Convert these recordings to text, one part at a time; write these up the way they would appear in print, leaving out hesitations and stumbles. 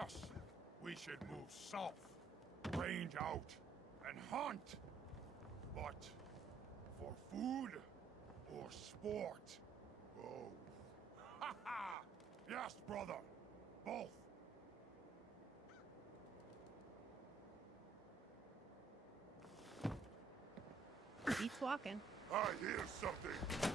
Yes, we should move south, range out, and hunt. But for food or sport? Oh. Ha ha! Yes, brother. Both. Keeps walking. I hear something.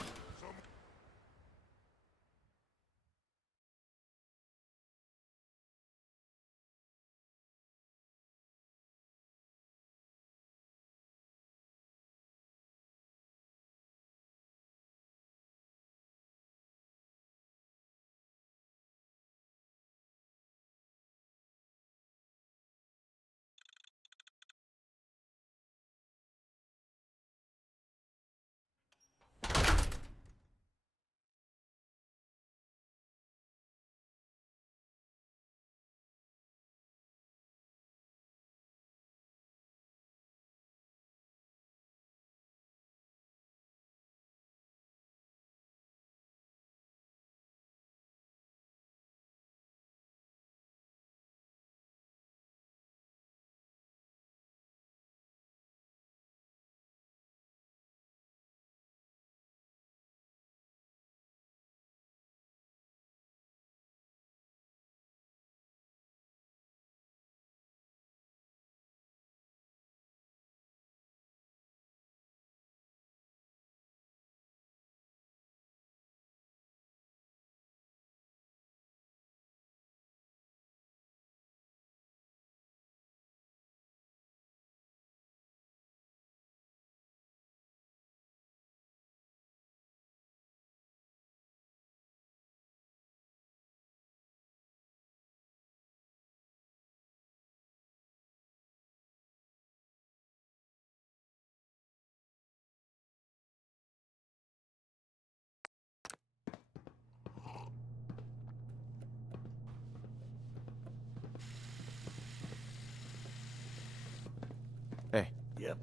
Hey. Yep.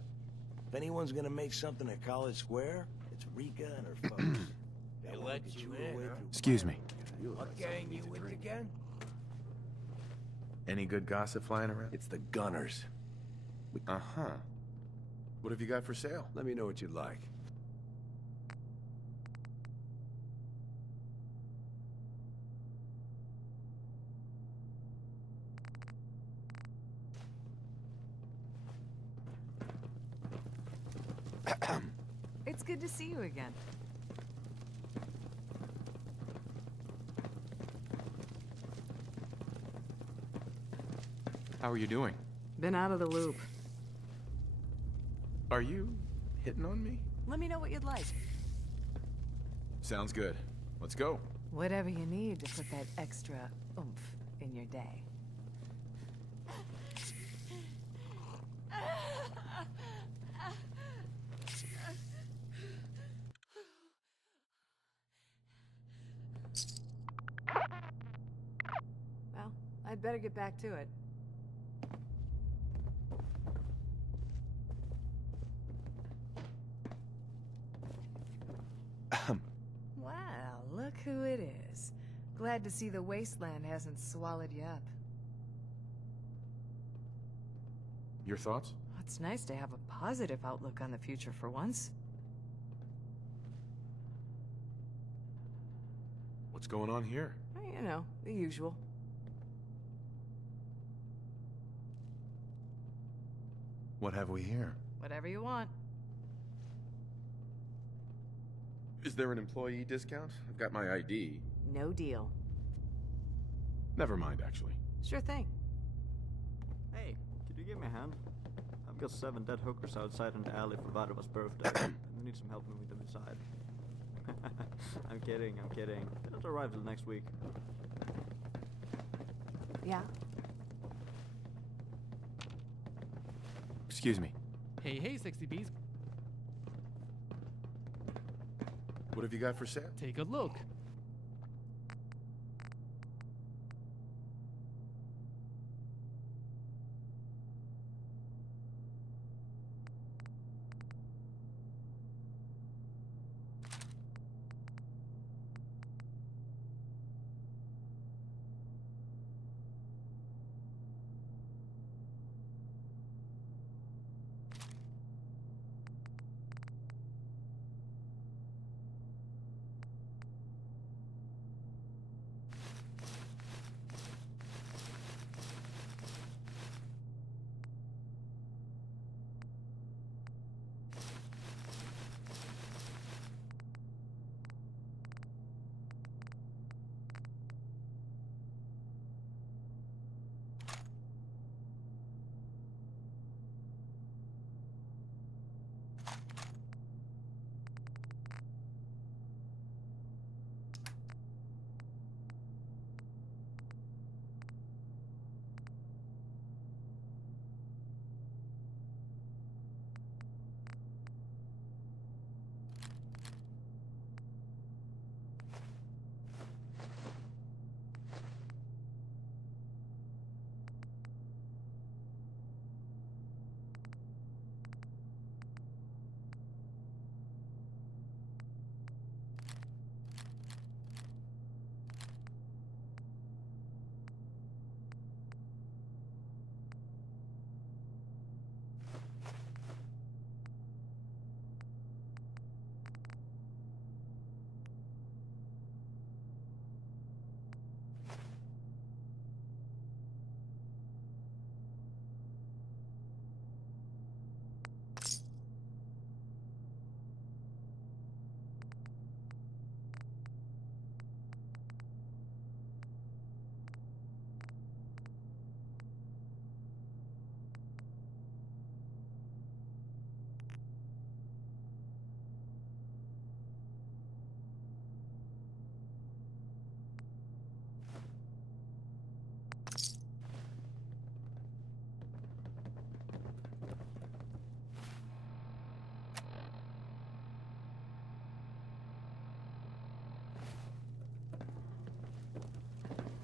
If anyone's gonna make something at College Square, it's Rika and her folks. They let you in, huh? Excuse me. What gang you with again? Any good gossip flying around? It's the Gunners. Uh-huh. What have you got for sale? Let me know what you'd like. It's good to see you again. How are you doing? Been out of the loop. Are you hitting on me? Let me know what you'd like. Sounds good. Let's go. Whatever you need to put that extra oomph in your day. Well, I'd better get back to it. Well, look who it is. Glad to see the wasteland hasn't swallowed you up. Your thoughts? It's nice to have a positive outlook on the future for once. What's going on here? You know, the usual. What have we here? Whatever you want. Is there an employee discount? I've got my ID. No deal. Never mind, actually. Sure thing. Hey, could you give me a hand? I've got 7 dead hookers outside in the alley for Vada's birthday, and I need some help moving them inside. I'm kidding, I'm kidding. They don't arrive till next week. Yeah? Excuse me. Hey, hey, 60Bs. What have you got for sale? Take a look.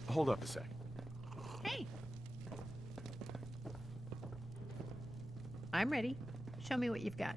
Hold up a sec. Hey! I'm ready. Show me what you've got.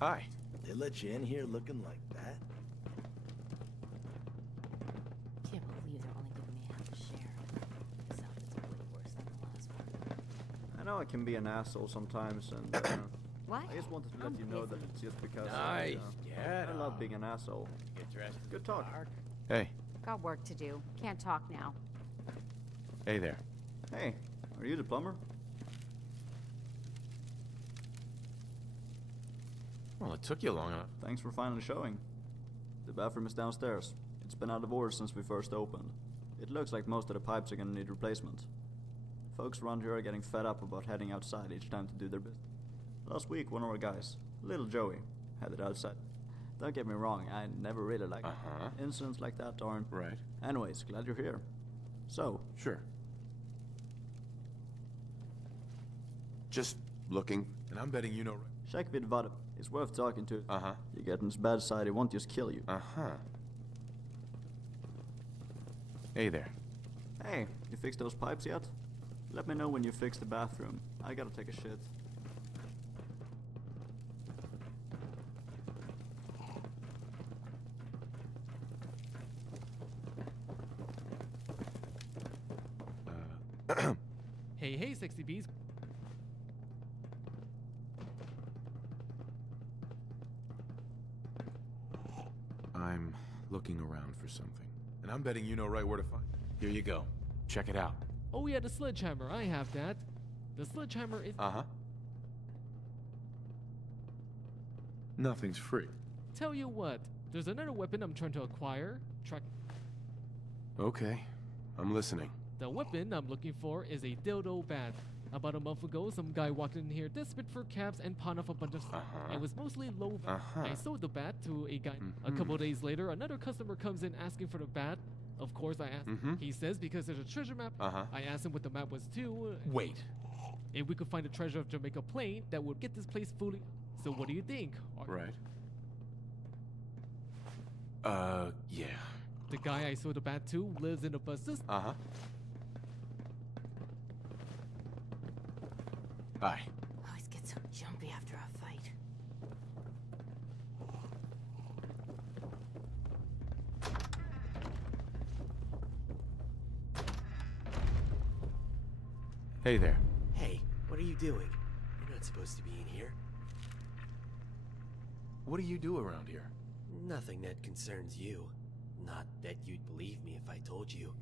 Hi. They let you in here looking like that? Can't believe they're only giving me half a share. This outfit's way worse than the last one. I know I can be an asshole sometimes, and What? I just wanted to let you know that it's just because Nice. I love being an asshole. Get dressed for Good the talk. park. Hey. Got work to do. Can't talk now. Hey there. Hey, are you the plumber? Well, it took you long enough. Thanks for finally showing. The bathroom is downstairs. It's been out of order since we first opened. It looks like most of the pipes are gonna need replacement. Folks around here are getting fed up about heading outside each time to do their business. Last week, one of our guys, little Joey, headed outside. Don't get me wrong, I never really liked it. Incidents like that aren't... Right. Anyways, glad you're here. So... Sure. Just looking, and I'm betting you know... Check with Vadim. It's worth talking to. Uh-huh. You get on his bad side, he won't just kill you. Uh-huh. Hey there. Hey, you fixed those pipes yet? Let me know when you fix the bathroom. I gotta take a shit. Hey, sexy bees. I'm looking around for something, and I'm betting you know right where to find it. Here you go. Check it out. Oh yeah, the sledgehammer. I have that. The sledgehammer is... Uh-huh. Nothing's free. Tell you what, there's another weapon I'm trying to acquire. Okay, I'm listening. The weapon I'm looking for is a dildo bat. About a month ago, some guy walked in here desperate for cabs and pawned off a bunch of stuff. It was mostly low value. I sold the bat to a guy. A couple days later, another customer comes in asking for the bat. Of course, I asked. He says because there's a treasure map. I asked him what the map was too. Wait. If we could find a treasure of Jamaica plane that would get this place fully. So what do you think? Right. Yeah. The guy I sold the bat to lives in a bus system. Hi. Always get so jumpy after a fight. Hey there. Hey, what are you doing? You're not supposed to be in here. What do you do around here? Nothing that concerns you. Not that you'd believe me if I told you.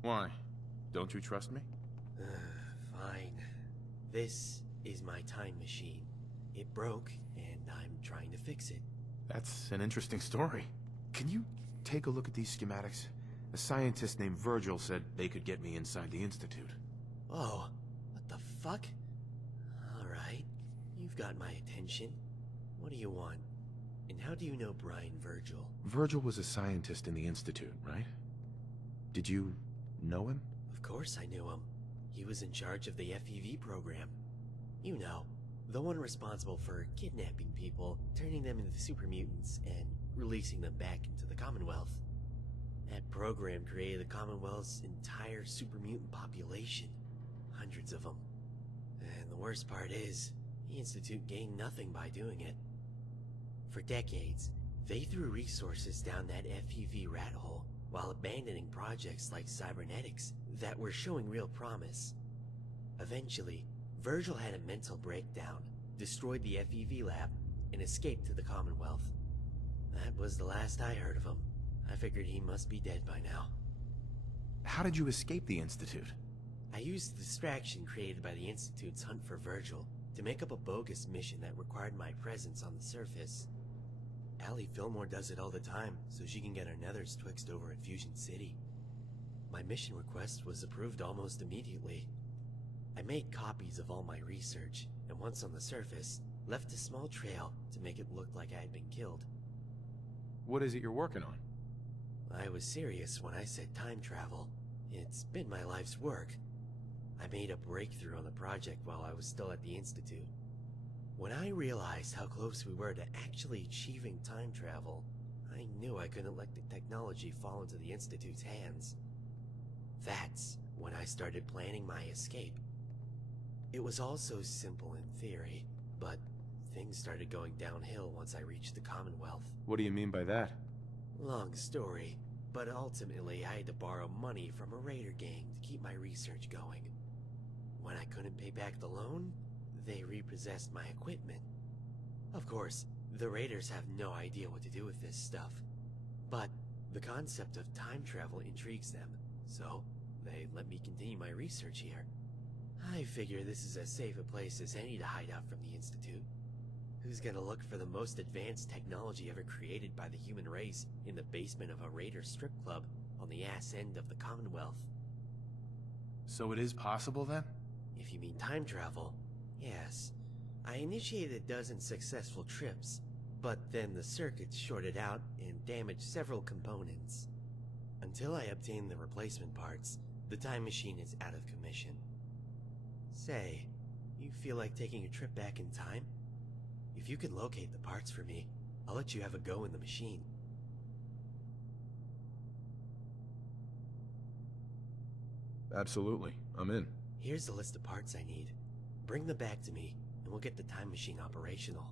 Why? Don't you trust me? Fine. This is my time machine. It broke, and I'm trying to fix it. That's an interesting story. Can you take a look at these schematics? A scientist named Virgil said they could get me inside the Institute. Oh, what the fuck? Alright, you've got my attention. What do you want? And how do you know Brian Virgil? Virgil was a scientist in the Institute, right? Did you know him? Of course I knew him. He was in charge of the FEV program. You know, the one responsible for kidnapping people, turning them into super mutants, and releasing them back into the Commonwealth. That program created the Commonwealth's entire super mutant population. Hundreds of them. And the worst part is, the Institute gained nothing by doing it. For decades, they threw resources down that FEV rat hole, while abandoning projects like cybernetics that were showing real promise. Eventually, Virgil had a mental breakdown, destroyed the FEV lab, and escaped to the Commonwealth. That was the last I heard of him. I figured he must be dead by now. How did you escape the Institute? I used the distraction created by the Institute's hunt for Virgil to make up a bogus mission that required my presence on the surface. Allie Fillmore does it all the time, so she can get her nethers twixt over at Fusion City. My mission request was approved almost immediately. I made copies of all my research, and once on the surface, left a small trail to make it look like I had been killed. What is it you're working on? I was serious when I said time travel. It's been my life's work. I made a breakthrough on the project while I was still at the Institute. When I realized how close we were to actually achieving time travel, I knew I couldn't let the technology fall into the Institute's hands. That's when I started planning my escape. It was all so simple in theory, but things started going downhill once I reached the Commonwealth. What do you mean by that? Long story, but ultimately I had to borrow money from a raider gang to keep my research going. When I couldn't pay back the loan, they repossessed my equipment. Of course, the raiders have no idea what to do with this stuff, but the concept of time travel intrigues them, so they let me continue my research here. I figure this is as safe a place as any to hide out from the Institute. Who's gonna look for the most advanced technology ever created by the human race in the basement of a raider strip club on the ass end of the Commonwealth? So it is possible then? If you mean time travel, yes. I initiated a dozen successful trips, but then the circuits shorted out and damaged several components. Until I obtain the replacement parts, the time machine is out of commission. Say, you feel like taking a trip back in time? If you can locate the parts for me, I'll let you have a go in the machine. Absolutely. I'm in. Here's the list of parts I need. Bring them back to me, and we'll get the time machine operational.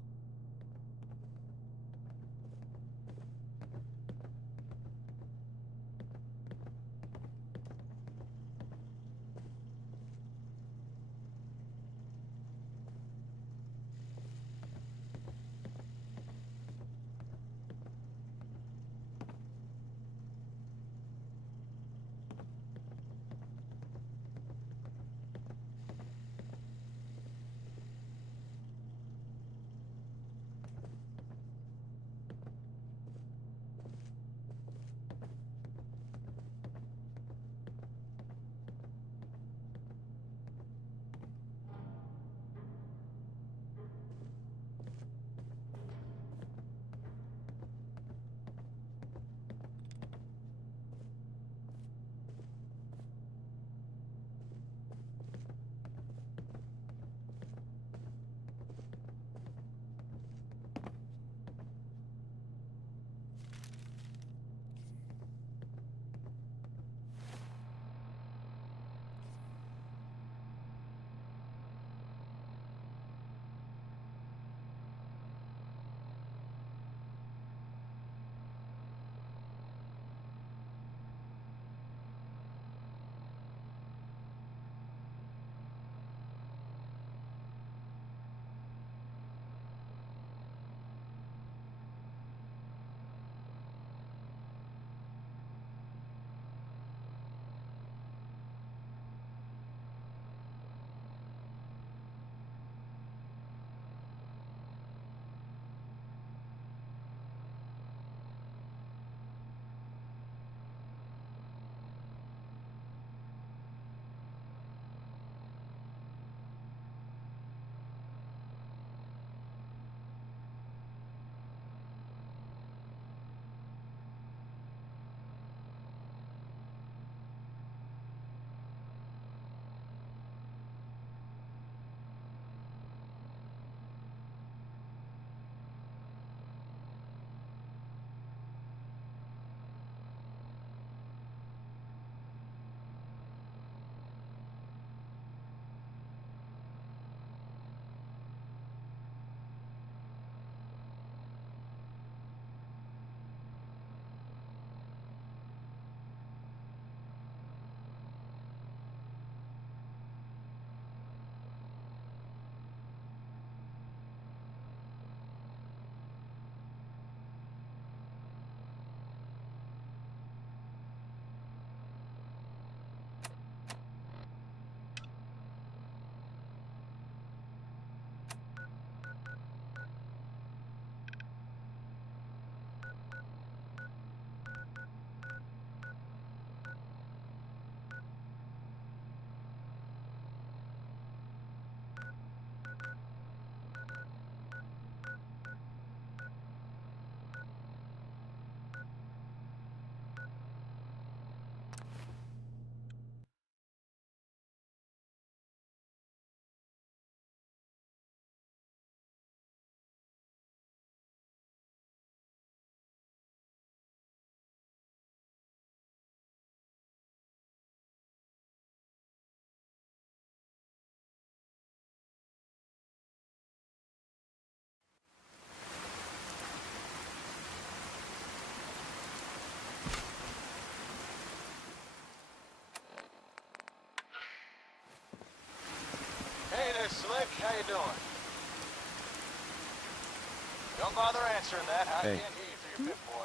bother answering that. I Hey. can't hear you through your pip, boy.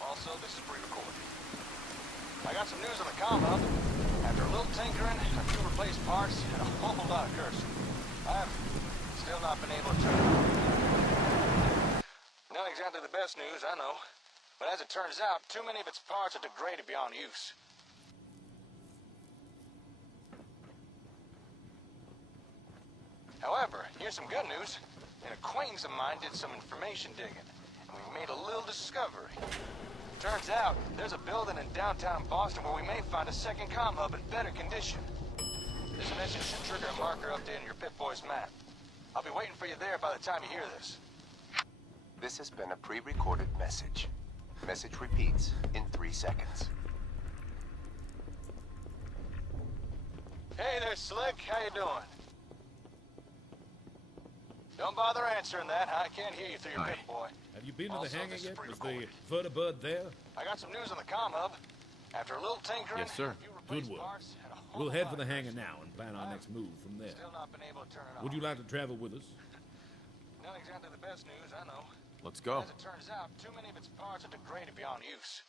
Also, this is pre-recorded. I got some news on the comm hub. After a little tinkering, a few replaced parts, and a whole lot of cursing, I've still not been able to turn it on. Not exactly the best news, I know. But as it turns out, too many of its parts are degraded beyond use. However, here's some good news. An acquaintance of mine did some information digging, and we made a little discovery. Turns out, there's a building in downtown Boston where we may find a second comm hub in better condition. This mission should trigger a marker update on your Pip-Boy's map. I'll be waiting for you there by the time you hear this. This has been a pre-recorded message. Message repeats in 3 seconds. Hey there, Slick. How you doing? Don't bother answering that. I can't hear you through your Pip-Boy. Have you been to Also, the hangar this is yet? Was the pre-recorded. vertibird there? I got some news on the comm hub. After a little tinkering, Yes, sir. a few Good replaced work. parts, and a whole We'll head lot for the of hangar cursing. now and plan our next move from there. Still not been able to turn it on. Would you like to travel with us? Not exactly the best news, I know. Let's go. As it turns out, too many of its parts are degraded beyond use.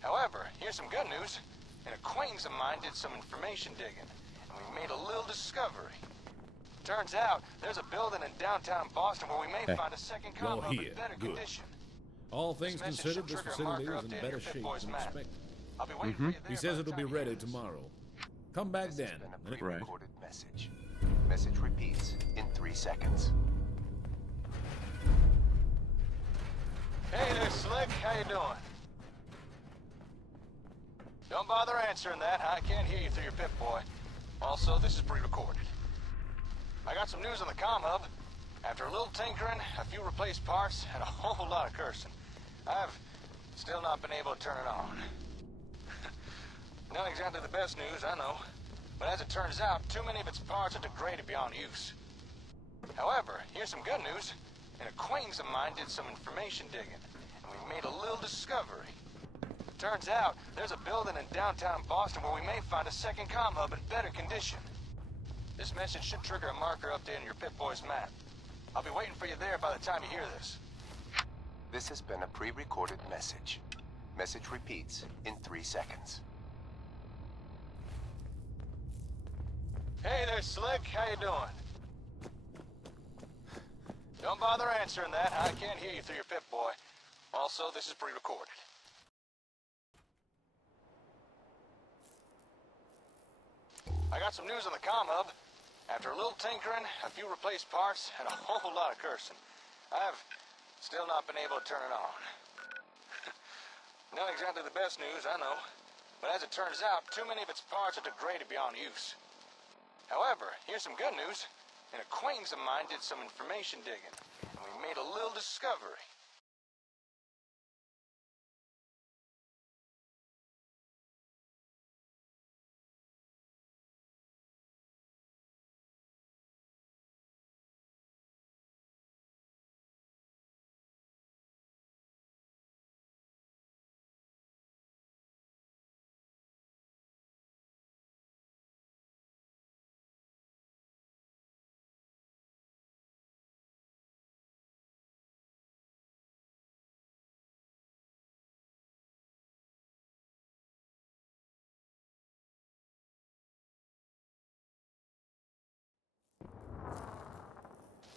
However, here's some good news. An acquaintance of mine did some information digging, and we made a little discovery. Turns out, there's a building in downtown Boston where we may Hey. find a second You're comm hub here. in better Good. condition. All things message considered, should this trigger a facility marker is in update on better your shape Pip-Boy's than map. expected. I'll be waiting for you there He says by the it'll be time you hear ready this. tomorrow. Come back This then. has been a and it- pre-recorded message. Message repeats in 3 seconds. Hey there, Slick. How you doing? Don't bother answering that. I can't hear you through your Pip-Boy. Also, this is pre-recorded. I got some news on the comm hub. After a little tinkering, a few replaced parts, and a whole lot of cursing, I've still not been able to turn it on. Not exactly the best news, I know. But as it turns out, too many of its parts are degraded beyond use. However, here's some good news. An acquaintance of mine did some information digging, and we made a little discovery. Turns out, there's a building in downtown Boston where we may find a second comm hub in better condition. This message should trigger a marker update on your Pip-Boy's map. I'll be waiting for you there by the time you hear this. This has been a pre-recorded message. Message repeats in 3 seconds. Hey there, Slick. How you doing? Don't bother answering that. I can't hear you through your Pip-Boy. Also, this is pre-recorded. I got some news on the comm hub. After a little tinkering, a few replaced parts, and a whole lot of cursing, I've still not been able to turn it on. Not exactly the best news, I know. But as it turns out, too many of its parts are degraded beyond use. However, here's some good news. An acquaintance of mine did some information digging, and we made a little discovery.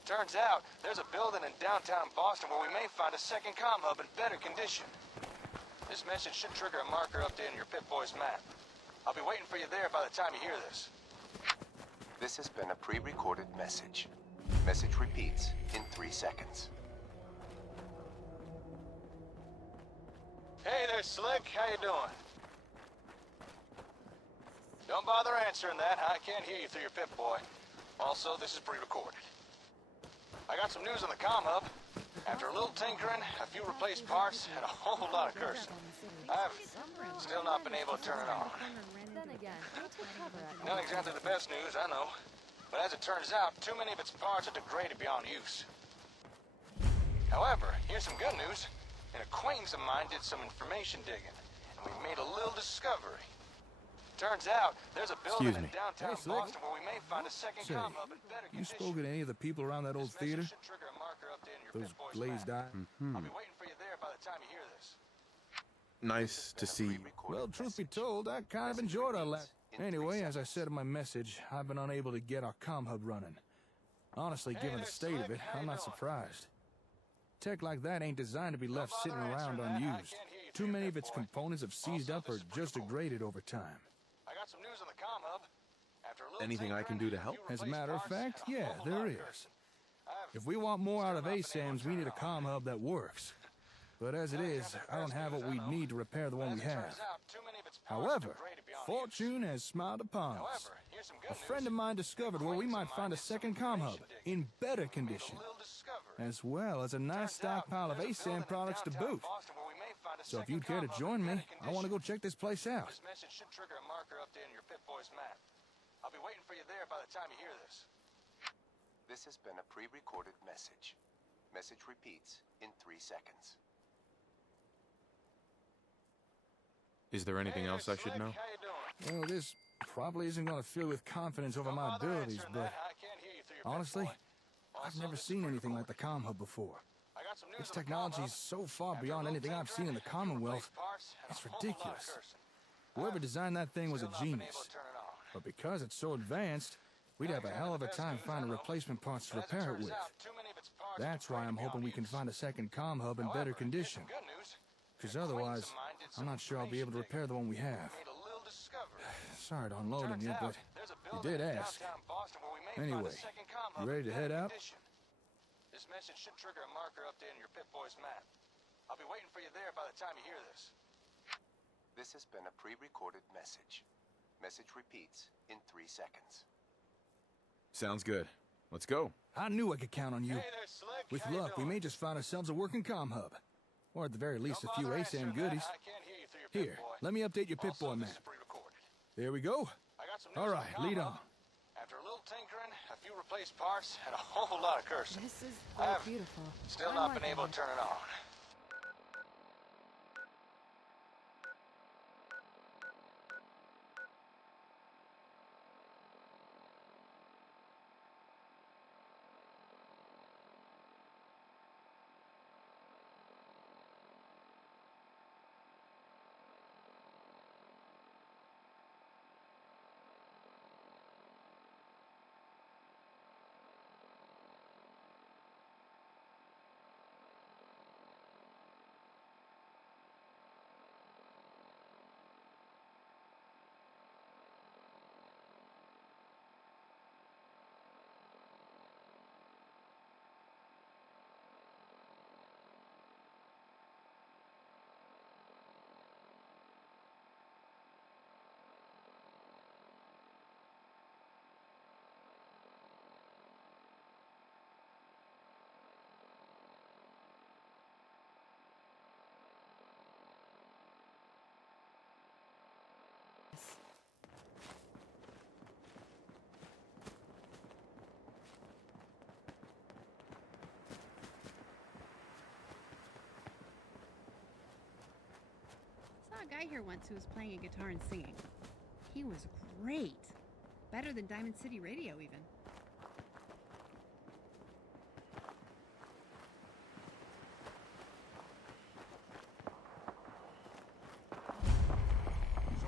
Turns out, there's a building in downtown Boston where we may find a second comm hub in better condition. This message should trigger a marker update on your Pip-Boy's map. I'll be waiting for you there by the time you hear this. This has been a pre-recorded message. Message repeats in 3 seconds. Hey there, Slick. How you doing? Don't bother answering that. I can't hear you through your Pip-Boy. Also, this is pre-recorded. I got some news on the comm hub. After a little tinkering, a few replaced parts, and a whole lot of cursing, I've still not been able to turn it on. Not exactly the best news, I know. But as it turns out, too many of its parts are degraded beyond use. However, here's some good news. An acquaintance of mine did some information digging, and we made a little discovery. Turns out, there's a building in downtown Boston where we may find a second Say, comm hub in better you condition. spoken to any of the people around that old theater? Should trigger a marker update in your Those Pit Boys glazed map. eyes? I'll be waiting for you there by the time you hear this. Nice to see. Well, truth be told, I kind of enjoyed our last... Anyway, as I said in my message, I've been unable to get our comm hub running. Honestly, given the state of it, I'm not surprised. Tech like that ain't designed to be left sitting around unused. Too many of its components have seized up or just degraded over time. I got some news on the comm hub. After a little Anything I can do to help? As a matter of fact, yeah, there is. If we want more out of ASAMs, we need a comm hub that works. But as it is, I don't have what we need to repair the one we have. However, fortune has smiled upon us. A friend of mine discovered where we might find a second comm hub in better condition, as well as a nice stockpile of ASAM products to boot. So if you'd care to join me, I want to go check this place out. This message should trigger a marker update in your Pit Boys map. I'll be waiting for you there by the time you hear this. This has been a pre-recorded message. Message repeats in 3 seconds. Is there anything else I should know? Well, this probably isn't going to fill with confidence over my abilities, but honestly, I've never seen anything like the comm hub before. Its technology is so far beyond anything I've seen in the Commonwealth, it's ridiculous. Whoever designed that thing was a genius. But because it's so advanced, we'd have a hell of a time finding replacement parts to repair it with. That's why I'm hoping we can find a second comm hub in better condition. Because otherwise, I'm not sure I'll be able to repair the one we have. Sorry to unload on you, but you did ask. Anyway, you ready to head out? This message should trigger a marker update in your Pit Boys map. I'll be waiting for you there by the time you hear this. This has been a pre-recorded message. Message repeats in 3 seconds. Sounds good. Let's go. I knew I could count on you. With luck, we may just find ourselves a working comm hub. Or at the very least, a few ASAM goodies. Here, let me update your Pit Boy map. There we go. All right, lead on. After a little tinkering, a few replaced parts, and a whole lot of cursing. This is I've beautiful. still I not like been able it. to turn it on. Saw a guy here once who was playing a guitar and singing. He was great. Better than Diamond City Radio, even.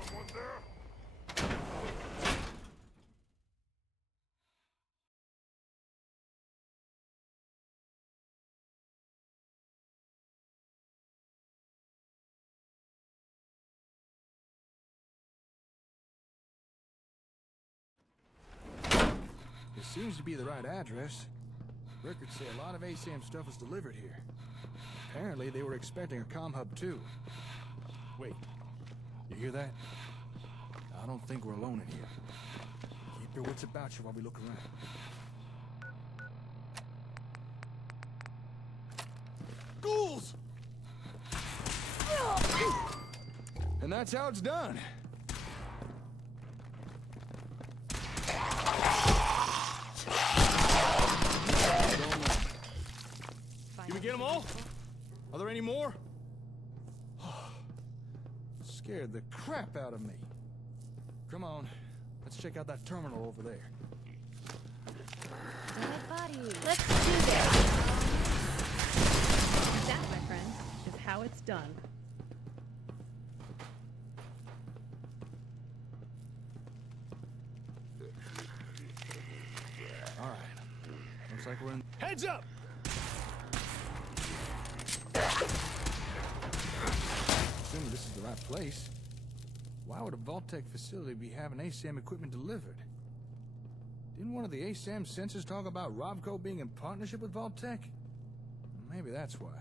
Someone there? This seems to be the right address. Records say a lot of ASAM stuff was delivered here. Apparently, they were expecting a comm hub too. Wait, you hear that? I don't think we're alone in here. Keep your wits about you while we look around. Ghouls! And that's how it's done. Did we get them all? Are there any more? scared the crap out of me. Come on, let's check out that terminal over there. Dead body. Let's do this. That, my friend, is how it's done. All right. Looks like we're in. Heads up! Assuming this is the right place. Why would a Vault-Tec facility be having ASAM equipment delivered? Didn't one of the ASAM sensors talk about Robco being in partnership with Vault-Tec? Maybe that's why.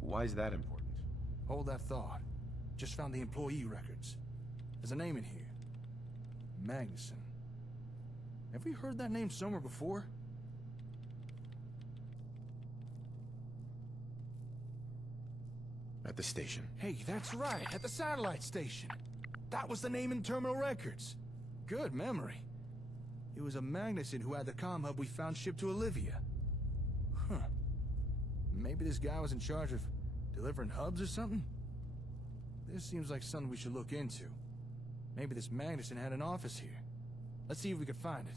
Why is that important? Hold that thought. Just found the employee records. There's a name in here. Magnuson. Have we heard that name somewhere before? At the station. Hey, that's right, at the satellite station. That was the name in terminal records. Good memory. It was a Magnuson who had the comm hub we found shipped to Olivia. Huh. Maybe this guy was in charge of delivering hubs or something? This seems like something we should look into. Maybe this Magnuson had an office here. Let's see if we can find it.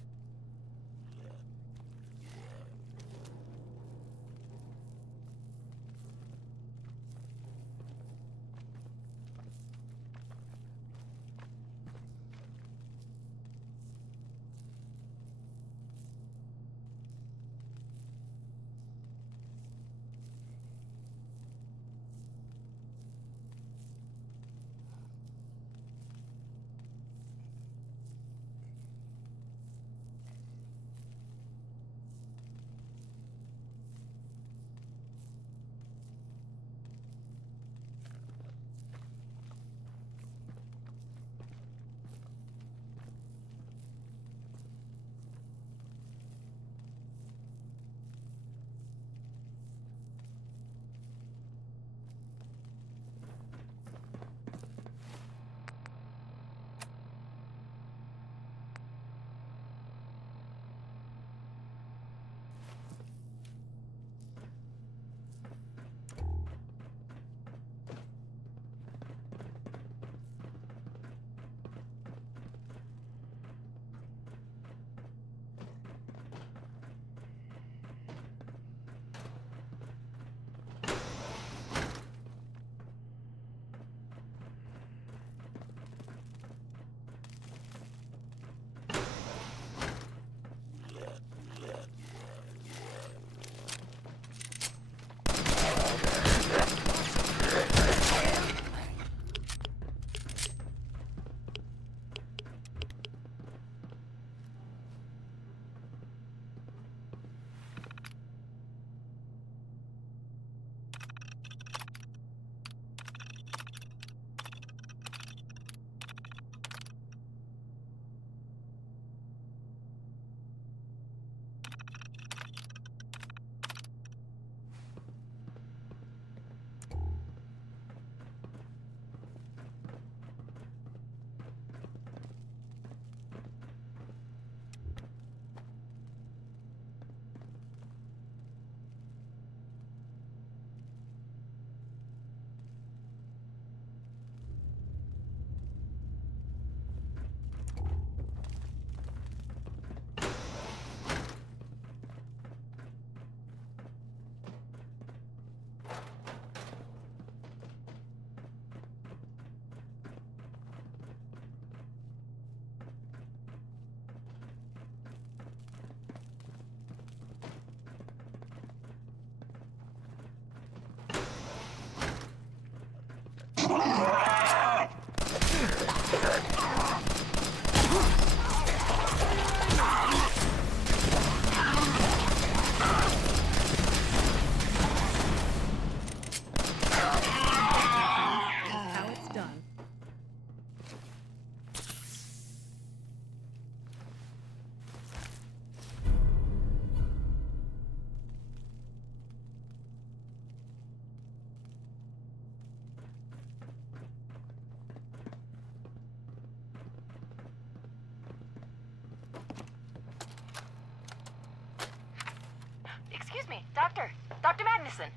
Excuse me, Doctor. Dr. Magnuson!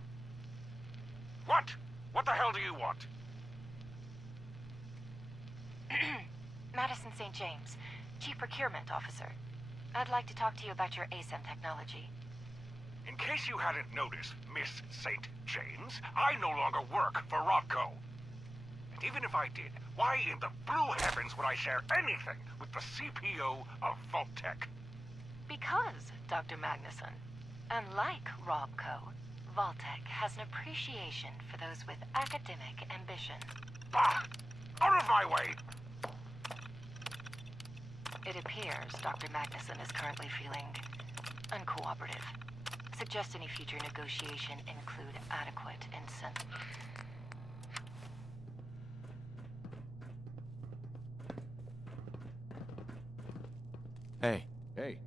What? What the hell do you want? Madison St. James, Chief Procurement Officer. I'd like to talk to you about your ASEM technology. In case you hadn't noticed, Miss St. James, I no longer work for Robco. And even if I did, why in the blue heavens would I share anything with the CPO of Vault-Tec? Because, Dr. Magnuson, unlike Robco, Vault-Tec has an appreciation for those with academic ambition. Bah! Out of my way! It appears Dr. Magnuson is currently feeling uncooperative. Suggest any future negotiation include adequate incentive. Hey. Hey.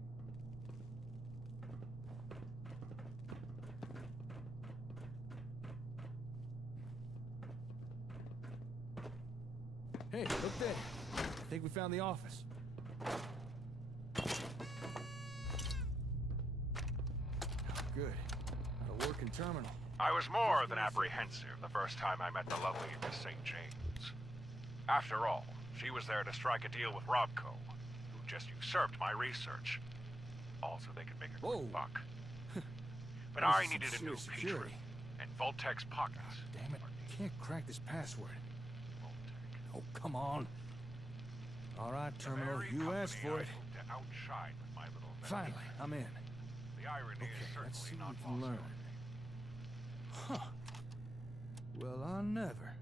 Hey, look there. I think we found the office. Good. Got a working terminal. I was more than apprehensive the first time I met the lovely Miss St. James. After all, she was there to strike a deal with Robco, who just usurped my research. Also, they could make a quick buck. But I needed a new patron, and Vault-Tec's pockets. Damn it, I can't crack this password. Oh, come on. All right, terminal, you asked for it. Finally, I'm in. The irony is Let's see certainly what we not can lost. learn. Huh. Well, I never.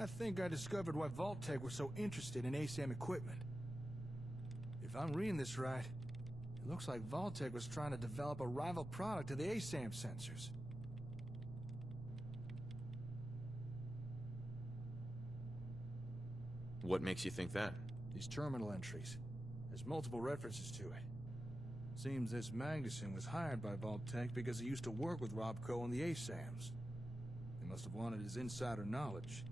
I think I discovered why Vault-Tec was so interested in ASAM equipment. If I'm reading this right, it looks like Vault-Tec was trying to develop a rival product to the ASAM sensors. What makes you think that? These terminal entries. There's multiple references to it. Seems this Magnuson was hired by Vault-Tec because he used to work with Robco on the ASAMs. They must have wanted his insider knowledge.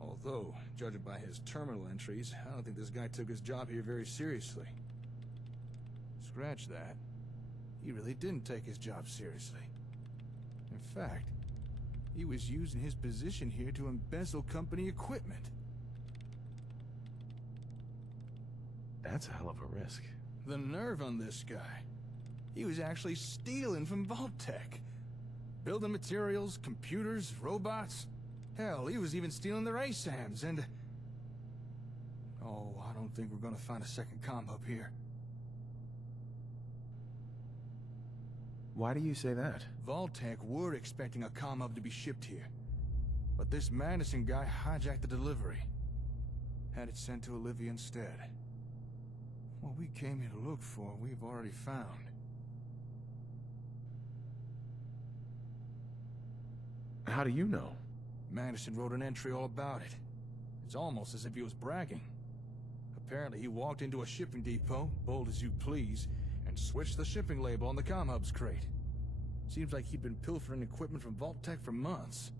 Although, judging by his terminal entries, I don't think this guy took his job here very seriously. Scratch that. He really didn't take his job seriously. In fact, he was using his position here to embezzle company equipment. That's a hell of a risk. The nerve on this guy. He was actually stealing from Vault-Tec. Building materials, computers, robots. Hell, he was even stealing their ASAMs and... Oh, I don't think we're gonna find a second comm hub here. Why do you say that? Vault-Tec were expecting a comm hub to be shipped here. But this Madison guy hijacked the delivery. Had it sent to Olivia instead. What we came here to look for, we've already found. How do you know? Madison wrote an entry all about it. It's almost as if he was bragging. Apparently he walked into a shipping depot, bold as you please, and switched the shipping label on the comm hub's crate. Seems like he'd been pilfering equipment from Vault-Tec for months.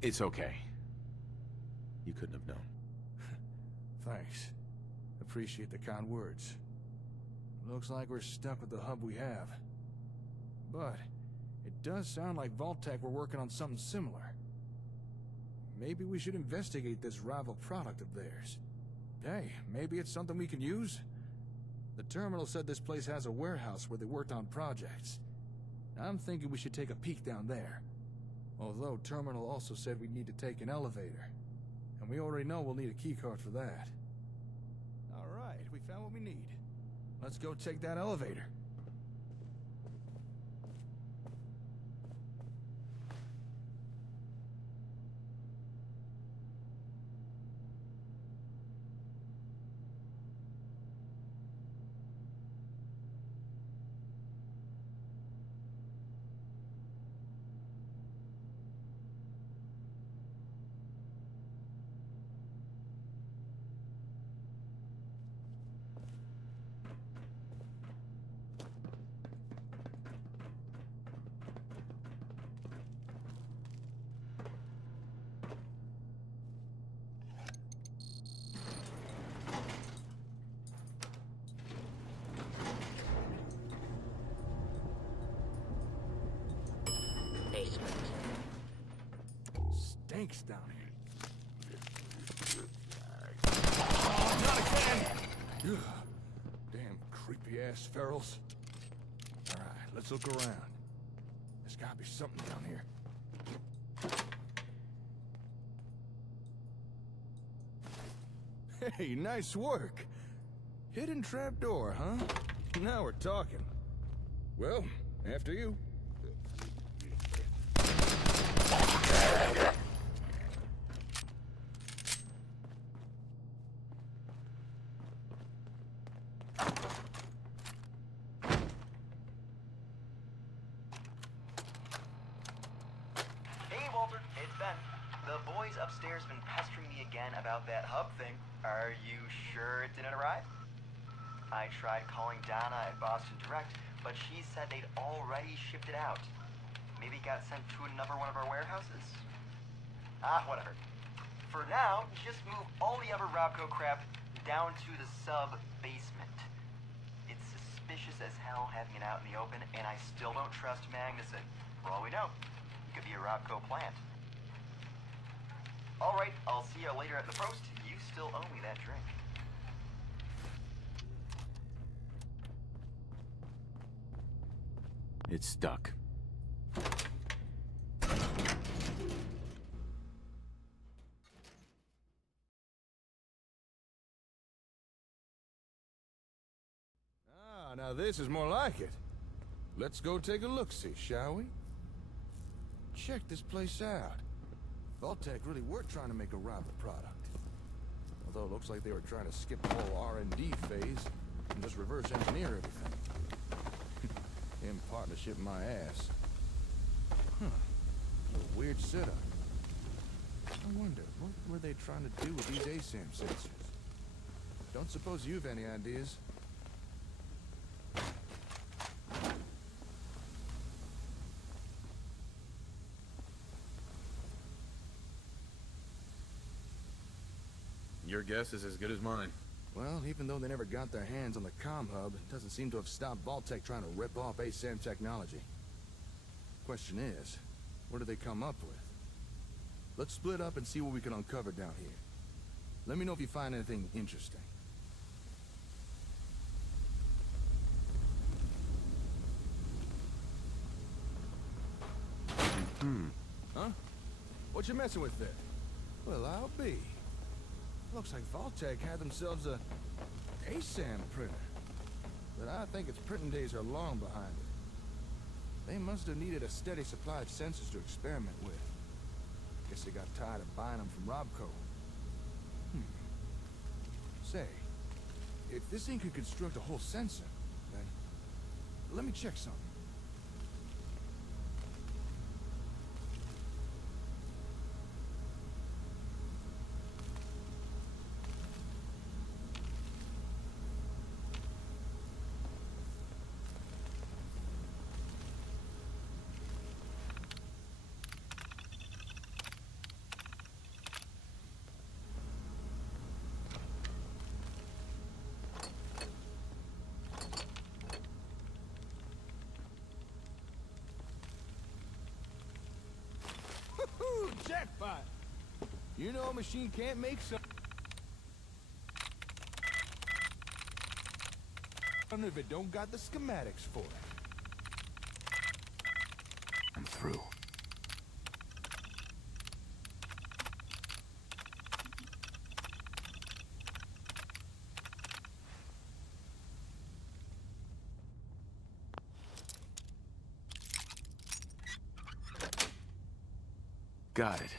It's okay. You couldn't have known. Thanks. Appreciate the kind words. Looks like we're stuck with the hub we have. But it does sound like Vault-Tec were working on something similar. Maybe we should investigate this rival product of theirs. Hey, maybe it's something we can use? The terminal said this place has a warehouse where they worked on projects. I'm thinking we should take a peek down there. Although terminal also said we'd need to take an elevator. And we already know we'll need a keycard for that. Alright, we found what we need. Let's go take that elevator. tanks down here. Oh, not again! Ugh, damn creepy-ass ferals. All right, let's look around. There's gotta be something down here. Hey, nice work. Hidden trapdoor, huh? Now we're talking. Well, after you. Hey, Walter, it's Ben. The boys upstairs been pestering me again about that hub thing. Are you sure it didn't arrive? I tried calling Donna at Boston Direct, but she said they'd already shipped it out. Maybe it got sent to another one of our warehouses? Ah, whatever. For now, just move all the other Robco crap down to the sub-basement. It's suspicious as hell having it out in the open, and I still don't trust Magnuson. For all we know, it could be a Robco plant. Alright, I'll see you later at the post. You still owe me that drink. It's stuck. Ah, now this is more like it. Let's go take a look-see, shall we? Check this place out. Vault-Tec really were trying to make a rival product. Although it looks like they were trying to skip the whole R&D phase and just reverse engineer everything. In partnership, my ass. Huh. A weird setup. I wonder, what were they trying to do with these ASAM sensors? Don't suppose you've any ideas? Your guess is as good as mine. Well, even though they never got their hands on the comm hub, it doesn't seem to have stopped Vault-Tec trying to rip off ASAM technology. Question is, what do they come up with? Let's split up and see what we can uncover down here. Let me know if you find anything interesting. Huh? What you messing with there? Well, I'll be. Looks like Vault-Tec had themselves a ASAM printer. But I think its printing days are long behind it. They must have needed a steady supply of sensors to experiment with. Guess they got tired of buying them from Robco. Say, if this thing could construct a whole sensor, then let me check something. Jackpot! You know a machine can't make something if it don't got the schematics for it. I'm through. Got it.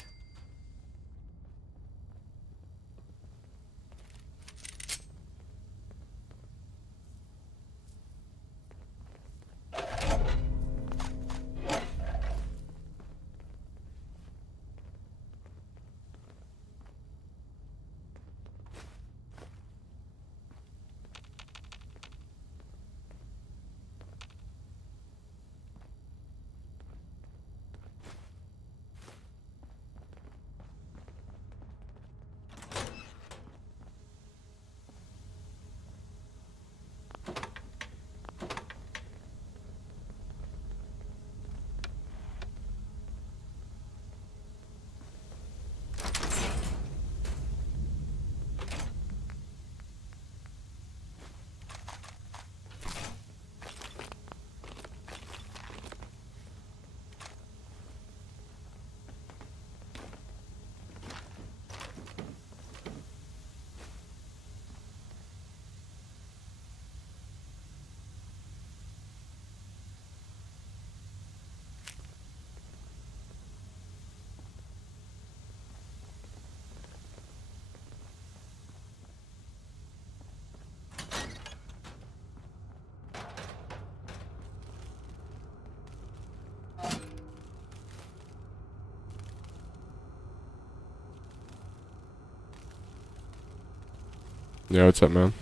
Yeah, what's up, man?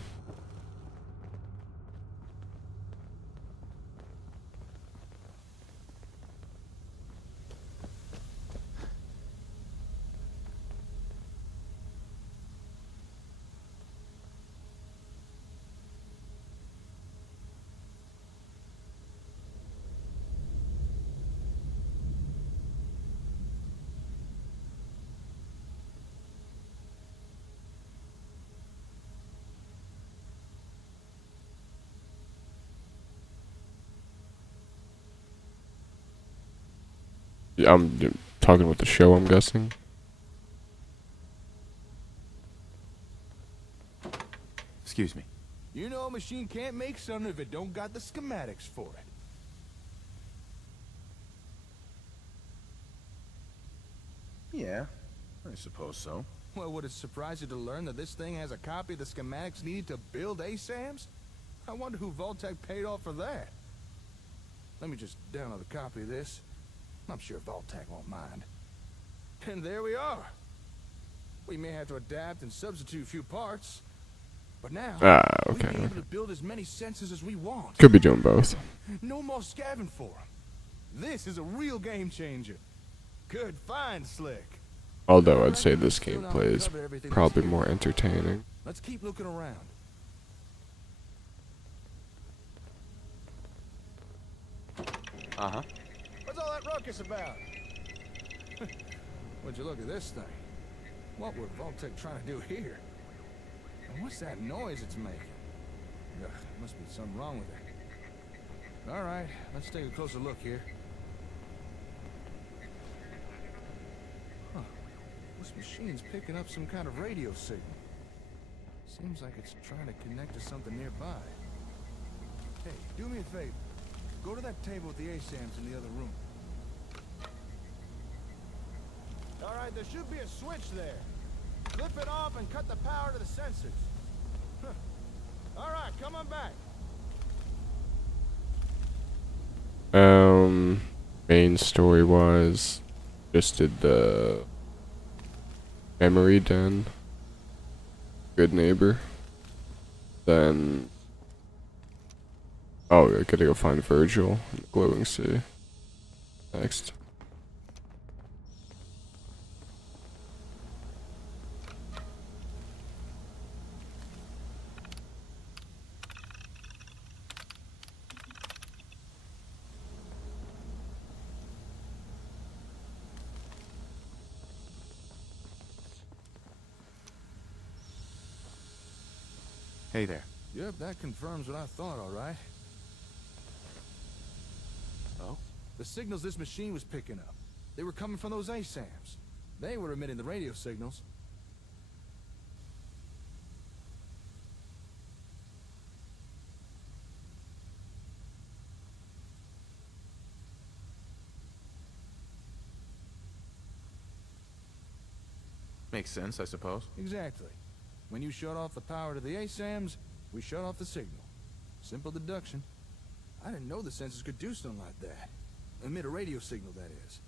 Yeah, I'm talking with the show, I'm guessing. Excuse me. You know a machine can't make something if it don't got the schematics for it. Yeah, I suppose so. Well, would it surprise you to learn that this thing has a copy of the schematics needed to build ASAMs? I wonder who Vault-Tec paid off for that. Let me just download a copy of this. I'm sure Vault-Tec won't mind. And there we are. We may have to adapt and substitute a few parts, but now Okay. we'll be able to build as many sensors as we want. Could be doing both. No more scavenging for them. This is a real game changer. Good find, Slick. Although I'd say this gameplay is probably more entertaining. Let's keep looking around. Uh-huh. What's all that ruckus about? Would you look at this thing? What would Vault-Tec trying to do here? And what's that noise it's making? Ugh, must be something wrong with it. All right, let's take a closer look here. Huh. This machine's picking up some kind of radio signal. Seems like it's trying to connect to something nearby. Hey, do me a favor. Go to that table with the ASAMs in the other room. All right, there should be a switch there. Flip it off and cut the power to the sensors. Huh. All right, come on back. Main story was just did the memory den, good neighbor. Then I gotta go find Virgil in the glowing sea next. Hey there. Yep, that confirms what I thought, all right. Oh? The signals this machine was picking up, they were coming from those ASAMs. They were emitting the radio signals. Makes sense, I suppose. Exactly. When you shut off the power to the ASAMs, we shut off the signal. Simple deduction. I didn't know the sensors could do something like that. Emit a radio signal, that is.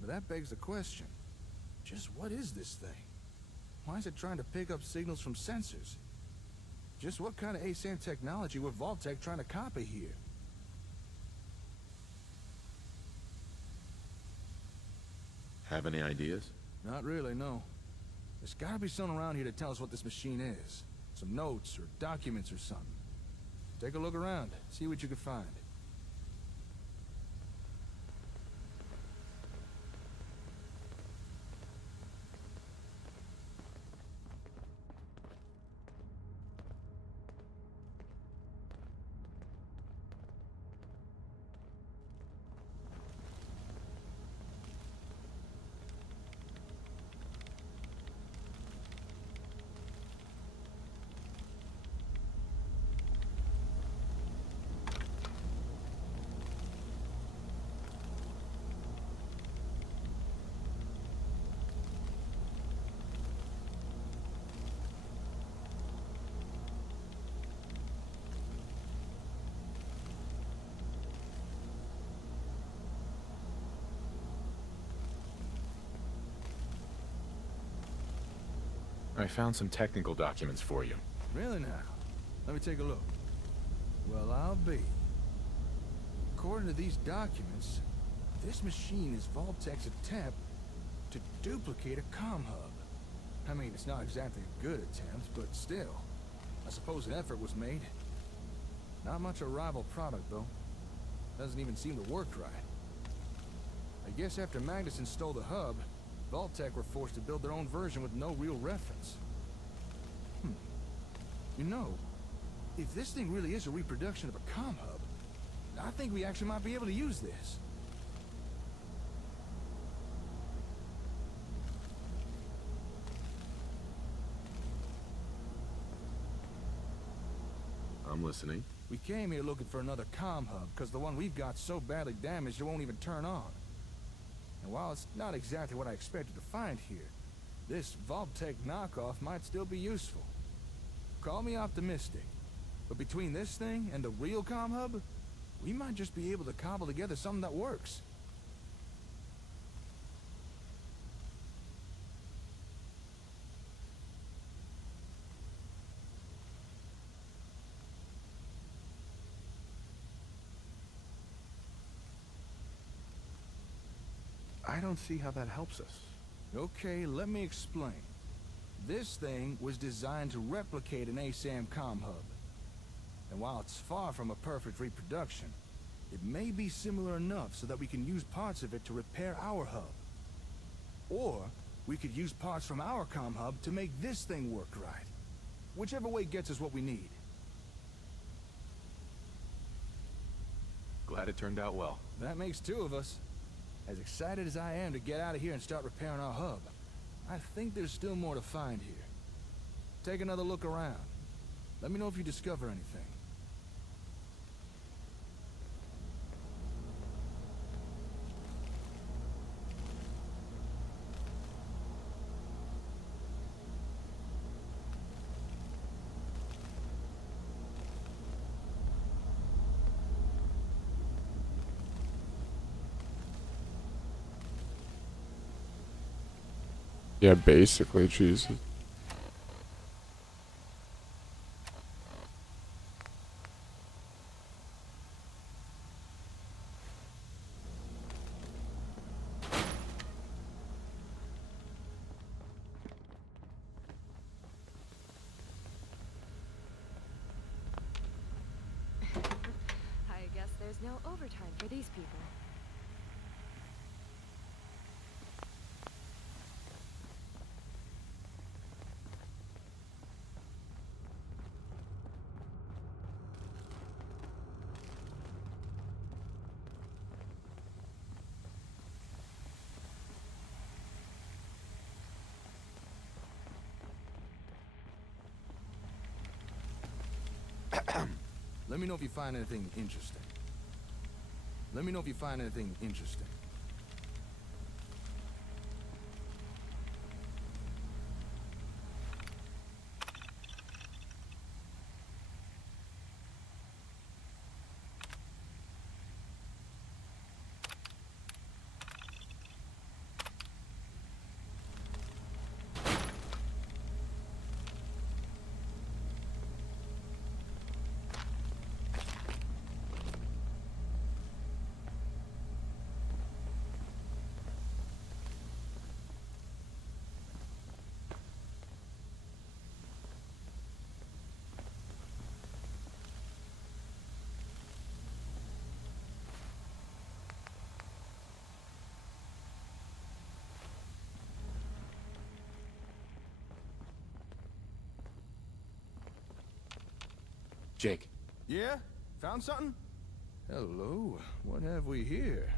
But that begs the question. Just what is this thing? Why is it trying to pick up signals from sensors? Just what kind of ASAM technology were Vault-Tec trying to copy here? Have any ideas? Not really, no. There's gotta be someone around here to tell us what this machine is. Some notes or documents or something. Take a look around, see what you can find. I found some technical documents for you. Really now? Let me take a look. Well, I'll be. According to these documents, this machine is Vault-Tec's attempt to duplicate a comm hub. I mean, it's not exactly a good attempt, but still. I suppose an effort was made. Not much a rival product, though. Doesn't even seem to work right. I guess after Magnuson stole the hub, Vault-Tec were forced to build their own version with no real reference. You know, if this thing really is a reproduction of a comm hub, I think we actually might be able to use this. I'm listening. We came here looking for another comm hub, because the one we've got's so badly damaged it won't even turn on. And while it's not exactly what I expected to find here, this Vault-Tec knockoff might still be useful. Call me optimistic, but between this thing and the real comm hub, we might just be able to cobble together something that works. I don't see how that helps us. Okay, let me explain. This thing was designed to replicate an ASAM comm hub. And while it's far from a perfect reproduction, it may be similar enough so that we can use parts of it to repair our hub. Or we could use parts from our comm hub to make this thing work right. Whichever way gets us what we need. Glad it turned out well. That makes two of us. As excited as I am to get out of here and start repairing our hub, I think there's still more to find here. Take another look around. Let me know if you discover anything. Yeah, basically, Jesus. I guess there's no overtime for these people. Let me know if you find anything interesting. Let me know if you find anything interesting. Jake. Yeah? Found something? Hello, what have we here?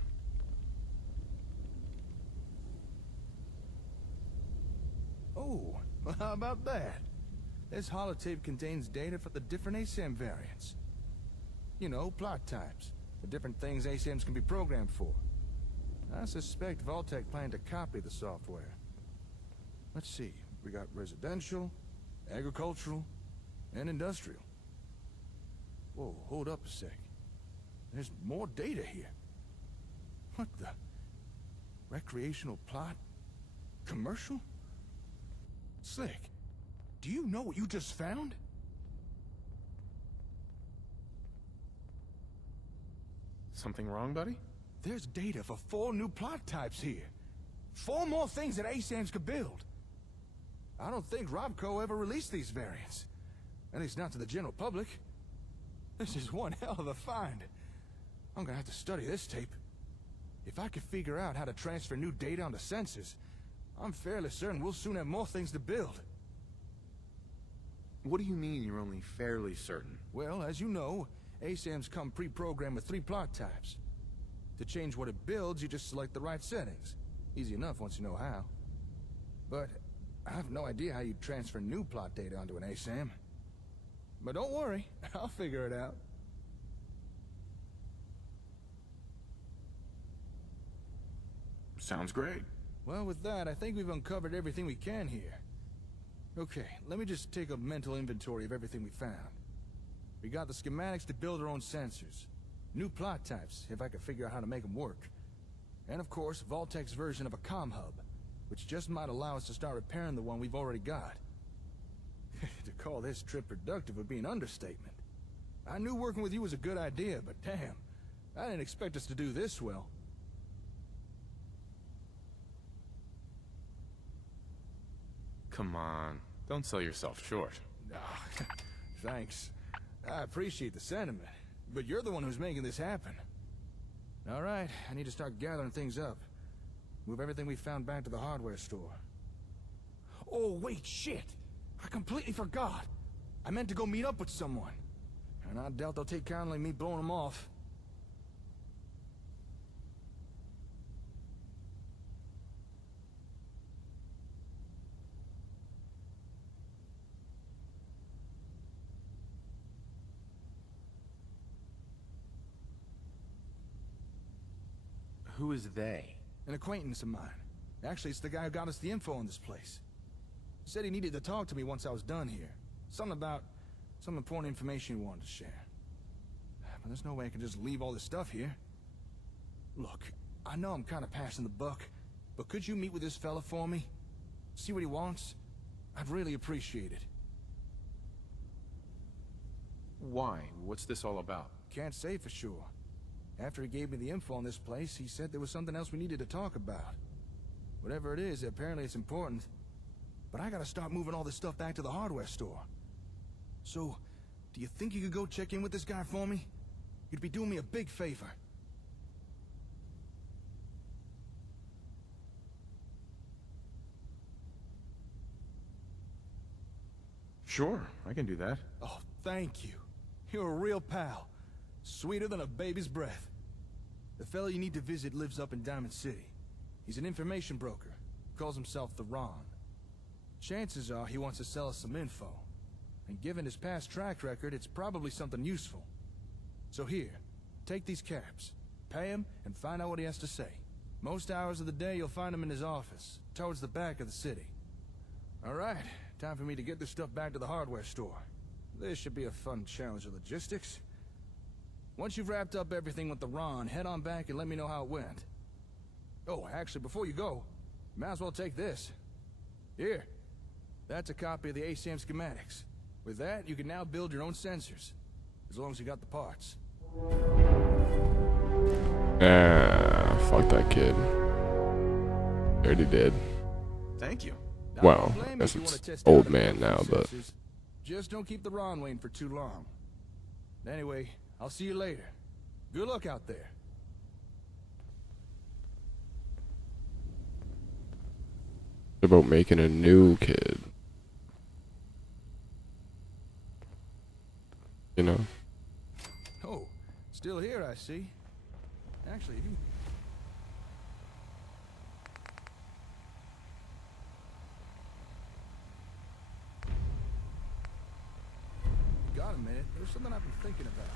Oh, well, how about that? This holotape contains data for the different ASAM variants. You know, plot types, the different things ASAMs can be programmed for. I suspect Vault-Tec planned to copy the software. Let's see, we got residential, agricultural, and industrial. Whoa, hold up a sec. There's more data here. What the? Recreational plot? Commercial? Slick. Do you know what you just found? Something wrong, buddy? There's data for 4 new plot types here. 4 more things that ASAMs could build. I don't think Robco ever released these variants. At least not to the general public. This is one hell of a find. I'm gonna have to study this tape. If I could figure out how to transfer new data onto sensors, I'm fairly certain we'll soon have more things to build. What do you mean you're only fairly certain? Well, as you know, ASAMs come pre-programmed with 3 plot types. To change what it builds, you just select the right settings. Easy enough once you know how. But I have no idea how you transfer new plot data onto an ASAM. But don't worry, I'll figure it out. Sounds great. Well, with that, I think we've uncovered everything we can here. Okay, let me just take a mental inventory of everything we found. We got the schematics to build our own sensors. New plot types, if I could figure out how to make them work. And of course, Vault-Tec's version of a comm hub, which just might allow us to start repairing the one we've already got. To call this trip productive would be an understatement. I knew working with you was a good idea, but damn, I didn't expect us to do this well. Come on, don't sell yourself short. Thanks. I appreciate the sentiment, but you're the one who's making this happen. All right, I need to start gathering things up. Move everything we found back to the hardware store. Oh, wait, shit! I completely forgot. I meant to go meet up with someone. And I doubt they'll take kindly me blowing them off. Who is they? An acquaintance of mine. Actually, it's the guy who got us the info on this place. He said he needed to talk to me once I was done here. Something about some important information he wanted to share. But there's no way I can just leave all this stuff here. Look, I know I'm kind of passing the buck, but could you meet with this fella for me? See what he wants? I'd really appreciate it. Why? What's this all about? Can't say for sure. After he gave me the info on this place, he said there was something else we needed to talk about. Whatever it is, apparently it's important. But I gotta start moving all this stuff back to the hardware store. So, do you think you could go check in with this guy for me? You'd be doing me a big favor. Sure, I can do that. Oh, thank you. You're a real pal. Sweeter than a baby's breath. The fellow you need to visit lives up in Diamond City. He's an information broker. Calls himself the Ron. Chances are he wants to sell us some info. And given his past track record, it's probably something useful. So here, take these caps. Pay him and find out what he has to say. Most hours of the day you'll find him in his office, towards the back of the city. Alright, time for me to get this stuff back to the hardware store. This should be a fun challenge of logistics. Once you've wrapped up everything with the Ron, head on back and let me know how it went. Oh, actually, before you go, you might as well take this. Here. That's a copy of the ASAM schematics. With that, you can now build your own sensors. As long as you got the parts. Fuck that kid. Already did. Thank you. Well, I guess it's old man now, but... Just don't keep the Ron waiting for too long. Anyway, I'll see you later. Good luck out there. About making a new kid. You know? Oh, still here, I see. Actually, you... Got a minute. There's something I've been thinking about.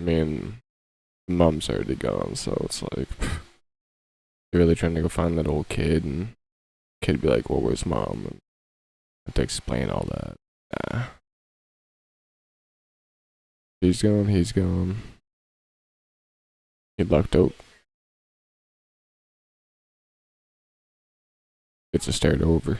I mean, mom's already gone, so it's like, you're really trying to go find that old kid, and kid be like, well, where's mom? And I have to explain all that. Nah. He's gone, he's gone. He lucked out. It's a start over.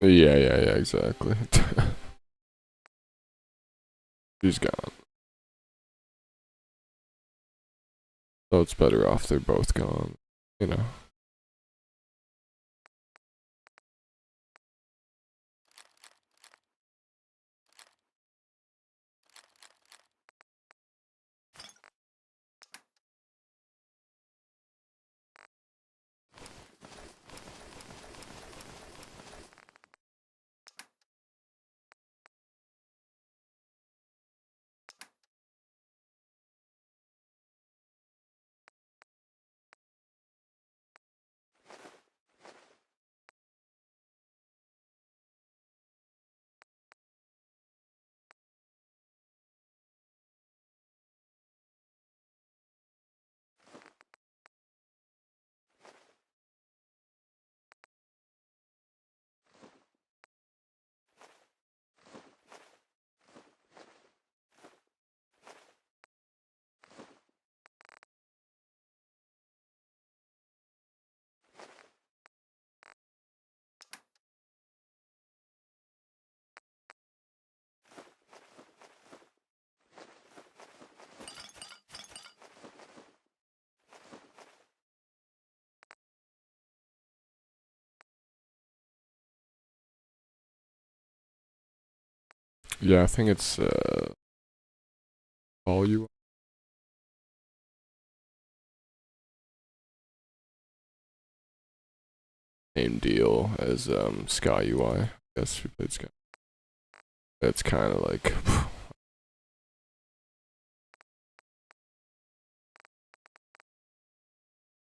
Yeah, exactly. He's gone. So it's better off they're both gone, you know. Yeah, I think it's all you. Same deal as Sky UI. I guess we played Sky. It's kind of like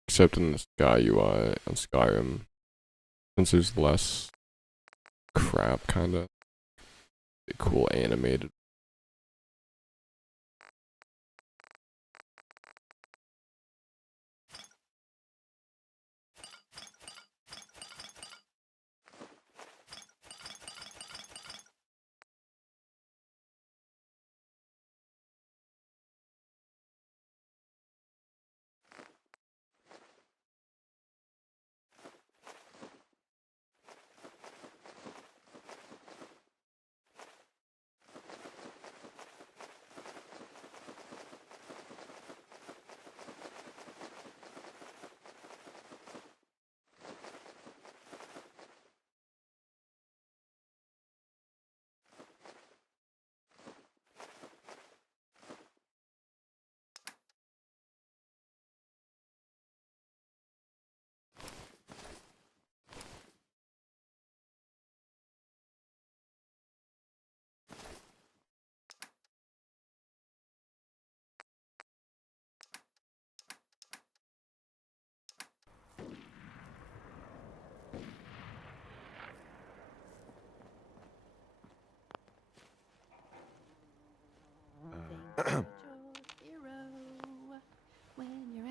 except in the Sky UI on Skyrim, since there's less crap, kind of cool animated.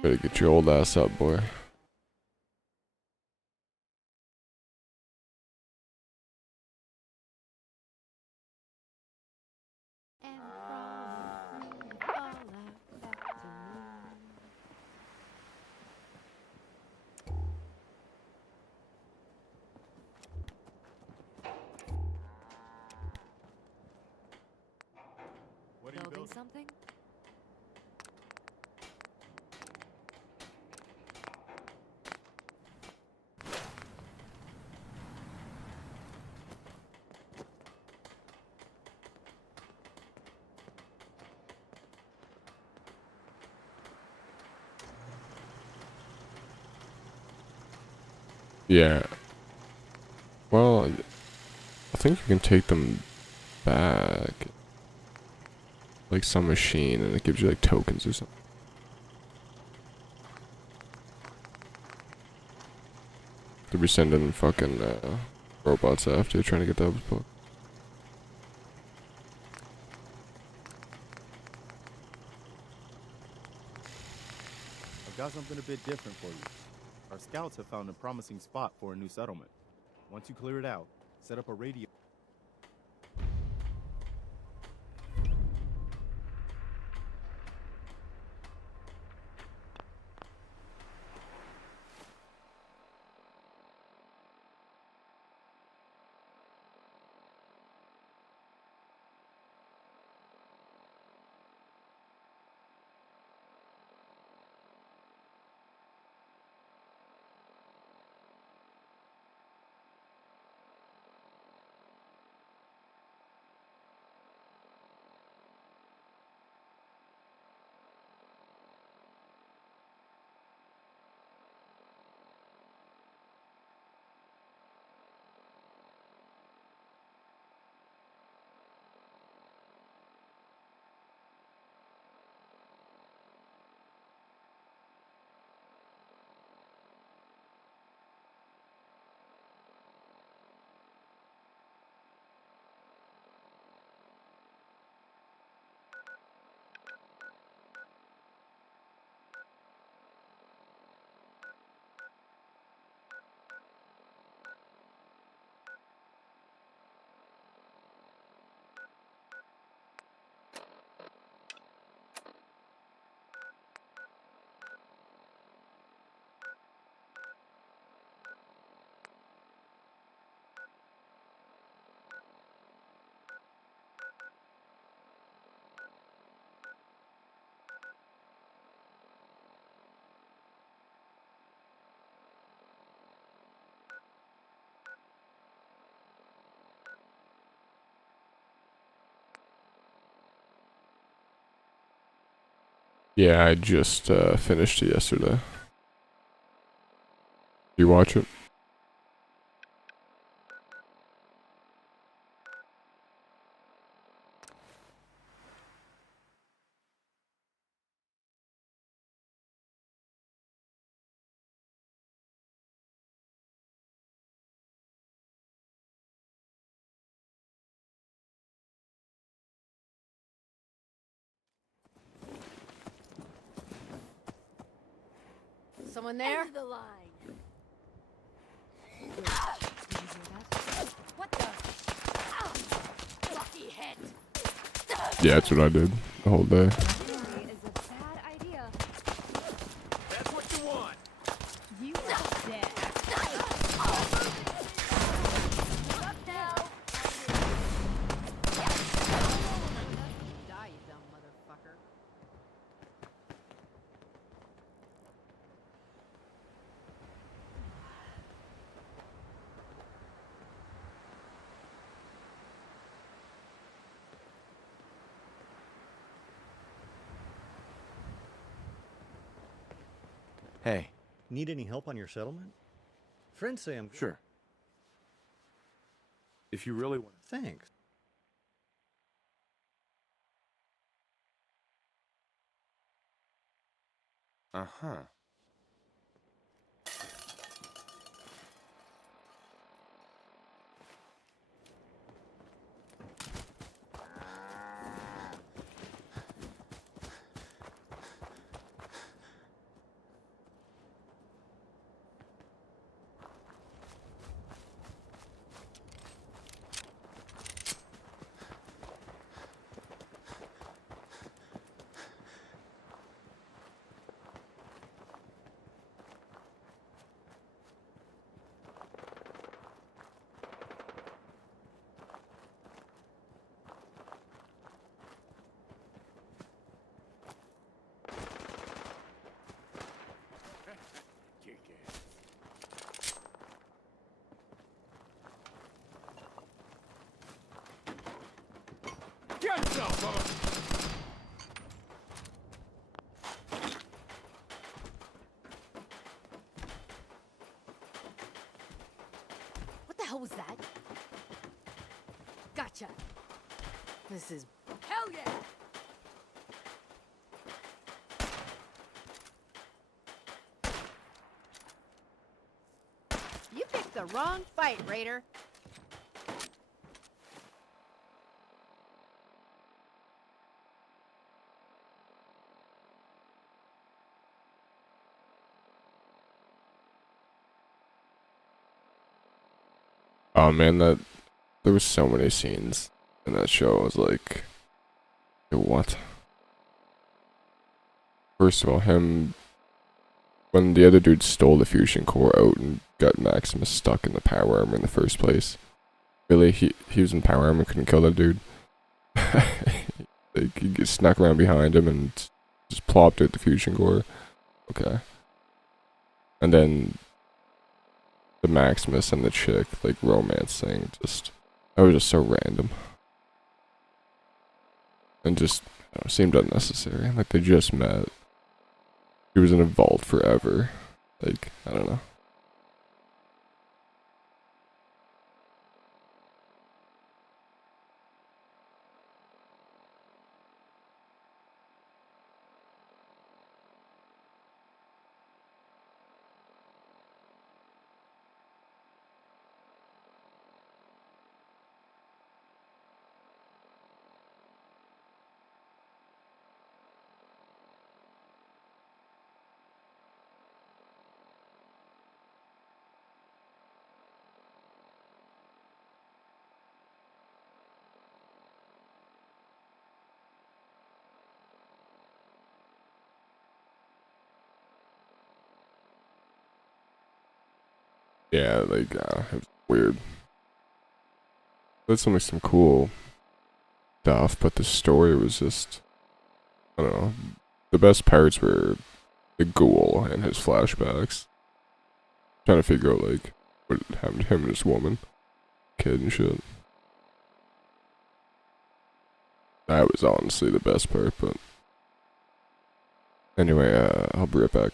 Better get your old ass up, boy. What are you building? Something? Yeah. Well, I think you can take them back. Like some machine, and it gives you like tokens or something. To be sending fucking robots after you trying to get those book. I've got something a bit different for you. Our scouts have found a promising spot for a new settlement. Once you clear it out, set up a radio. Yeah, I just finished it yesterday. You watch it? Someone there? End of the line. Did you hear that? What the? Lucky hit. Yeah, that's what I did the whole day. Is a bad idea. That's what you want. You are dead. Up now. Die, you dumb motherfucker. Hey. Need any help on your settlement? Friends say I'm... Sure. If you really want... Thanks. Uh-huh. Get some, Bubba! What the hell was that? Gotcha. This is hell yeah. You picked the wrong fight, Raider. Oh man, there was so many scenes in that show. I was like, what? First of all, when the other dude stole the fusion core out and got Maximus stuck in the power armor in the first place. Really, he was in power armor and couldn't kill that dude. Like, he snuck around behind him and just plopped out the fusion core. Okay. And then the Maximus and the chick, like, romance thing, that was just so random. And just, seemed unnecessary. Like, they just met. He was in a vault forever. Like, I don't know. Yeah, like, it was weird. There's some cool stuff, but the story was just, I don't know. The best parts were the ghoul and his flashbacks. Trying to figure out, like, what happened to him and his woman, kid and shit. That was honestly the best part, but anyway, I'll be right back.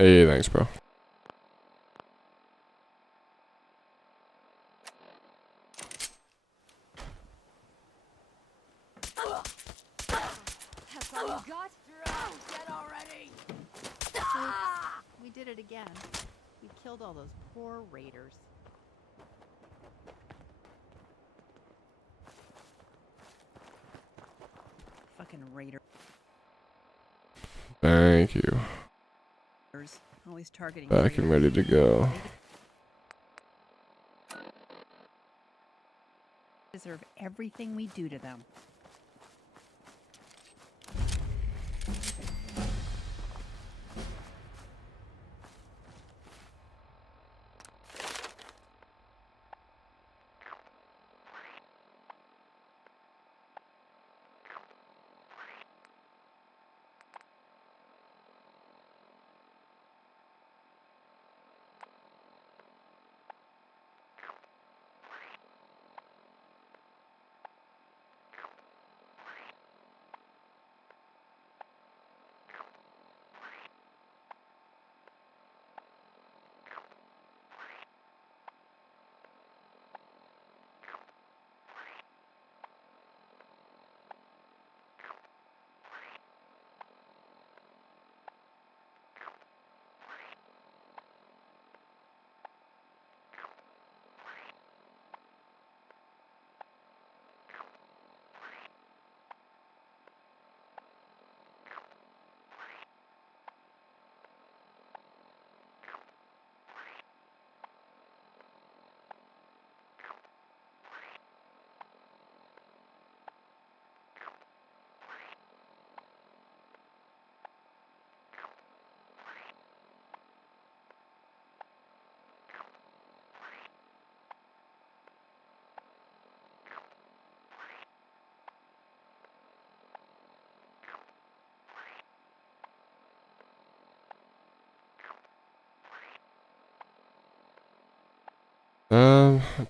Hey, thanks, bro. That's all you got? Dead already! We did it again. We killed all those poor raiders. Fucking raiders. Thank you. Always targeting Back and ready to go. Deserve everything we do to them.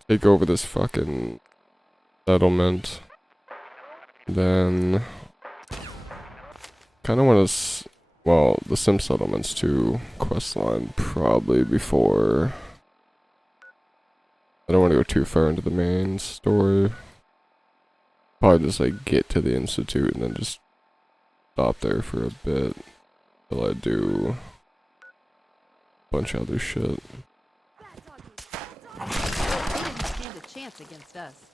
Take over this fucking settlement. Then kind of want to, well, the Sim settlements too. Questline probably before. I don't want to go too far into the main story. Probably just like get to the institute and then just stop there for a bit till I do a bunch of other shit. They didn't stand a chance against us.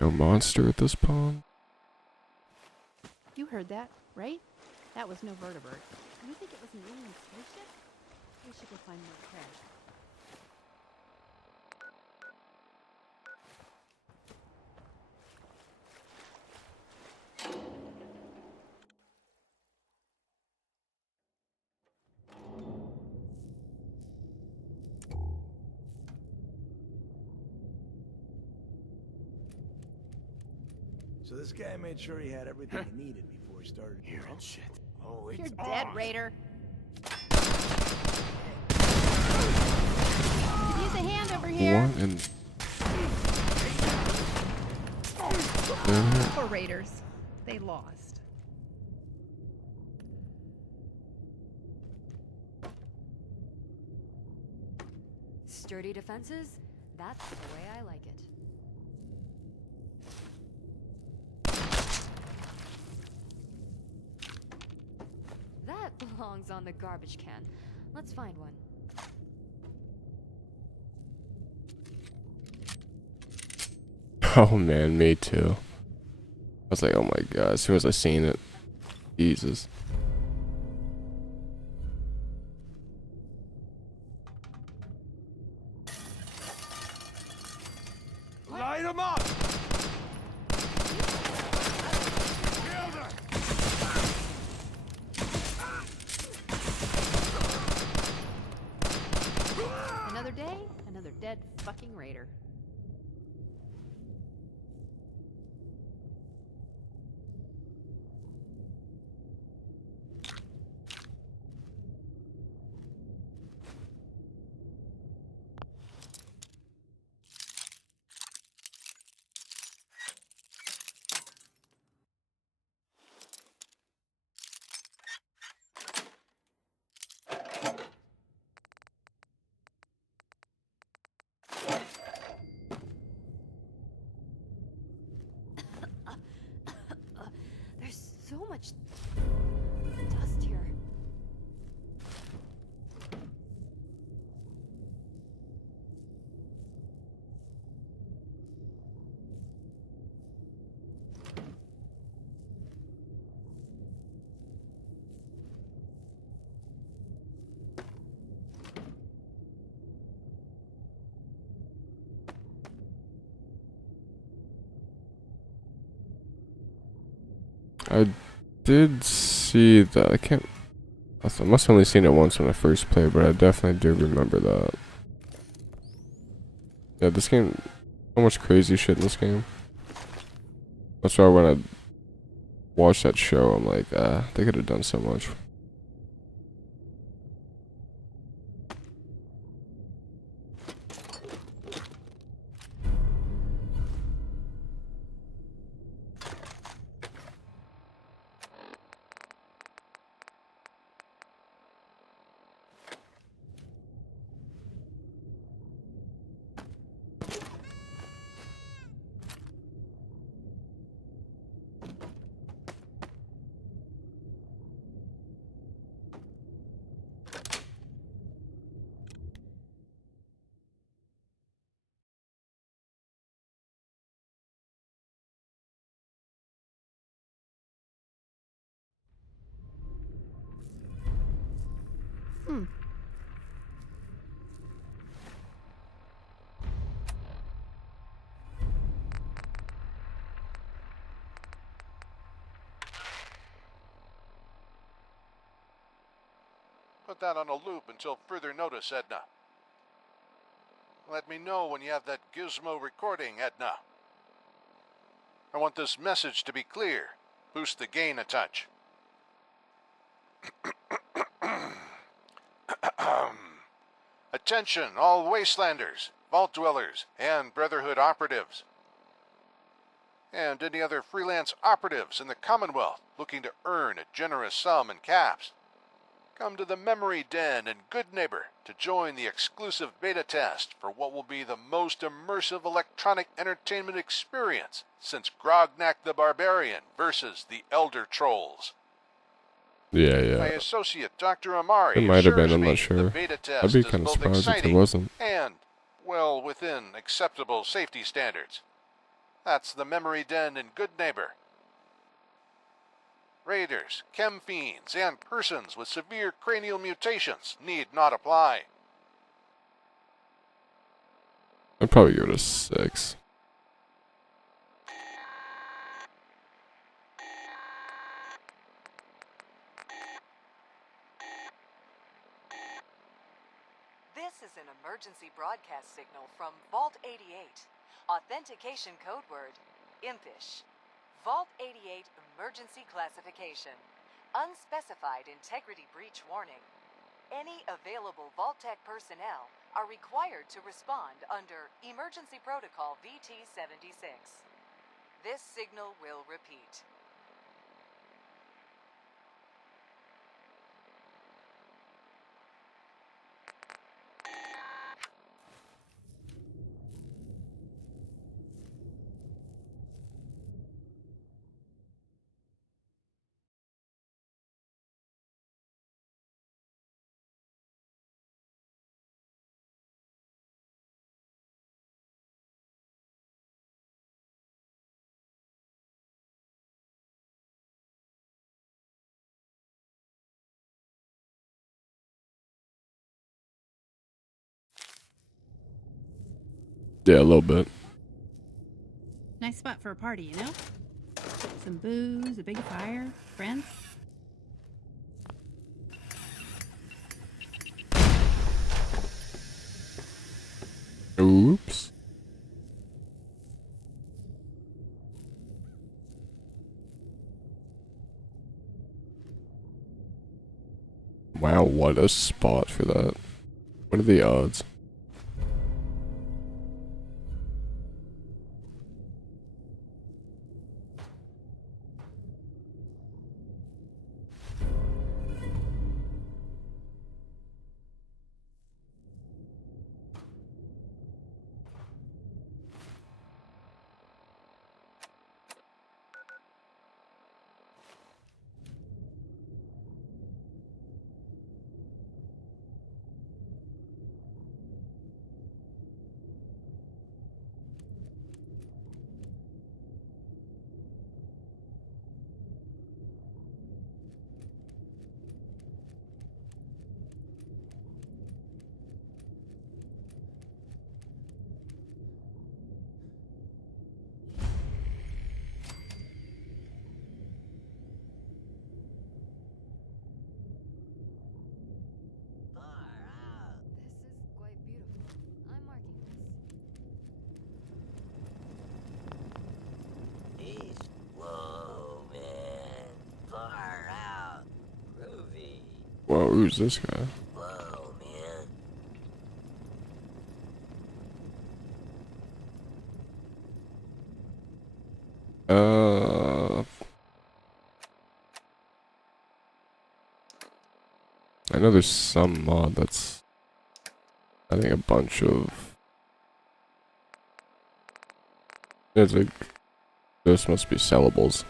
No monster at this pond? You heard that, right? That was no vertebrate. You think it was an alien spaceship? We should go find more crash. So this guy made sure he had everything he needed before he started hearing shit. Oh, it's You're dead, Raider. Could use a hand over here. What in Poor Raiders. They lost. Sturdy defenses? That's the way I like it. That belongs on the garbage can. Let's find one. Oh man, me too. I was like, oh my god, as soon as I seen it. Jesus. Light them up! Kill them! Another day, another dead fucking Raider. I did see that. I can't. I must have only seen it once when I first played, but I definitely do remember that. Yeah, this game, so much crazy shit in this game. That's why when I watched that show, I'm like, they could have done so much. Hmm. Put that on a loop until further notice, Edna. Let me know when you have that gizmo recording, Edna. I want this message to be clear. Boost the gain a touch. Attention, all Wastelanders, Vault Dwellers, and Brotherhood operatives. And any other freelance operatives in the Commonwealth looking to earn a generous sum in caps. Come to the Memory Den in Good Neighbor to join the exclusive beta test for what will be the most immersive electronic entertainment experience since Grognak the Barbarian versus the Elder Trolls. Yeah. My associate, Dr. Amari, It might have been, assures I'm me not the sure. beta I'd test be is kind of both surprised if it exciting wasn't. and, well, within acceptable safety standards. That's the Memory Den in Good Neighbor. Raiders, chem fiends, and persons with severe cranial mutations need not apply. I'd probably give it a 6. This is an emergency broadcast signal from Vault 88. Authentication code word, impish. Vault 88 emergency classification. Unspecified integrity breach warning. Any available Vault-Tec personnel are required to respond under Emergency Protocol VT-76. This signal will repeat. Yeah, a little bit. Nice spot for a party, you know? Some booze, a big fire, friends. Oops. Wow, what a spot for that. What are the odds? Whoa, who's this guy? Whoa, man. I know there's some mod that's, I think, a bunch of. There's like, this must be sellables.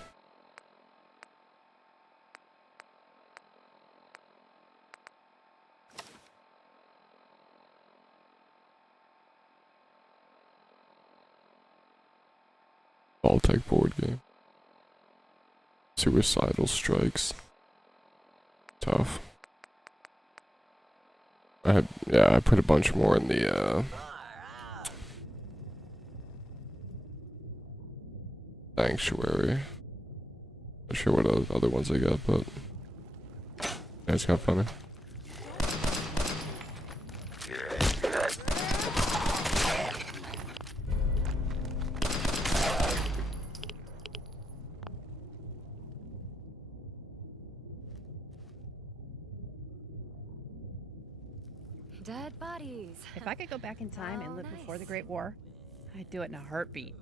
Vault-Tec board game. Suicidal strikes. Tough. I put a bunch more in the sanctuary. Not sure what other ones I got, but yeah, it's kind of funny. Dead bodies. If I could go back in time and live before the Great War, I'd do it in a heartbeat.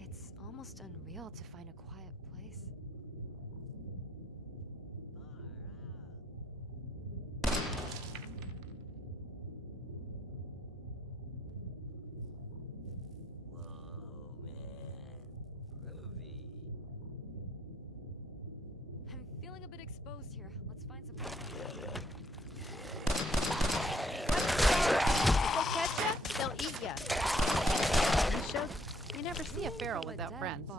It's almost unreal to find a quiet place. I'm feeling a bit exposed here. Let's find some. If they catch ya, they'll eat ya. These shows, you never see a feral without friends.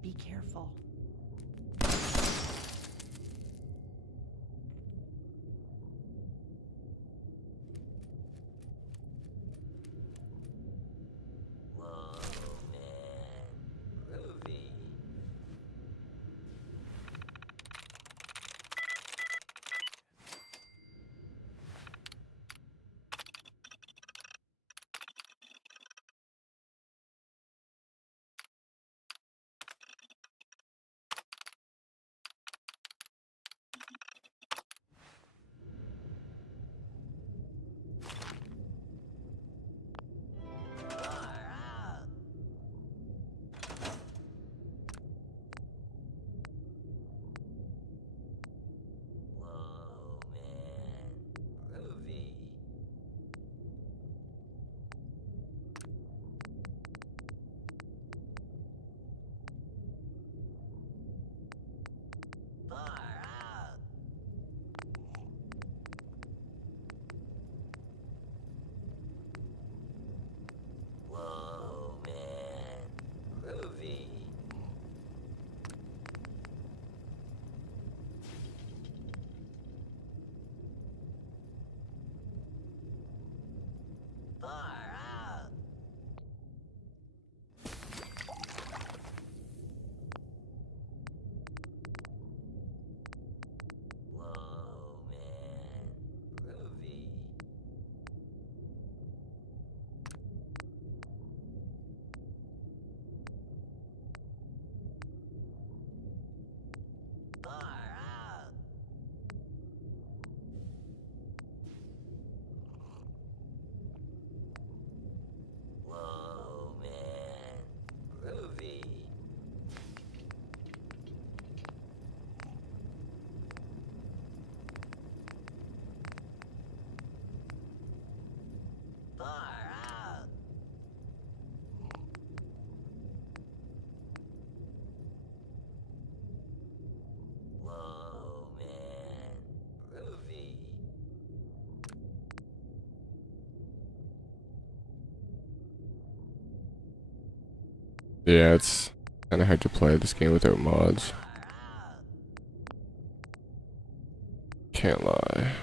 Be careful. Yeah, it's kind of hard to play this game without mods. Can't lie.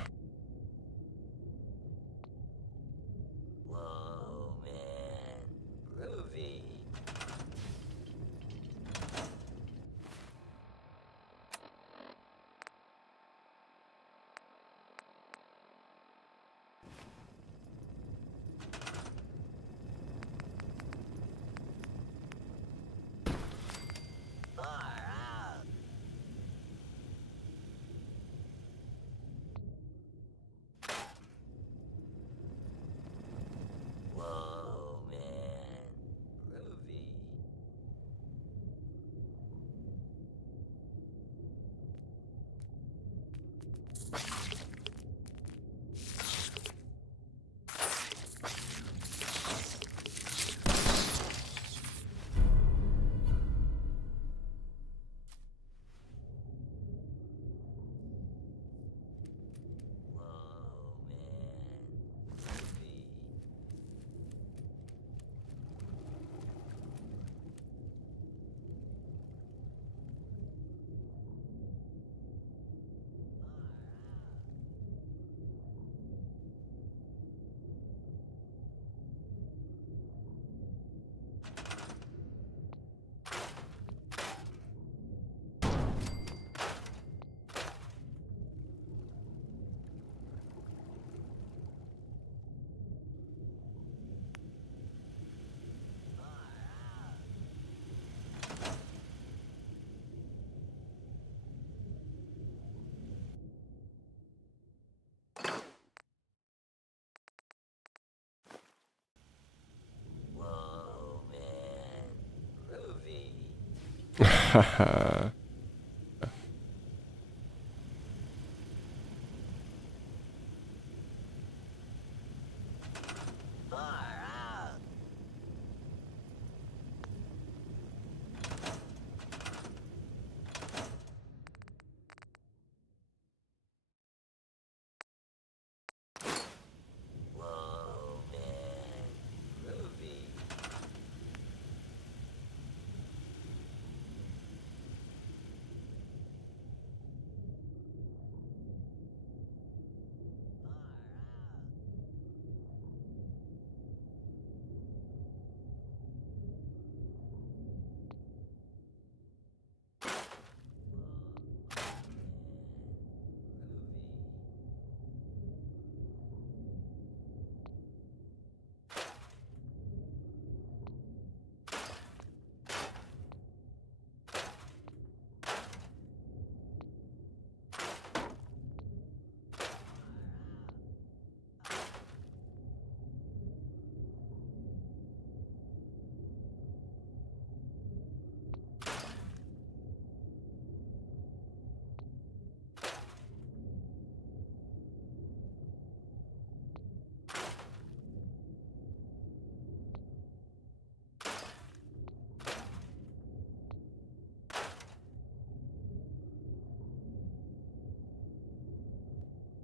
Haha.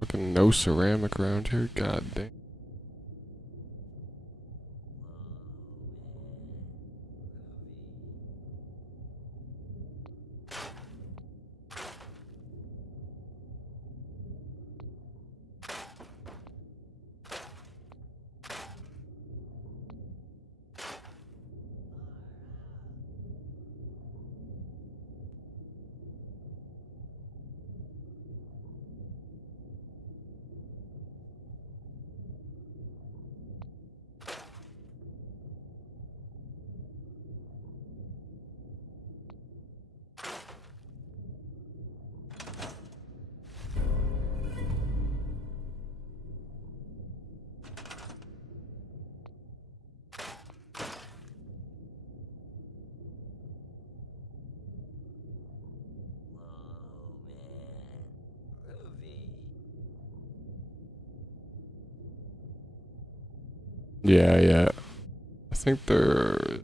Fucking no ceramic around here, god damn. Yeah. I think they're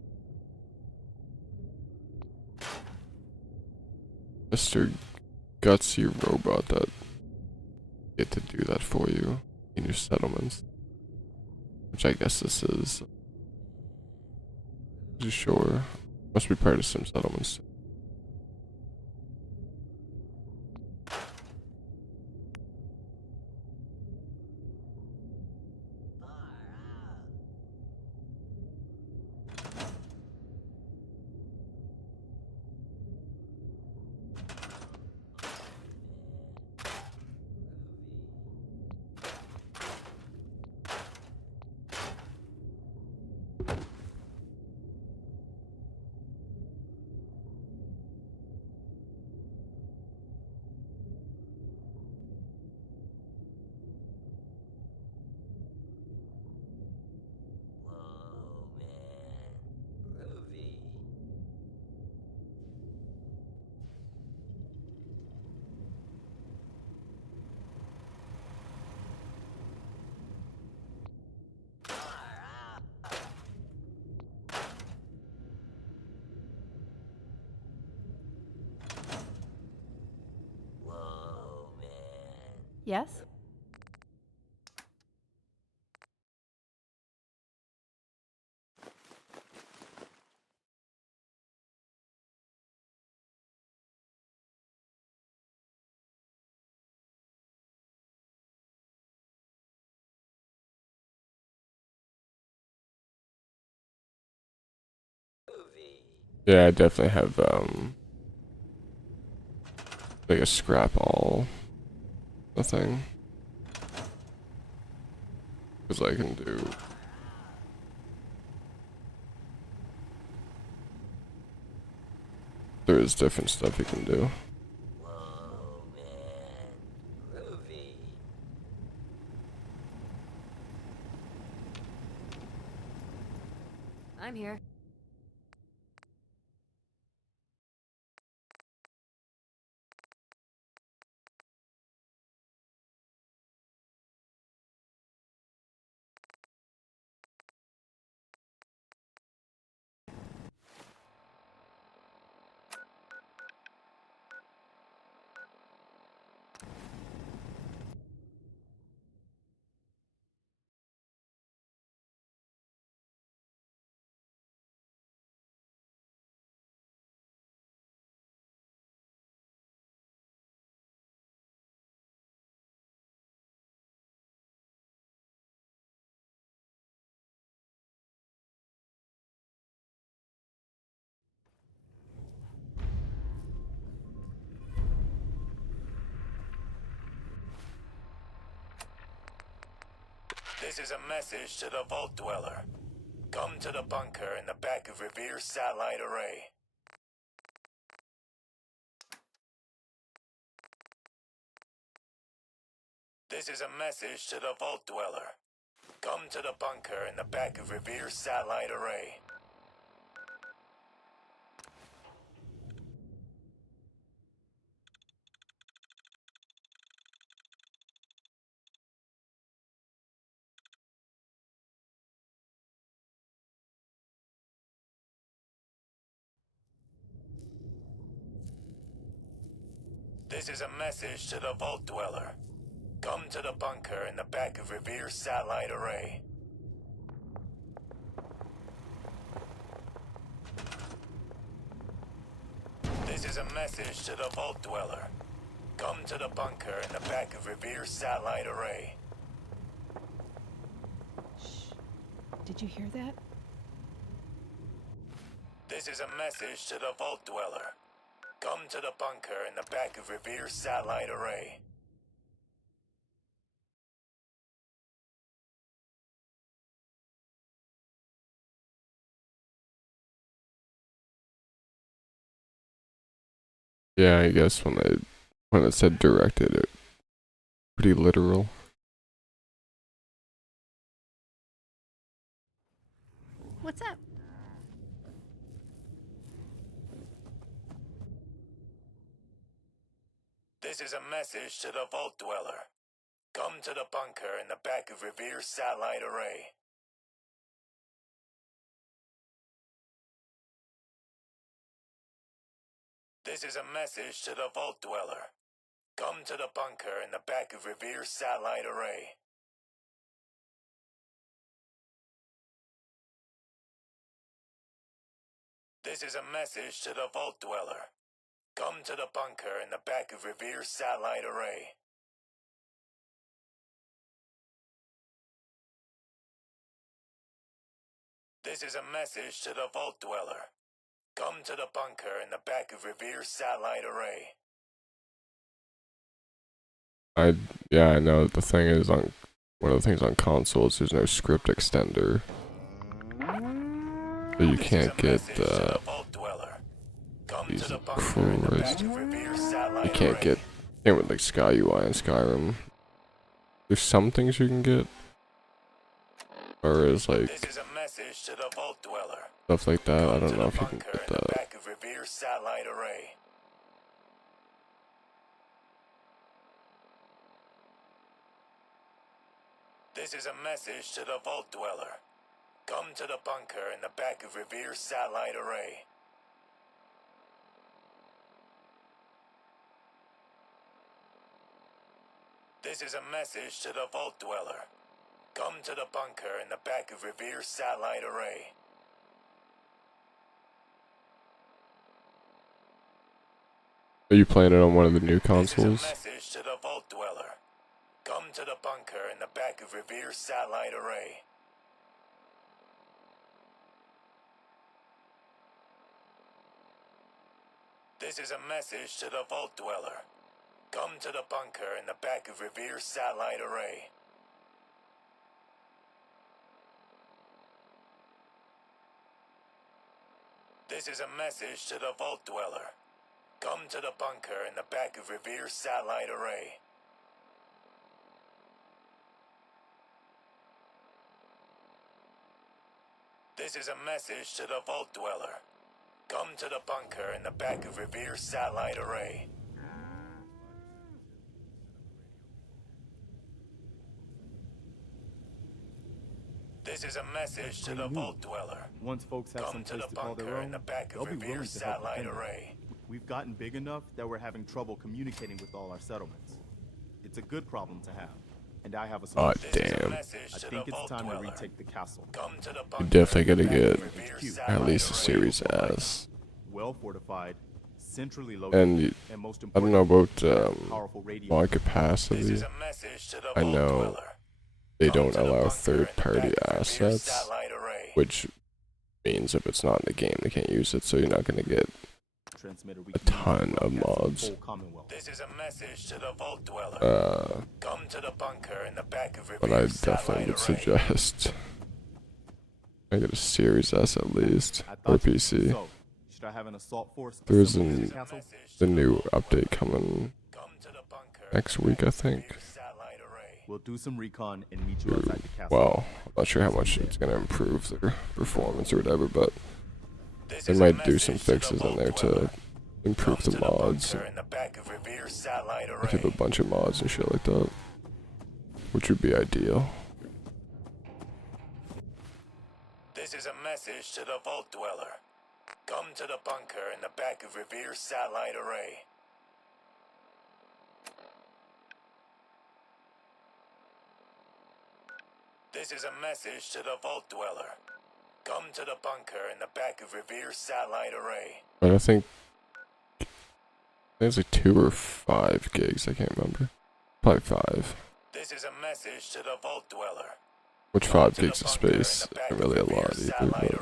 Mr. Gutsy robot that get to do that for you in your settlements. Which I guess this is. Just sure. Must be part of some settlements. Yes? Yeah, I definitely have like a scrap all the thing. Because I can do there is different stuff you can do. I'm here. This is a message to the Vault Dweller. Come to the bunker in the back of Revere's satellite array. This is a message to the Vault Dweller. Come to the bunker in the back of Revere's satellite array. This is a message to the Vault Dweller. Come to the bunker in the back of Revere's satellite array. This is a message to the Vault Dweller. Come to the bunker in the back of Revere's satellite array. Shh. Did you hear that? This is a message to the Vault Dweller. Come to the bunker in the back of Revere's satellite array. Yeah, I guess when it said directed, it pretty literal. What's up? This is a message to the Vault Dweller. Come to the bunker in the back of Revere's satellite array. This is a message to the Vault Dweller. Come to the bunker in the back of Revere's satellite array. This is a message to the Vault Dweller. Come to the bunker in the back of Revere's satellite array. This is a message to the Vault Dweller. Come to the bunker in the back of Revere's satellite array. Yeah, I know the thing is on one of the things on consoles there's no script extender. So you can't get Jesus Christ. You can't get with like Sky UI and Skyrim. There's some things you can get. Or is like stuff like that. I don't know if you can get that. This is a message to the Vault Dweller. Come to the bunker in the back of Revere's satellite array. This is a message to the Vault Dweller. Come to the bunker in the back of Revere's satellite array. Are you playing it on one of the new consoles? This is a message to the Vault Dweller. Come to the bunker in the back of Revere's satellite array. This is a message to the Vault Dweller. Come to the bunker in the back of Revere's satellite array. This is a message to the Vault Dweller. Come to the bunker in the back of Revere's satellite array. This is a message to the Vault Dweller. Come to the bunker in the back of Revere's satellite array. This is a message to the Vault Dweller. Once folks have some place to call their own, they'll be willing to help defend it. We've gotten big enough that we're having trouble communicating with all our settlements. It's a good problem to have, and I have a solution. Oh damn! I think it's time to retake the castle. You definitely gotta get at least a Series S. Well fortified, centrally located, And most I don't know about powerful radio. mod capacity. I know they don't allow third-party assets, which means if it's not in the game, they can't use it. So you're not gonna get a ton of mods. This is a message to the Vault Dweller. Come to the bunker in the back of But I definitely would suggest I get a Series S at least, or PC. Should I have an assault force? There's the new update coming next week, I think. We'll do some recon and meet you outside the castle. Well, I'm not sure how much it's gonna improve their performance or whatever, but they might do some fixes in there to improve the mods. Like have a bunch of mods and shit like that, which would be ideal. This is a message to the Vault Dweller. Come to the bunker in the back of Revere's satellite array. This is a message to the Vault Dweller. Come to the bunker in the back of Revere's satellite array. But I think there's like 2 or 5 gigs, I can't remember. Probably 5. This is a message to the Vault Dweller. Which 5 gigs of space isn't really a lot either, but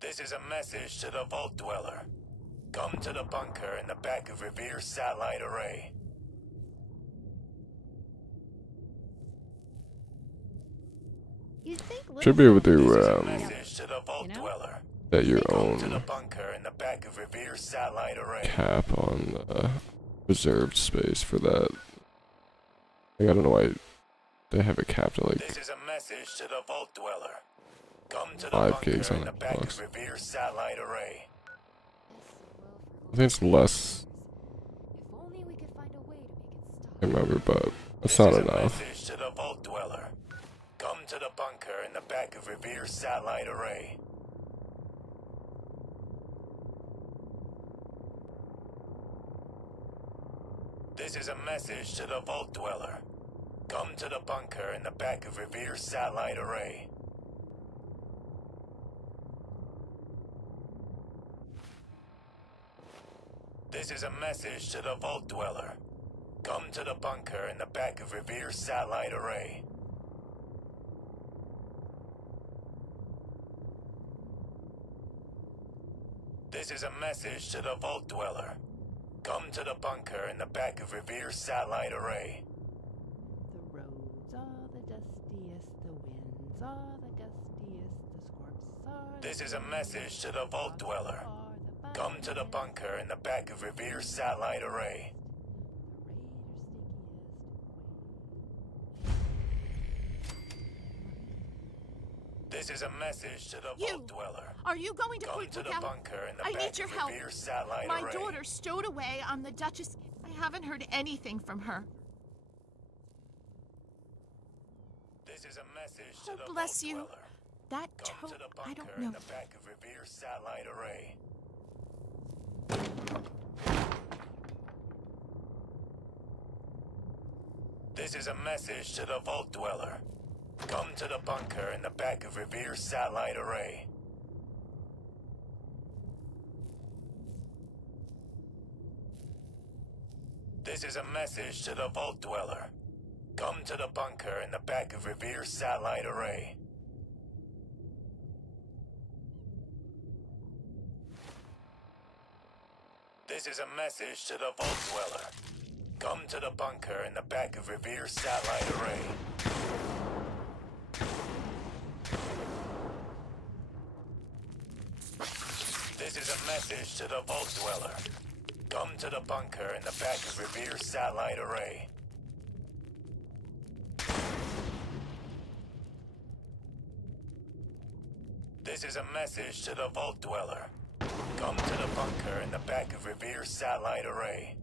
this is a message to the Vault Dweller. Come to the bunker in the back of Revere's satellite array. should be able to Message to the Vault Dweller. set your Come to the own bunker in the back of Revere's satellite array. cap on reserved space for that. Like, I don't know why they have it capped at like This is a message to the Vault Dweller. Come to the 5 bunker gigs in on the the back box. of Revere's satellite array. I think it's less. If only we could find a way to make it stop. I remember, but it's not enough. Message to the Vault Dweller. Come to the bunker in the back of Revere's satellite array. This is a message to the Vault Dweller. Come to the bunker in the back of Revere's satellite array. This is a message to the Vault Dweller. Come to the bunker in the back of Revere's satellite array. This is a message to the Vault Dweller. Come to the bunker in the back of Revere's satellite array. The roads are the dustiest, the winds are the gustiest, the scorps are. This is a message to the Vault Dweller. Come to the bunker in the back of Revere's satellite array. This is a message to the Vault Dweller. Are you going to Come quick to the look out? bunker in the I back need your of help. Revere's satellite My array. daughter stowed away on the Duchess. I haven't heard anything from her. This is a message to Oh, the bless Vault you. Dweller. That Come to tote, the bunker I don't in know. the back of Revere's satellite array. This is a message to the Vault Dweller. Come to the bunker in the back of Revere's satellite array. This is a message to the Vault Dweller. Come to the bunker in the back of Revere's satellite array. This is a message to the Vault Dweller. Come to the bunker in the back of Revere's satellite array. This is a message to the Vault Dweller. Come to the bunker in the back of Revere's satellite array. This is a message to the Vault Dweller. Come to the bunker in the back of Revere's satellite array.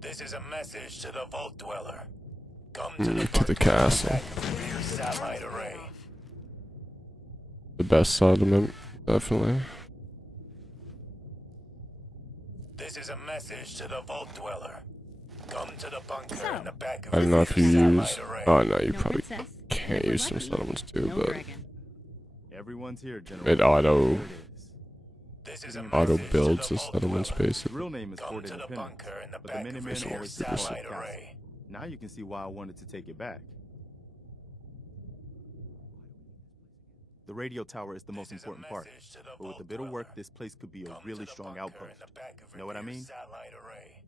This is a message to the Vault Dweller. Come to the To the castle. Revere's satellite array. The best settlement, definitely. This is a message to the Vault Dweller. Come to the bunker in the back of I don't know if you Revere's use. satellite array. Oh no, you probably can't use some settlements too, but Everyone's here, General. it auto This is a auto message builds to the the Vault settlements Dweller. The basically. real name is Come Fort to the Independence, bunker in the but the back of Minutemen Revere's always took us to satellite the castle. array. Now you can see why I wanted to take it back. The radio tower is the most important part, but with a bit of work, this place could be a really strong outpost. Know what I mean? Satellite array.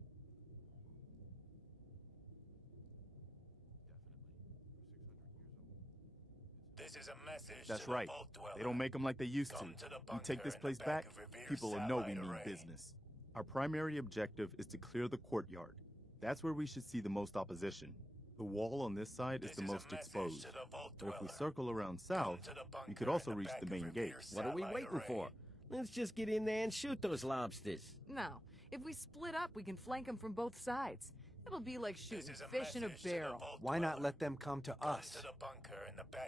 This is a message That's to the right. Vault Dweller. They don't make them like they used to. Come to the You take bunker this in place the back, back of Revere's people will know we satellite mean array. business. Our primary objective is to clear the courtyard. That's where we should see the most opposition. The wall on this side is the most exposed. But if we circle around south, we could also reach the main gate. What are we waiting for? Let's just get in there and shoot those lobsters. No. If we split up, we can flank them from both sides. It'll be like shooting fish in a barrel. Why not let them come to us?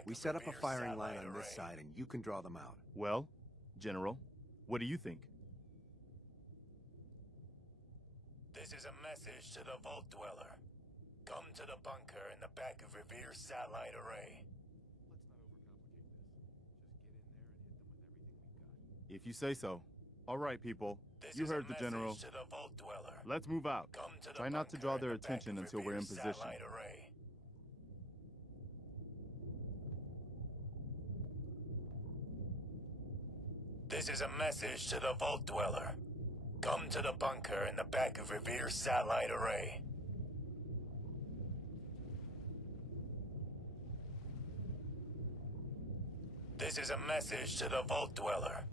We set up a firing line on this side, and you can draw them out. Well, General, what do you think? This is a message to the Vault Dweller. Come to the bunker in the back of Revere's satellite array. If you say so. All right, people. This You is a heard the General. message to the Vault Dweller. Let's move out. Come to the Try not to bunker draw in their the back attention of until we're in Revere's position. satellite array. This is a message to the Vault Dweller. Come to the bunker in the back of Revere's satellite array. This is a message to the Vault Dweller.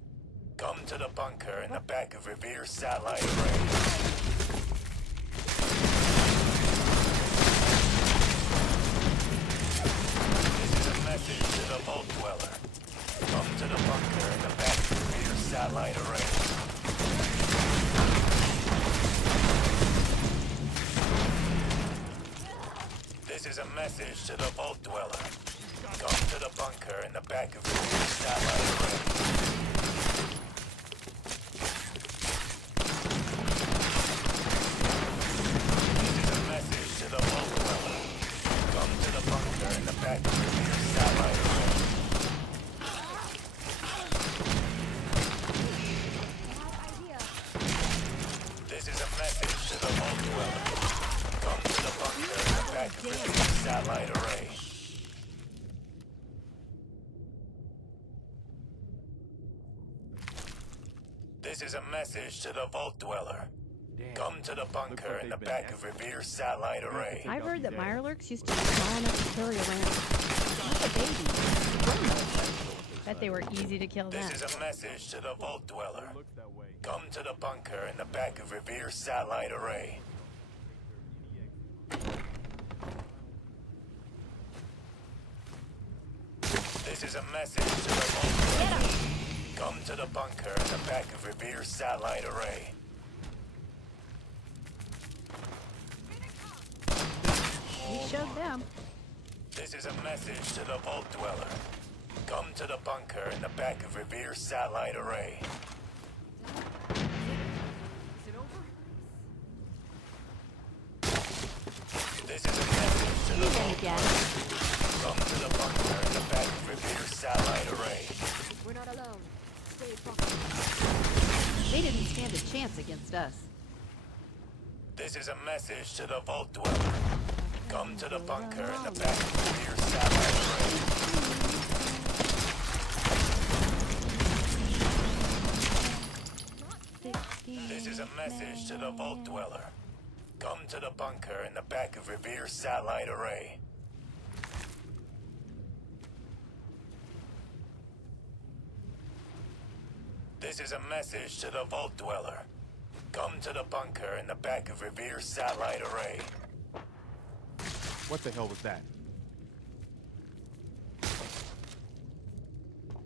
Come to the bunker in the back of Revere's satellite array. This is a message to the Vault Dweller. This is a message to the Vault Dweller. Come to the bunker in the back of Revere's satellite array. This is a message to the Vault Dweller. Come to the bunker in the back of Revere's satellite array. This is a message to the Vault Dweller. Come to the bunker in the back of Revere's satellite array. This is a message to the Vault Dweller. Come to the bunker in the back of Revere's satellite array. I've heard that Mirelurks used to be small enough to carry around. Not a baby. Bet they were easy to kill then. This is a message to the Vault Dweller. Come to the bunker in the back of Revere's satellite array. This is a message to the Vault Dweller. Come to the bunker in the back of Revere's satellite array. We showed them. This is a message to the Vault Dweller. Come to the bunker in the back of Revere's satellite array. This is a message to the Vault Dweller. Come to the bunker in the back of Revere's satellite array. We're not alone. Stay focused. They didn't stand a chance against us. This is a message to the Vault Dweller. Come to the bunker in the back of Revere's satellite array. This is a message to the Vault Dweller. Come to the bunker in the back of Revere's satellite array. This is a message to the Vault Dweller. Come to the bunker in the back of Revere's satellite array. What the hell was that?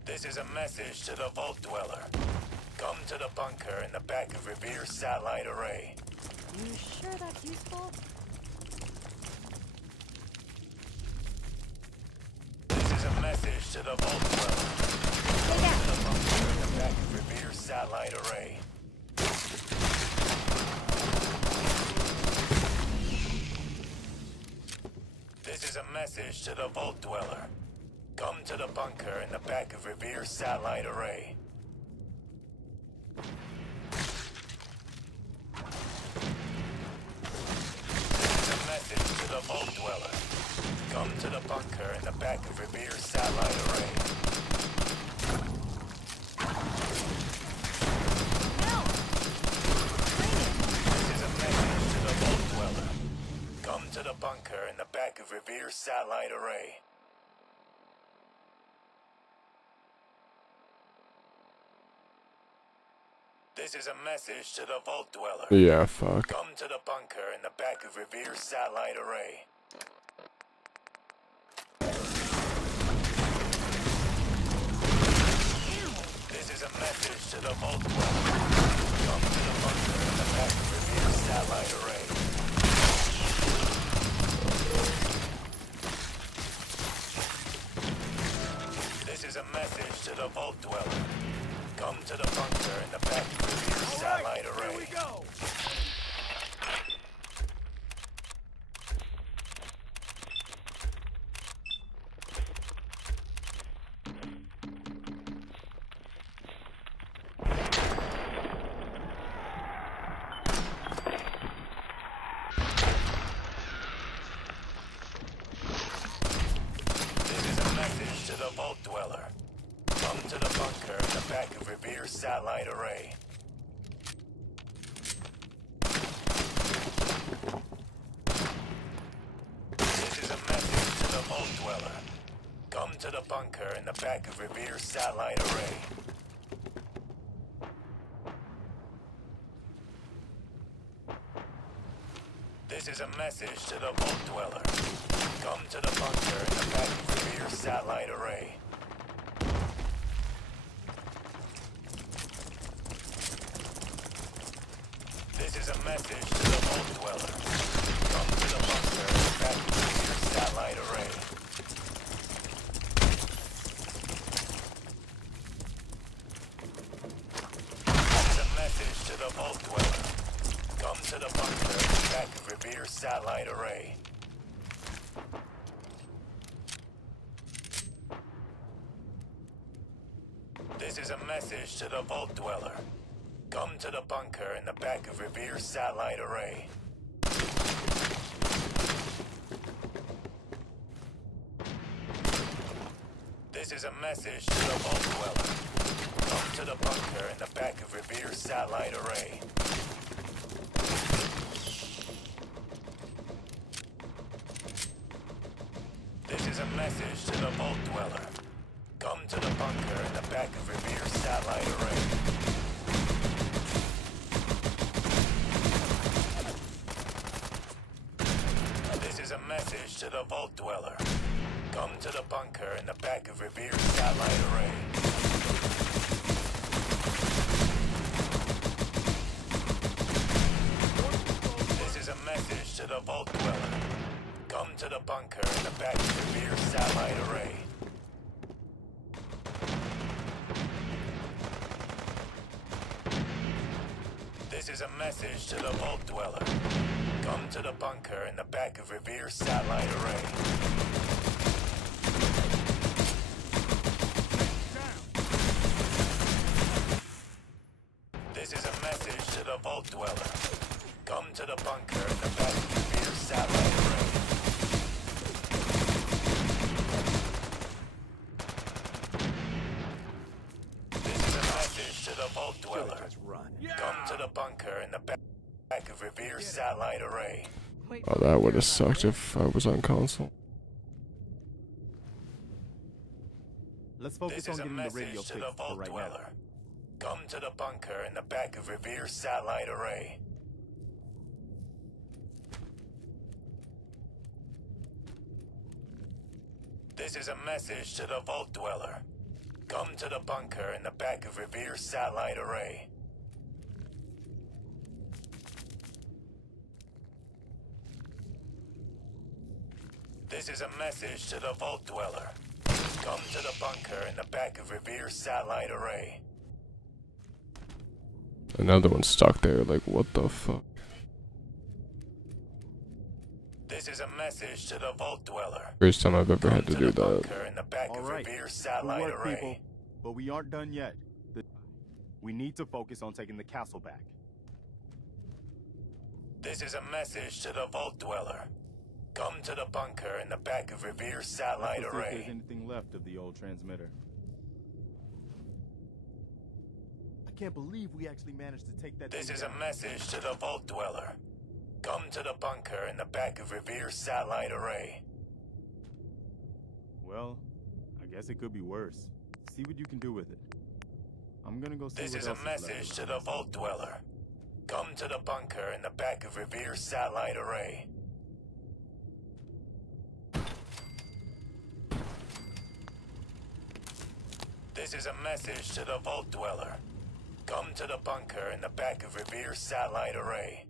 This is a message to the Vault Dweller. Come to the bunker in the back of Revere's satellite array. You sure that's useful? This is a message to the Vault Dweller. Come to the bunker in the back of Revere's satellite array. This is a message to the Vault Dweller. Come to the bunker in the back of Revere's satellite array. This is a message to the Vault Dweller. Come to the bunker in the back of Revere's satellite array. This is a message to the Vault Dweller. Come to the bunker in the back of Revere's satellite array. This is a message to the Vault Dweller. Yeah, fuck. Come to the bunker in the back of Revere's satellite array. This is a message to the Vault Dweller. Come to the bunker in the back of Revere's satellite array. This is a message to the Vault Dweller. Come to the bunker in the back of Revere's satellite array. Here we go. This is a message to the Vault Dweller. Come to the bunker in the back of Revere's satellite array. This is a message to the Vault Dweller. Come to the bunker in the back of Revere's satellite array. This is a message to the Vault Dweller. Come to the bunker in the back of Revere's satellite array. This is a message to the Vault Dweller. Come to the bunker in the back of Revere's This is a message to the Vault Dweller. Come to the bunker in the back of Revere's satellite array. This is a message to the Vault Dweller. Come to the bunker in the back of Revere's satellite array. This is a message to the Vault Dweller. Come to the bunker in the back of Revere's satellite array. This is a message to the Vault Dweller. Come to the bunker in the back of Revere's satellite array. This is a message to the Vault Dweller. Come to the bunker in the back of Revere's satellite array. This is a message to the Vault Dweller. Come to the bunker in the back of Revere's satellite array. This is a message to the Vault Dweller. Come to the bunker in the back of Revere's satellite array. This is a message to the Vault Dweller. Come to the bunker in the back of Revere's satellite array. Oh, that would have sucked if I was on console. Let's focus on getting the radio fixed for right now. Come to the bunker in the back of Revere's satellite array. This is a message to the Vault Dweller. Come to the bunker in the back of Revere's satellite array. This is a message to the Vault Dweller. Come to the bunker in the back of Revere's satellite array. Another one stuck there, like, what the fuck? This is a message to the Vault Dweller. First time I've ever had to do that. All right, good work, people. But we aren't done yet. We need to focus on taking the castle back. This is a message to the Vault Dweller. Come to the bunker in the back of Revere's satellite Let's see if array. there's anything left of the old transmitter. I can't believe we actually managed to take that. This thing is down. a message to the Vault Dweller. Come to the bunker in the back of Revere's satellite array. Well, I guess it could be worse. See what you can do with it. I'm gonna go see This what is else a message left to the Vault Dweller. Come to the bunker in the back of Revere's satellite array. This is a message to the Vault Dweller. Come to the bunker in the back of Revere's satellite array.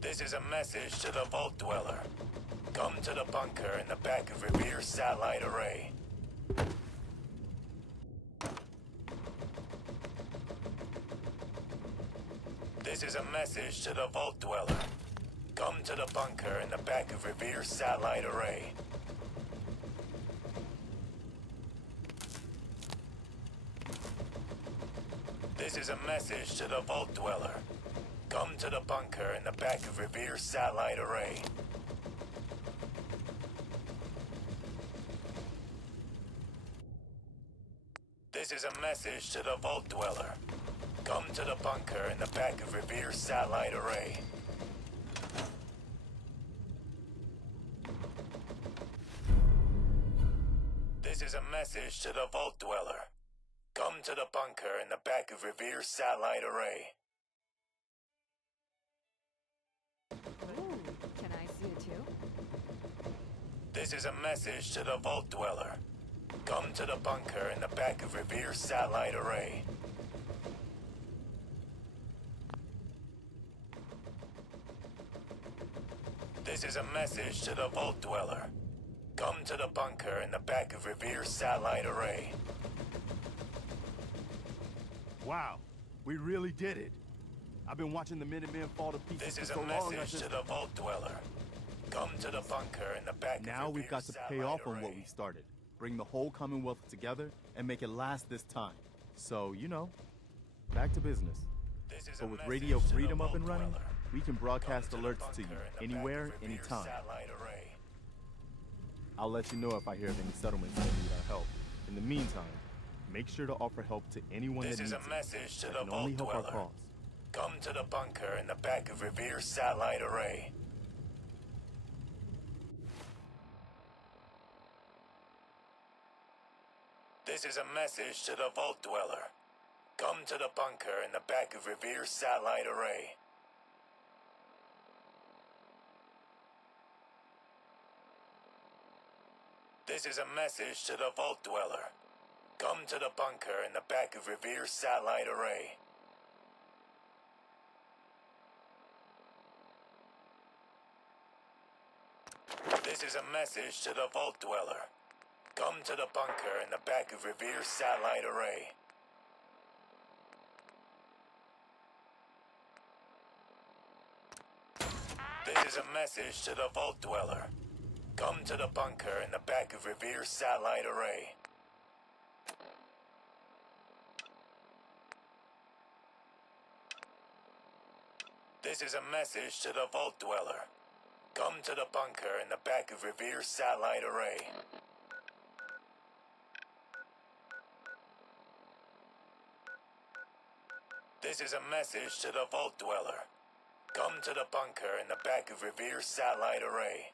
This is a message to the Vault Dweller. Come to the bunker in the back of Revere's satellite array. This is a message to the Vault Dweller. Come to the bunker in the back of Revere's satellite array. This is a message to the Vault Dweller. Come to the bunker in the back of Revere's satellite array. This is a message to the Vault Dweller. Come to the bunker in the back of Revere's satellite array. This is a message to the Vault Dweller. Come to the bunker in the back of Revere's satellite array. Ooh, can I see it too? This is a message to the Vault Dweller. Come to the bunker in the back of Revere's satellite array. This is a message to the Vault Dweller. Come to the bunker in the back of Revere's satellite array. Wow, we really did it. I've been watching the Minutemen fall to pieces This is for a so long. message to the Vault Dweller. Come to the bunker in the back. Now we've got to pay off on what we've started. Bring the whole Commonwealth together and make it last this time. So, you know, back to business. But with Radio Freedom up and running, we can broadcast alerts to you anywhere, anytime. I'll let you know if I hear of any settlements that need our help. In the meantime, make sure to offer help to anyone that needs it. This is a message to That the can only help our Vault-Dweller. cause. Come to the bunker in the back of Revere Satellite Array. This is a message to the Vault-Dweller. Come to the bunker in the back of Revere Satellite Array. This is a message to the Vault-Dweller. Come to the bunker in the back of Revere Satellite Array. This is a message to the Vault-Dweller. Come to the bunker in the back of Revere Satellite Array. This is a message to the Vault-Dweller. Come to the bunker in the back of Revere Satellite Array. This is a message to the Vault-Dweller. Come to the bunker in the back of Revere Satellite Array. This is a message to the Vault-Dweller. Come to the bunker in the back of Revere Satellite Array.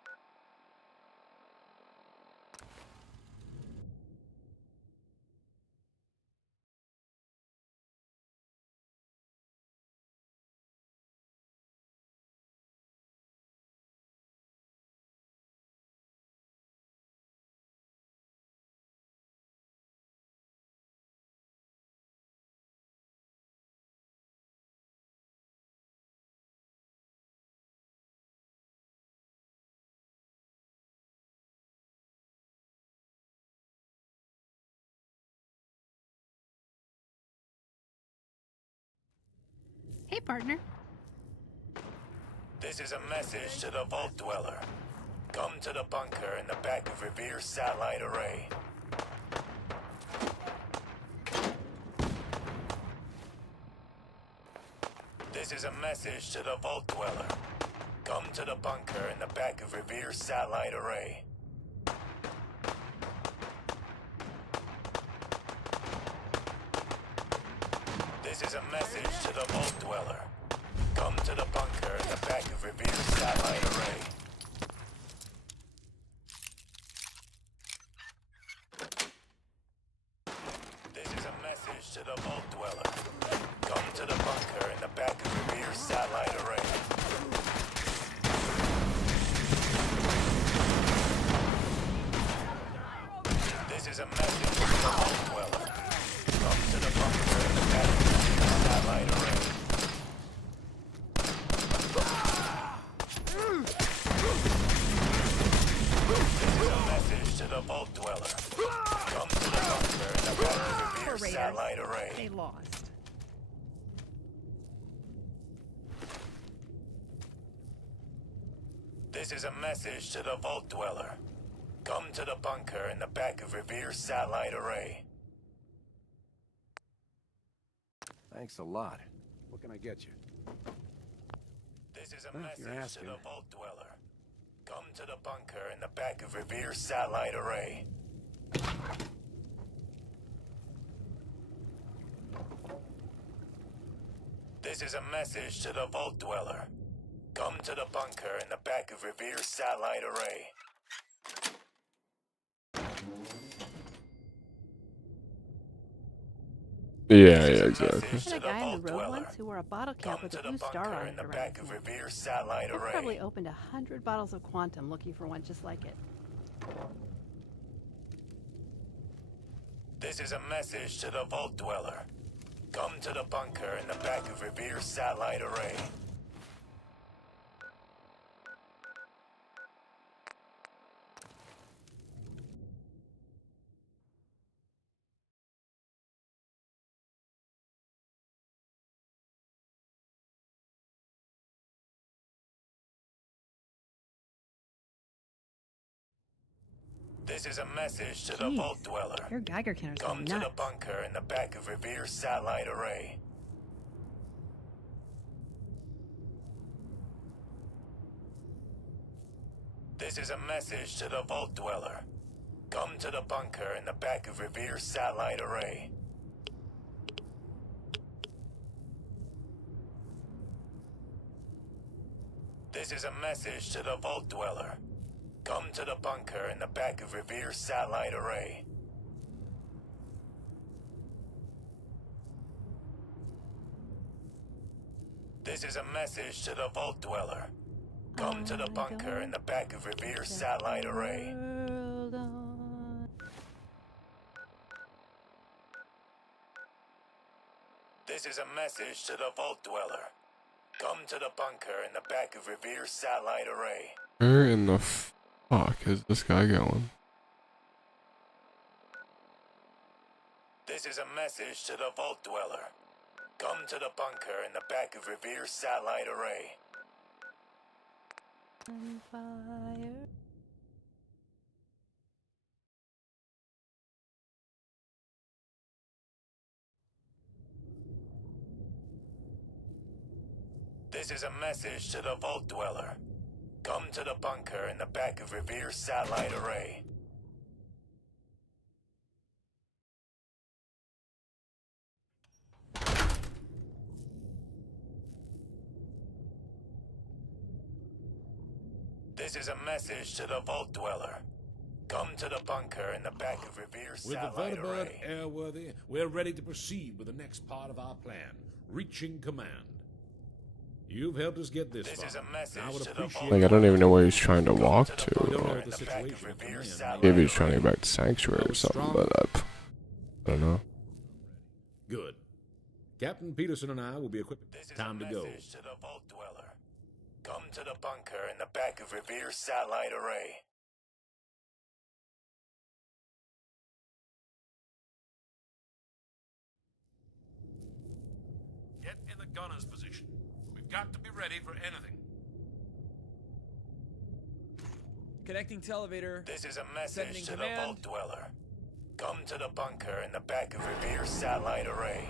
Hey, partner. This is a message to the Vault-Dweller. Come to the bunker in the back of Revere Satellite Array. This is a message to the Vault-Dweller. Come to the bunker in the back of Revere Satellite Array. This is a message to the Vault-Dweller. Come to the bunker in the back of Revere Satellite Array. This is a message to the Vault-Dweller. Come to the bunker in the back of Revere Satellite Array. This is a message to the Vault-Dweller. Come to the bunker in the back of Revere Satellite Array. This is a message to the Vault-Dweller. Come to the bunker in the back of Revere Raiders. Satellite Array. They lost. This is a message to the Vault-Dweller. Come to the bunker in the back of Revere Satellite Array. Thanks a lot. What can I get you? This is a Well, message you're to asking. the Vault-Dweller. Come to the bunker in the back of Revere Satellite Array. This is a message to the Vault-Dweller. Come to the bunker in the back of Revere Satellite Array. Yeah, exactly. I had a guy on the road once who wore a bottle cap with a blue star on it around Back his of neck. Revere Satellite He Array. probably opened 100 bottles of Quantum looking for one just like it. This is a message to the Vault-Dweller. Come to the bunker in the back of Revere Satellite Array. This is a message to the Vault Dweller. Your Geiger counter's Come going to the nuts. bunker in the back of Revere's satellite array. This is a message to the Vault Dweller. Come to the bunker in the back of Revere's satellite array. This is a message to the Vault Dweller. Come to the bunker in the back of Revere's satellite array. This is a message to the Vault Dweller. Come to the bunker in the back of Revere's satellite array. This is a message to the Vault Dweller. Come to the bunker in the back of Revere's satellite array. Where in the fuck is this guy going? This is a message to the Vault Dweller. Come to the bunker in the back of Revere's satellite array. Fire. This is a message to the Vault Dweller. Come to the bunker in the back of Revere's satellite array. This is a message to the Vault Dweller. Come to the bunker in the back of Revere's satellite With the Vertibird array. airworthy, we're ready to proceed with the next part of our plan, reaching command. You've helped us get this far. Is a message I would to the appreciate Like, I don't even know where he's trying to walk don't to. know what the situation at command. Maybe he's trying to get back to Sanctuary or something, but I don't know. Good. Captain Peterson and I will be equipped. Time to go. Message to the Vault Dweller. Come to the bunker in the back of Revere's satellite array. Get in the gunner's position. We've got to be ready for anything. Connecting to elevator. This is a message to command. the Vault Dweller. Come to the bunker in the back of Revere's satellite array.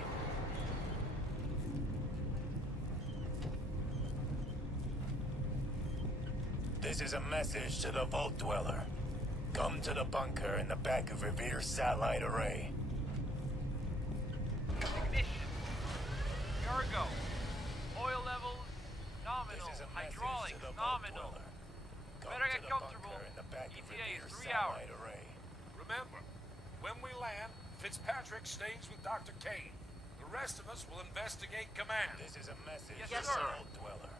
This is a message to the Vault Dweller. Come to the bunker in the back of Revere's satellite array. Ignition. Cargo. Oil levels nominal. Hydraulics nominal. Better get comfortable. ETA is 3 hours. Remember, when we land, Fitzpatrick stays with Dr. Kane. The rest of us will investigate command. This is a message Yes, to sir. the Vault Dweller.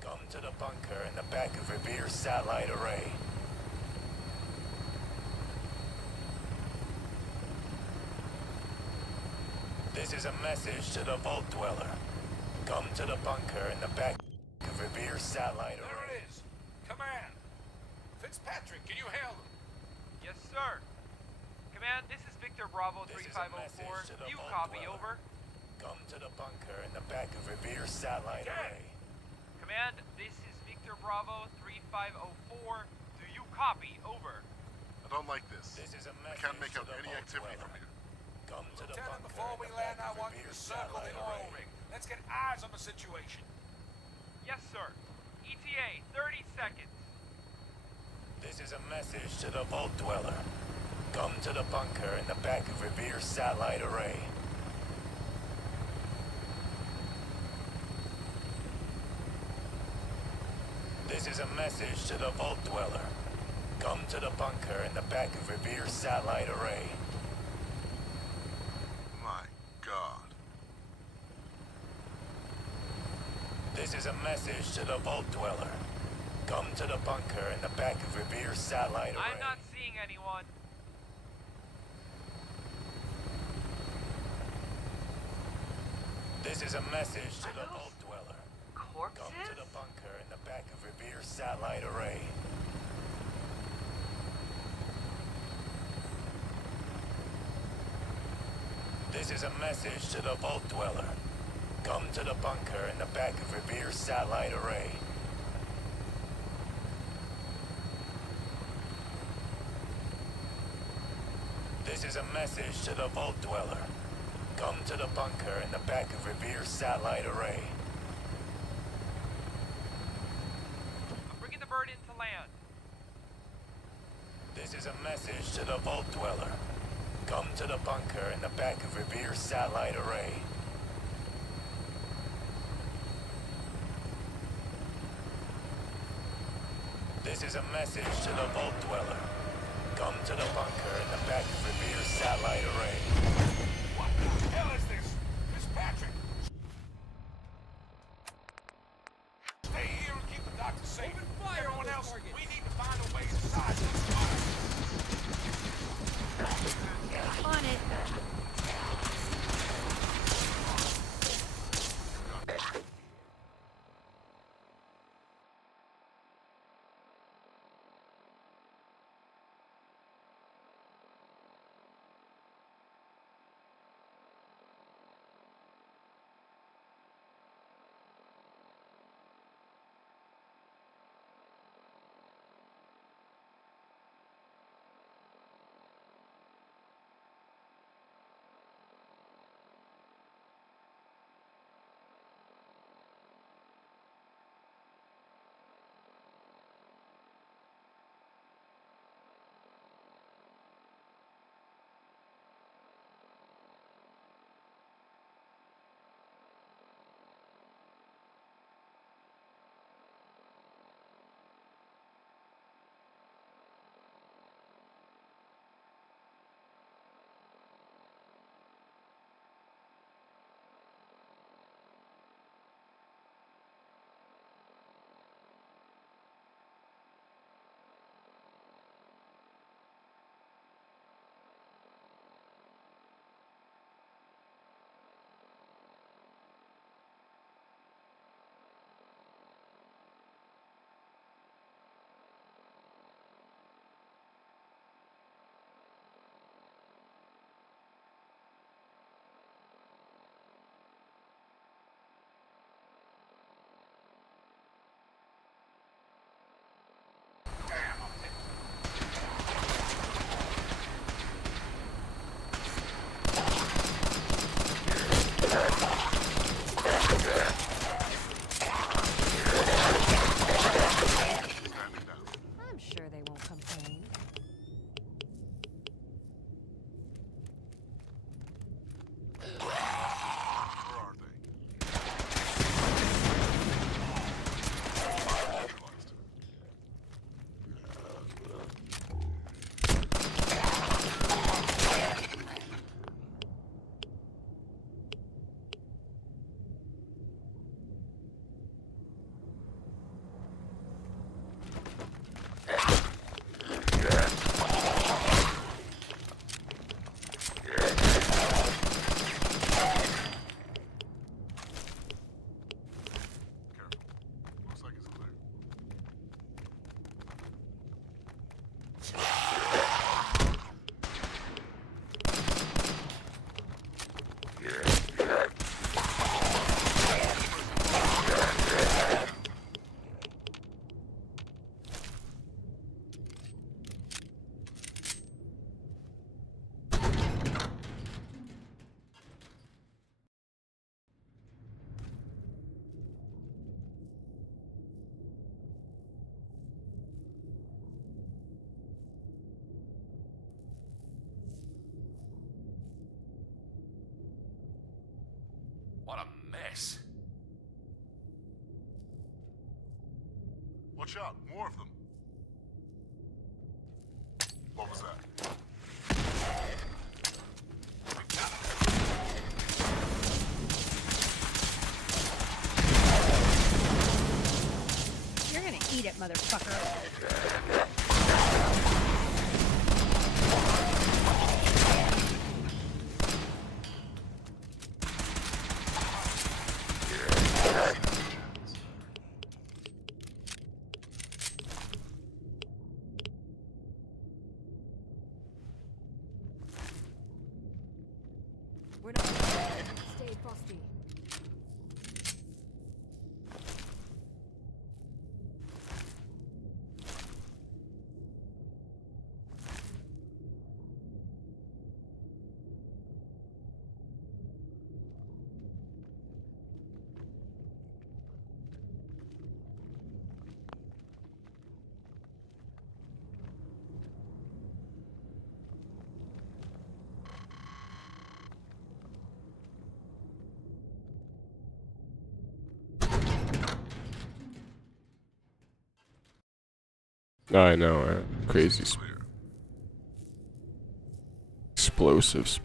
Come to the bunker in the back of Revere's satellite array. This is a message to the Vault Dweller. Come to the bunker in the back of Revere's satellite array. There it is. Command. Fitzpatrick, can you hail them? Yes, sir. Command, this is Victor Bravo 3504. Do you copy? Over. Come to the bunker in the back of Revere's satellite array. Command, this is Victor Bravo 3504. Do you copy? Over. I don't like this. This is a I can't make out any activity from here. Come to the Lieutenant, bunker before we in the land, back I of want you to Revere's circle the satellite oil array. rig. Let's get eyes on the situation. Yes, sir. ETA 30 seconds. This is a message to the Vault Dweller. Come to the bunker in the back of Revere's satellite array. This is a message to the Vault Dweller. Come to the bunker in the back of Revere's satellite array. My God. This is a message to the Vault Dweller. Come to the bunker in the back of Revere's satellite array. I'm not seeing anyone. This is a message to the Vault Dweller. Come to the bunker in the back of Revere's satellite array. This is a message to the Vault Dweller. Come to the bunker in the back of Revere's satellite array. This is a message to the Vault Dweller. Come to the bunker in the back of Revere's satellite array. I'm bringing the bird in to land. This is a message to the Vault Dweller. Come to the bunker in the back of Revere's satellite array. This is a message to the Vault Dweller. Come to the bunker in the back of Revere's satellite array. What the hell is this? Miss Patrick! Stay here and keep the doctor safe. Everyone else, we need to find a way inside this fire. On it. I'm sure they won't complain. What a mess. Watch out, more of them. What was that? You're gonna eat it, motherfucker. We're not stay frosty. I know, right? Crazy explosives.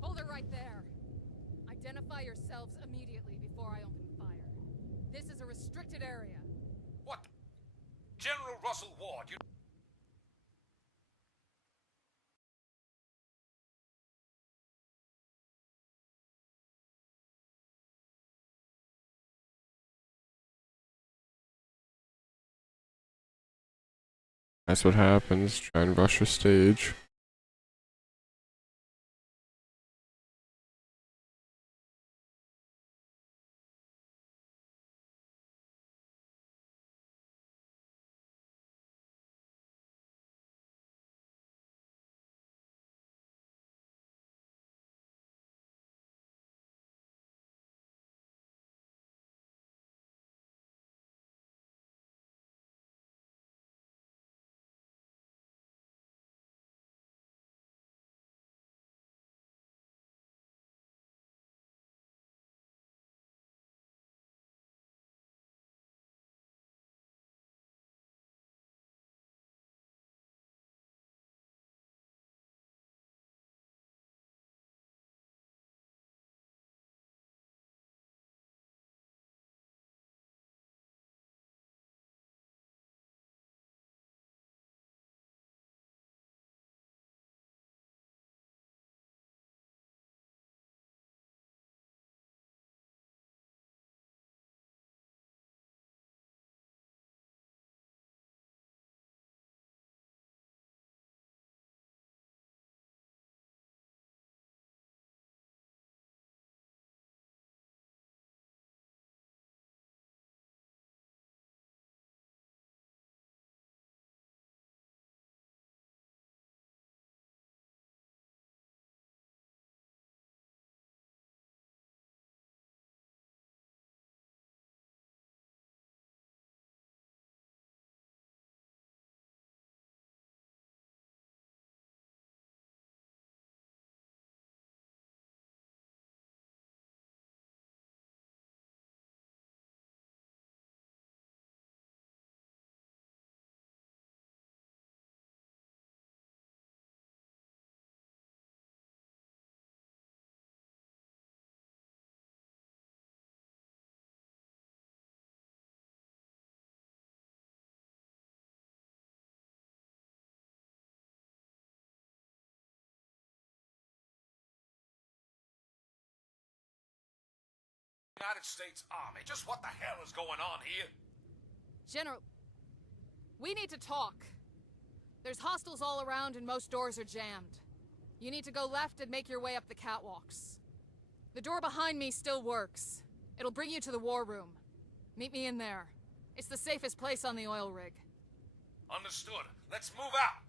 Hold it right there. Identify yourselves immediately before I open fire. This is a restricted area. What? General Russell Ward, you... That's what happens. Try and rush your stage. United States Army. Just what the hell is going on here? General, we need to talk. There's hostiles all around and most doors are jammed. You need to go left and make your way up the catwalks. The door behind me still works. It'll bring you to the war room. Meet me in there. It's the safest place on the oil rig. Understood. Let's move out.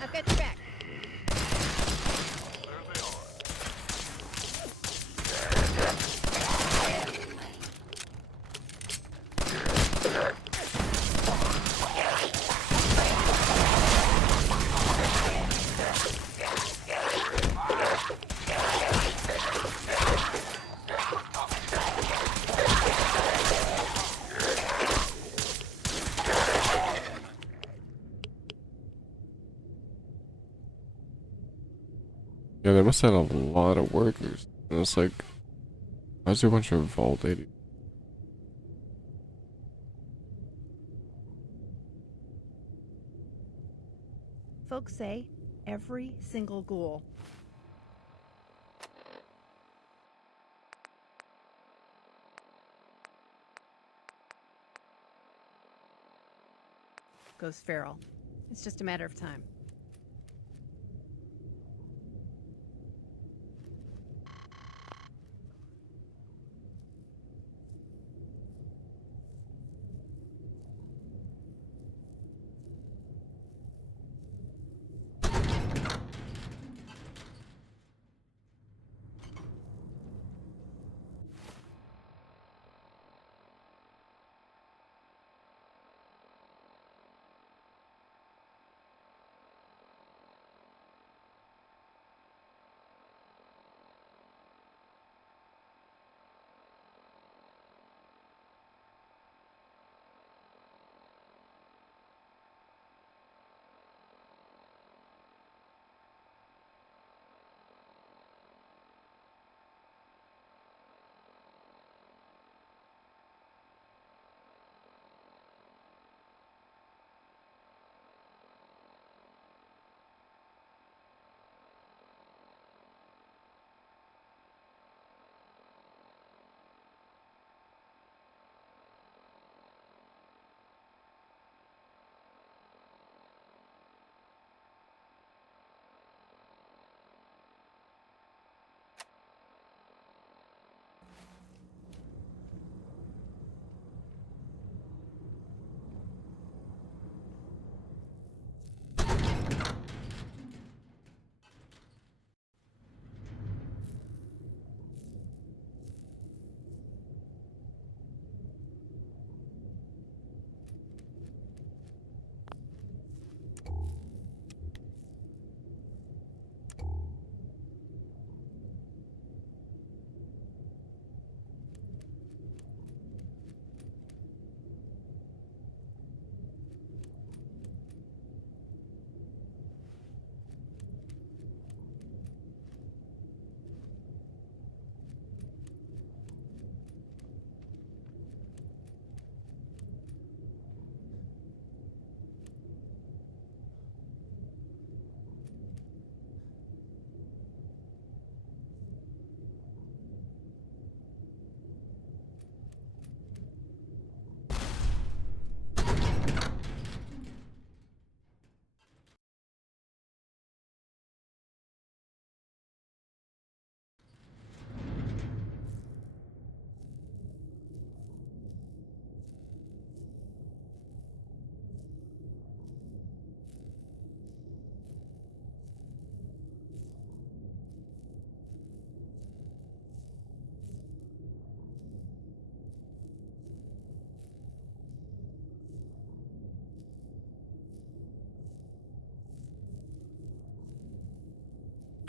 I've got your back. Yeah, they must have had a lot of workers. And it's like, why's there a bunch of Vault 80? Folks say every single ghoul. Goes feral. It's just a matter of time.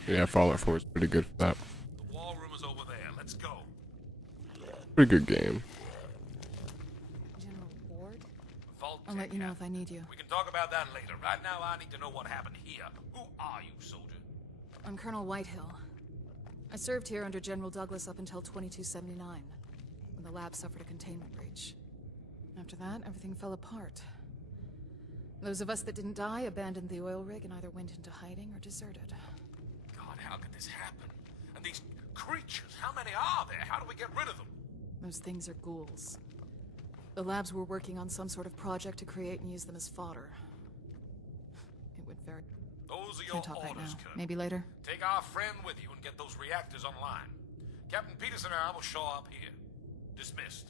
Yeah, Fallout 4 is pretty good for that. The war room is over there. Let's go. Pretty good game. General Ward? Vault-Tec. I'll let you know if I need you. We can talk about that later. Right now, I need to know what happened here. Who are you, soldier? I'm Colonel Whitehill. I served here under General Douglas up until 2279, when the lab suffered a containment breach. After that, everything fell apart. Those of us that didn't die abandoned the oil rig and either went into hiding or deserted. God, how could this happen? And these creatures, how many are there? How do we get rid of them? Those things are ghouls. The labs were working on some sort of project to create and use them as fodder. It would very... Those are your Can't talk right orders, now. Colonel. Maybe later? Take our friend with you and get those reactors online. Captain Peterson and I will show up here. Dismissed.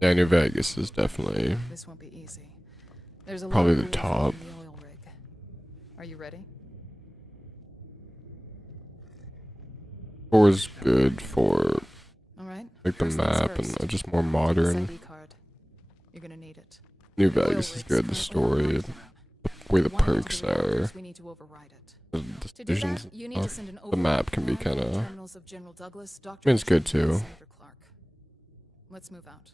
Yeah, New Vegas is definitely This won't be easy. There's a probably lot the of top. in the oil rig. Are you ready? 4 is good for All right. like the First things map first. and just more This modern. ID card. You're gonna need it. New The oil Vegas is rig's good. The currently story, online. the way the One of perks the reactors, are, we need to override it. the To do decisions that, you and need to stuff. send an The map can be override command to kind the of. terminals of General Douglas, I Dr. mean, it's good Virgil, and too. Senator Clark. Let's move out.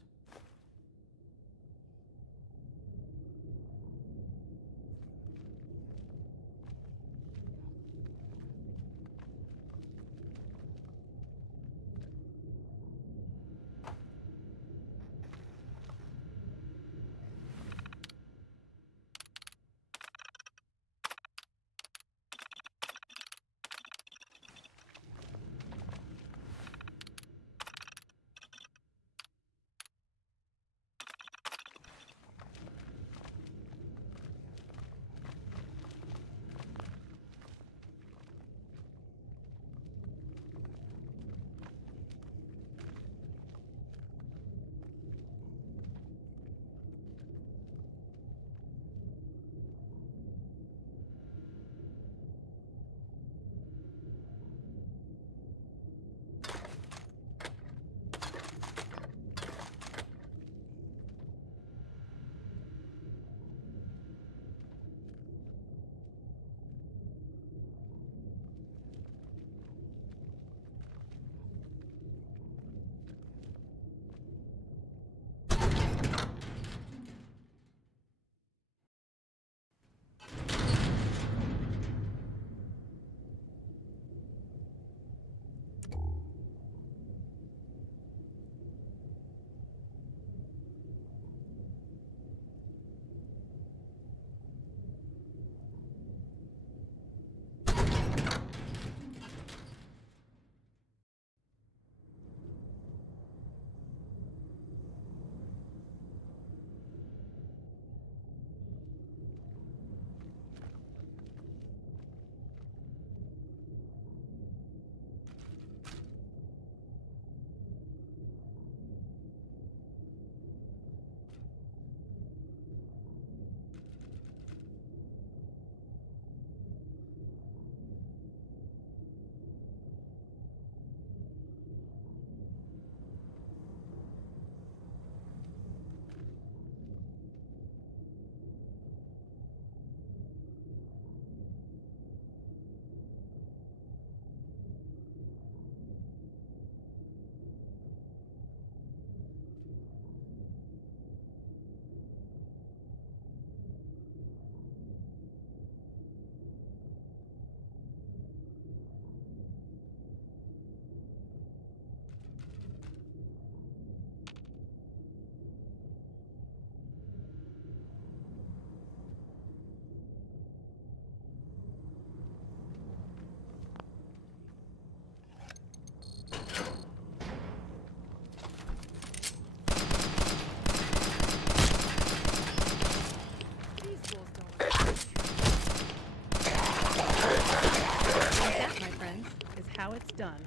How it's done.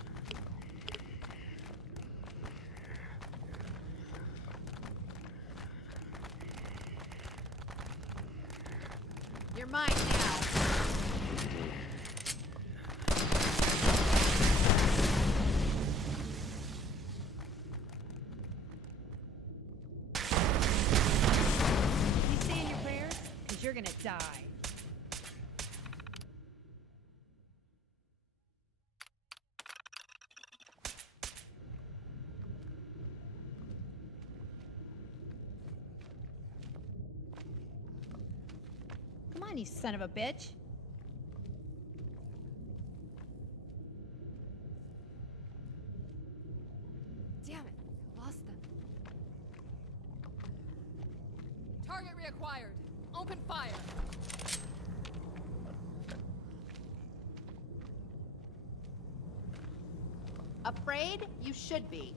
You're mine now. on, you son of a bitch. Damn it, I lost them. Target reacquired. Open fire. Afraid? You should be.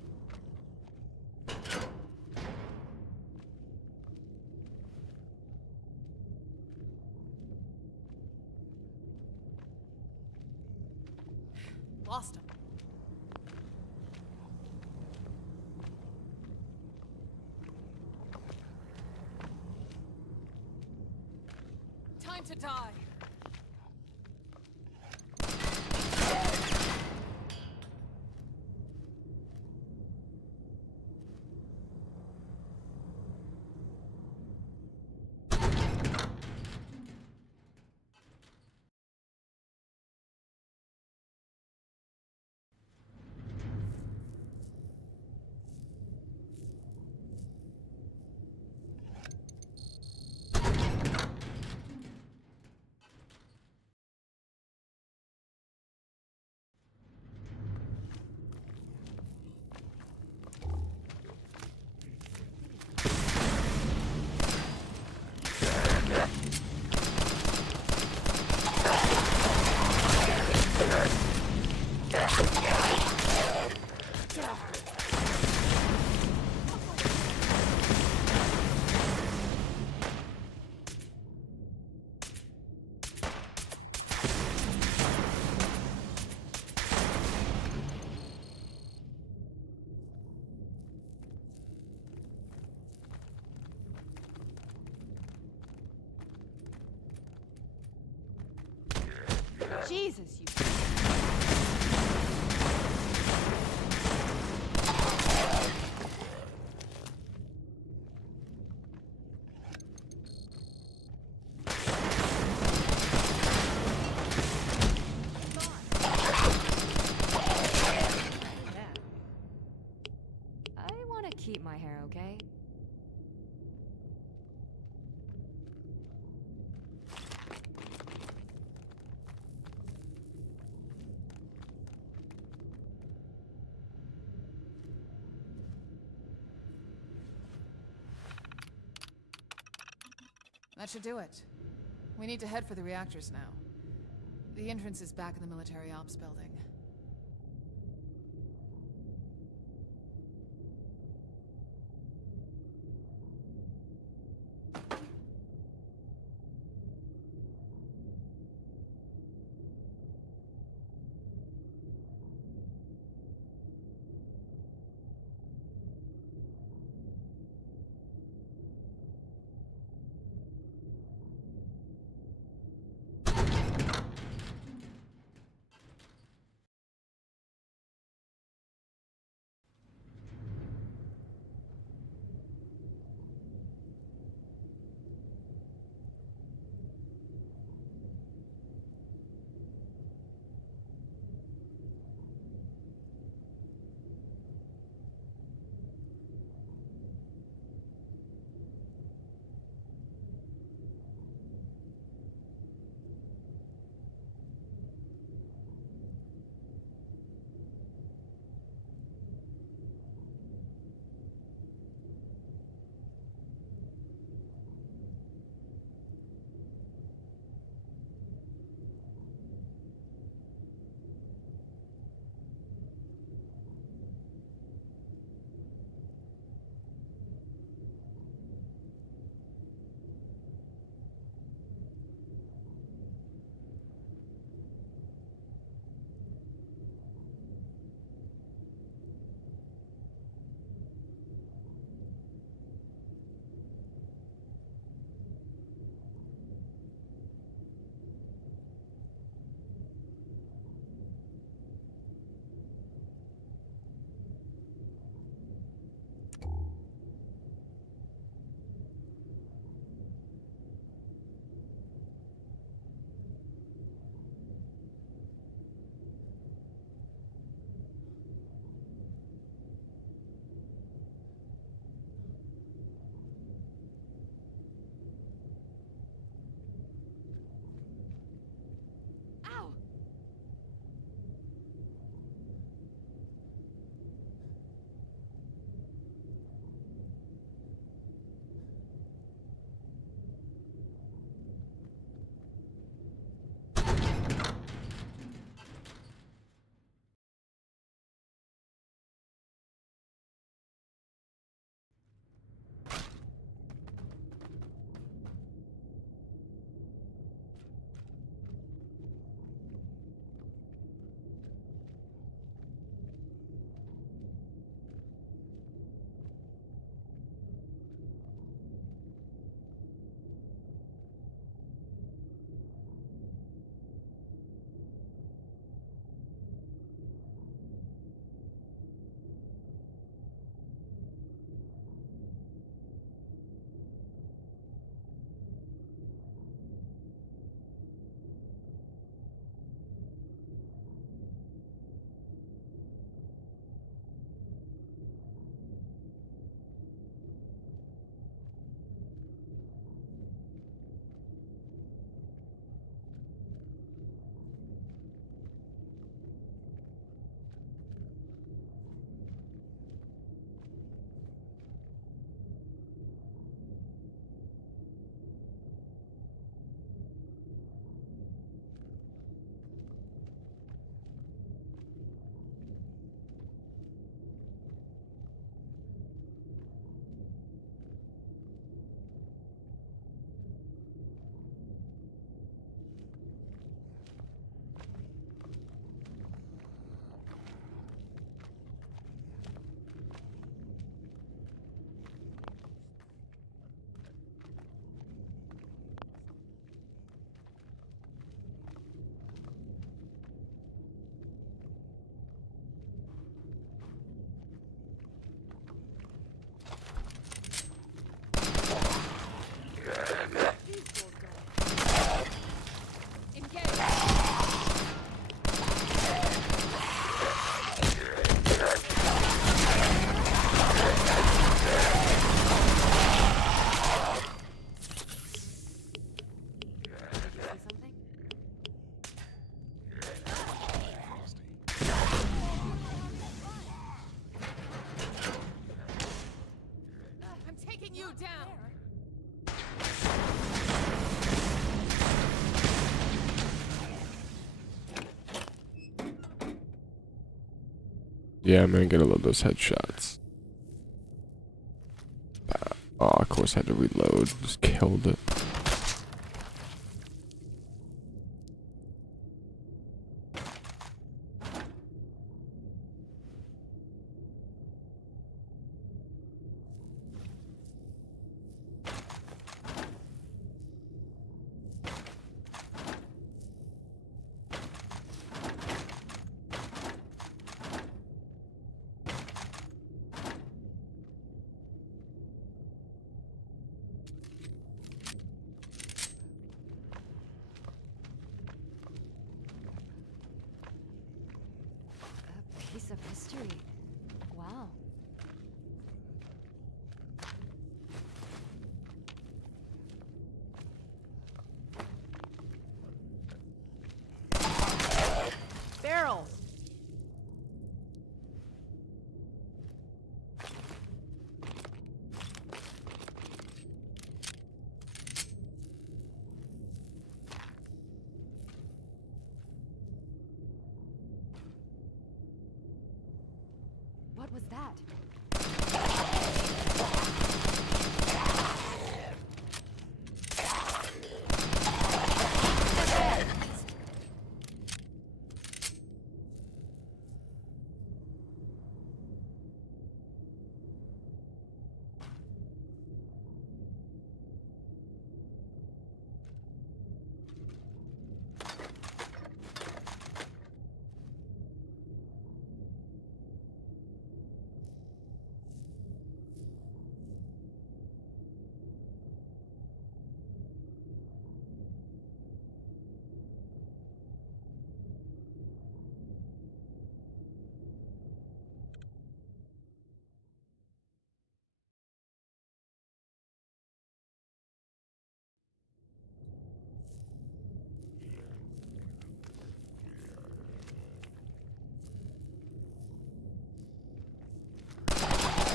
Lost him. Time to die. Jesus, you... I want to keep my hair, okay? That should do it. We need to head for the reactors now. The entrance is back in the military ops building. Yeah, man, gotta love those headshots. Oh, of course I had to reload. Just killed it. Piece of history. Wow. Barrels. What was that?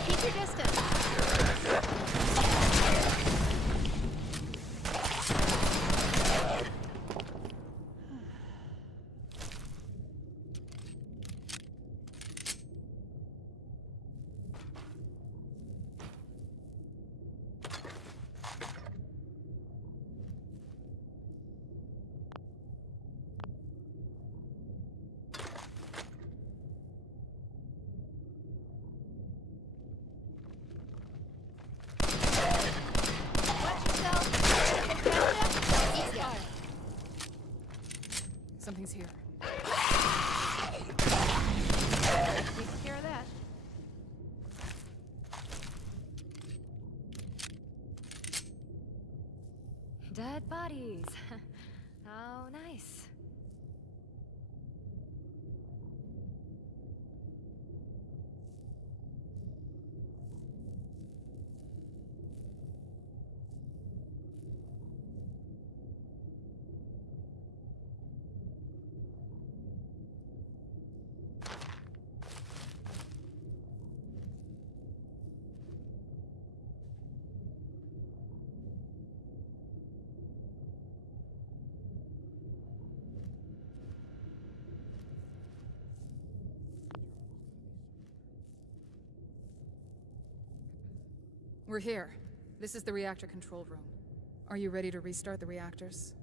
Keep your distance. Something's here. Take care of that. Dead bodies. How nice. We're here. This is the reactor control room. Are you ready to restart the reactors?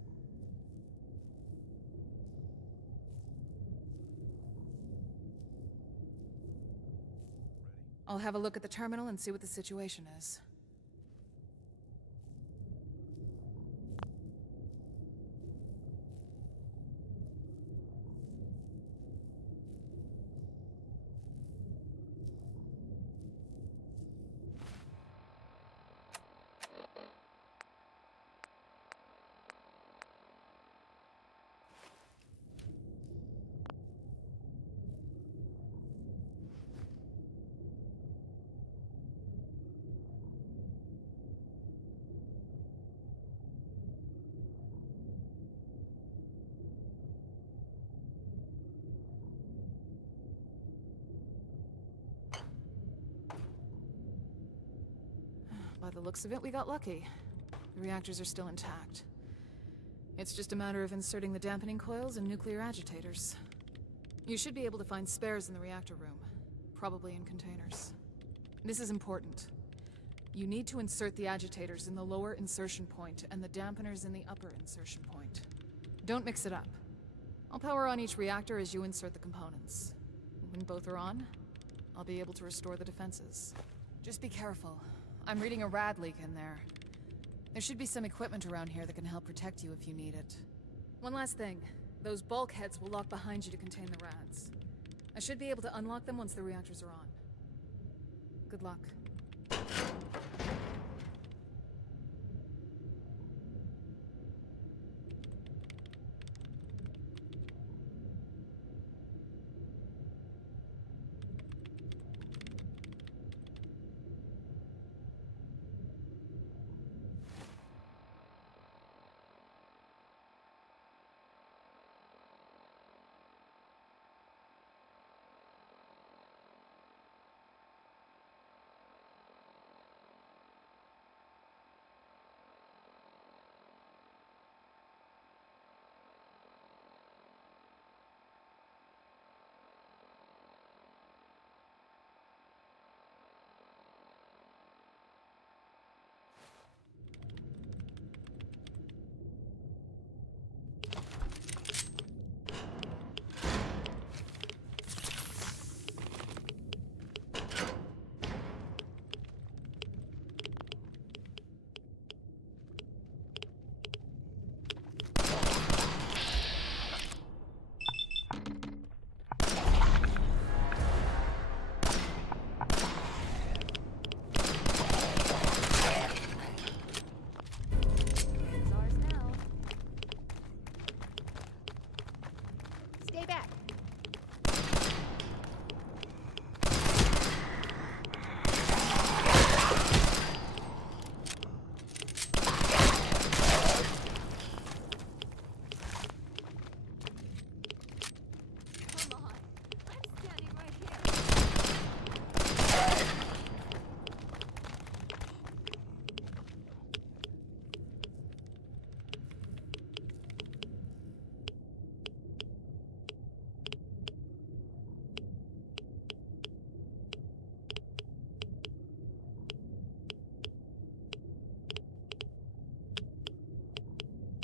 I'll have a look at the terminal and see what the situation is. By the looks of it, we got lucky. The reactors are still intact. It's just a matter of inserting the dampening coils and nuclear agitators. You should be able to find spares in the reactor room. probably in containers. This is important. You need to insert the agitators in the lower insertion point and the dampeners in the upper insertion point. Don't mix it up. I'll power on each reactor as you insert the components. When both are on, I'll be able to restore the defenses. Just be careful. I'm reading a rad leak in there. There should be some equipment around here that can help protect you if you need it. One last thing. Those bulkheads will lock behind you to contain the rads. I should be able to unlock them once the reactors are on. Good luck.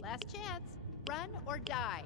Last chance. Run or die.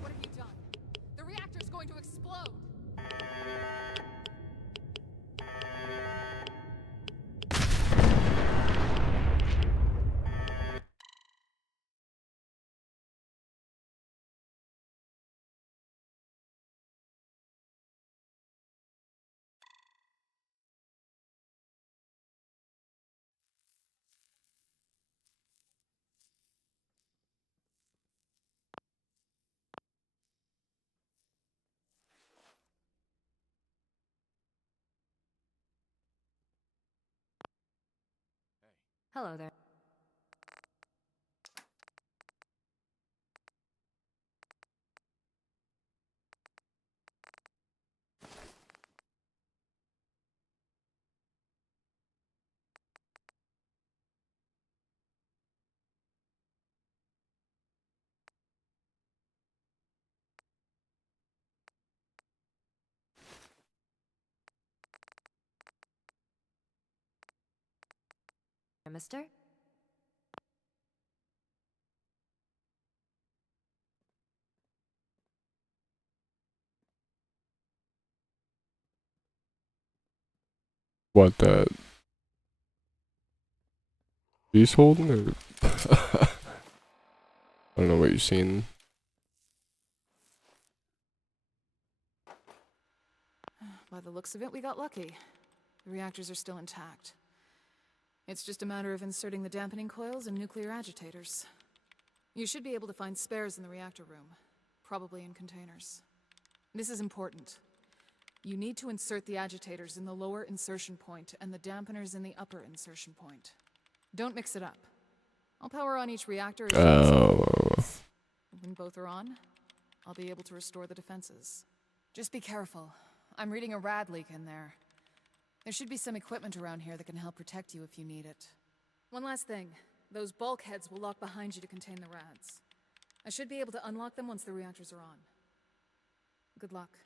What have you done? The reactor's going to explode! Hello there. Mister? What, that he's holding, or I don't know what you're seeing. By the looks of it, we got lucky. The reactors are still intact. It's just a matter of inserting the dampening coils and nuclear agitators. You should be able to find spares in the reactor room, probably in containers. This is important. You need to insert the agitators in the lower insertion point and the dampeners in the upper insertion point. Don't mix it up. I'll power on each reactor. When both are on, I'll be able to restore the defenses. Just be careful. I'm reading a rad leak in there. There should be some equipment around here that can help protect you if you need it. One last thing. Those bulkheads will lock behind you to contain the rads. I should be able to unlock them once the reactors are on. Good luck.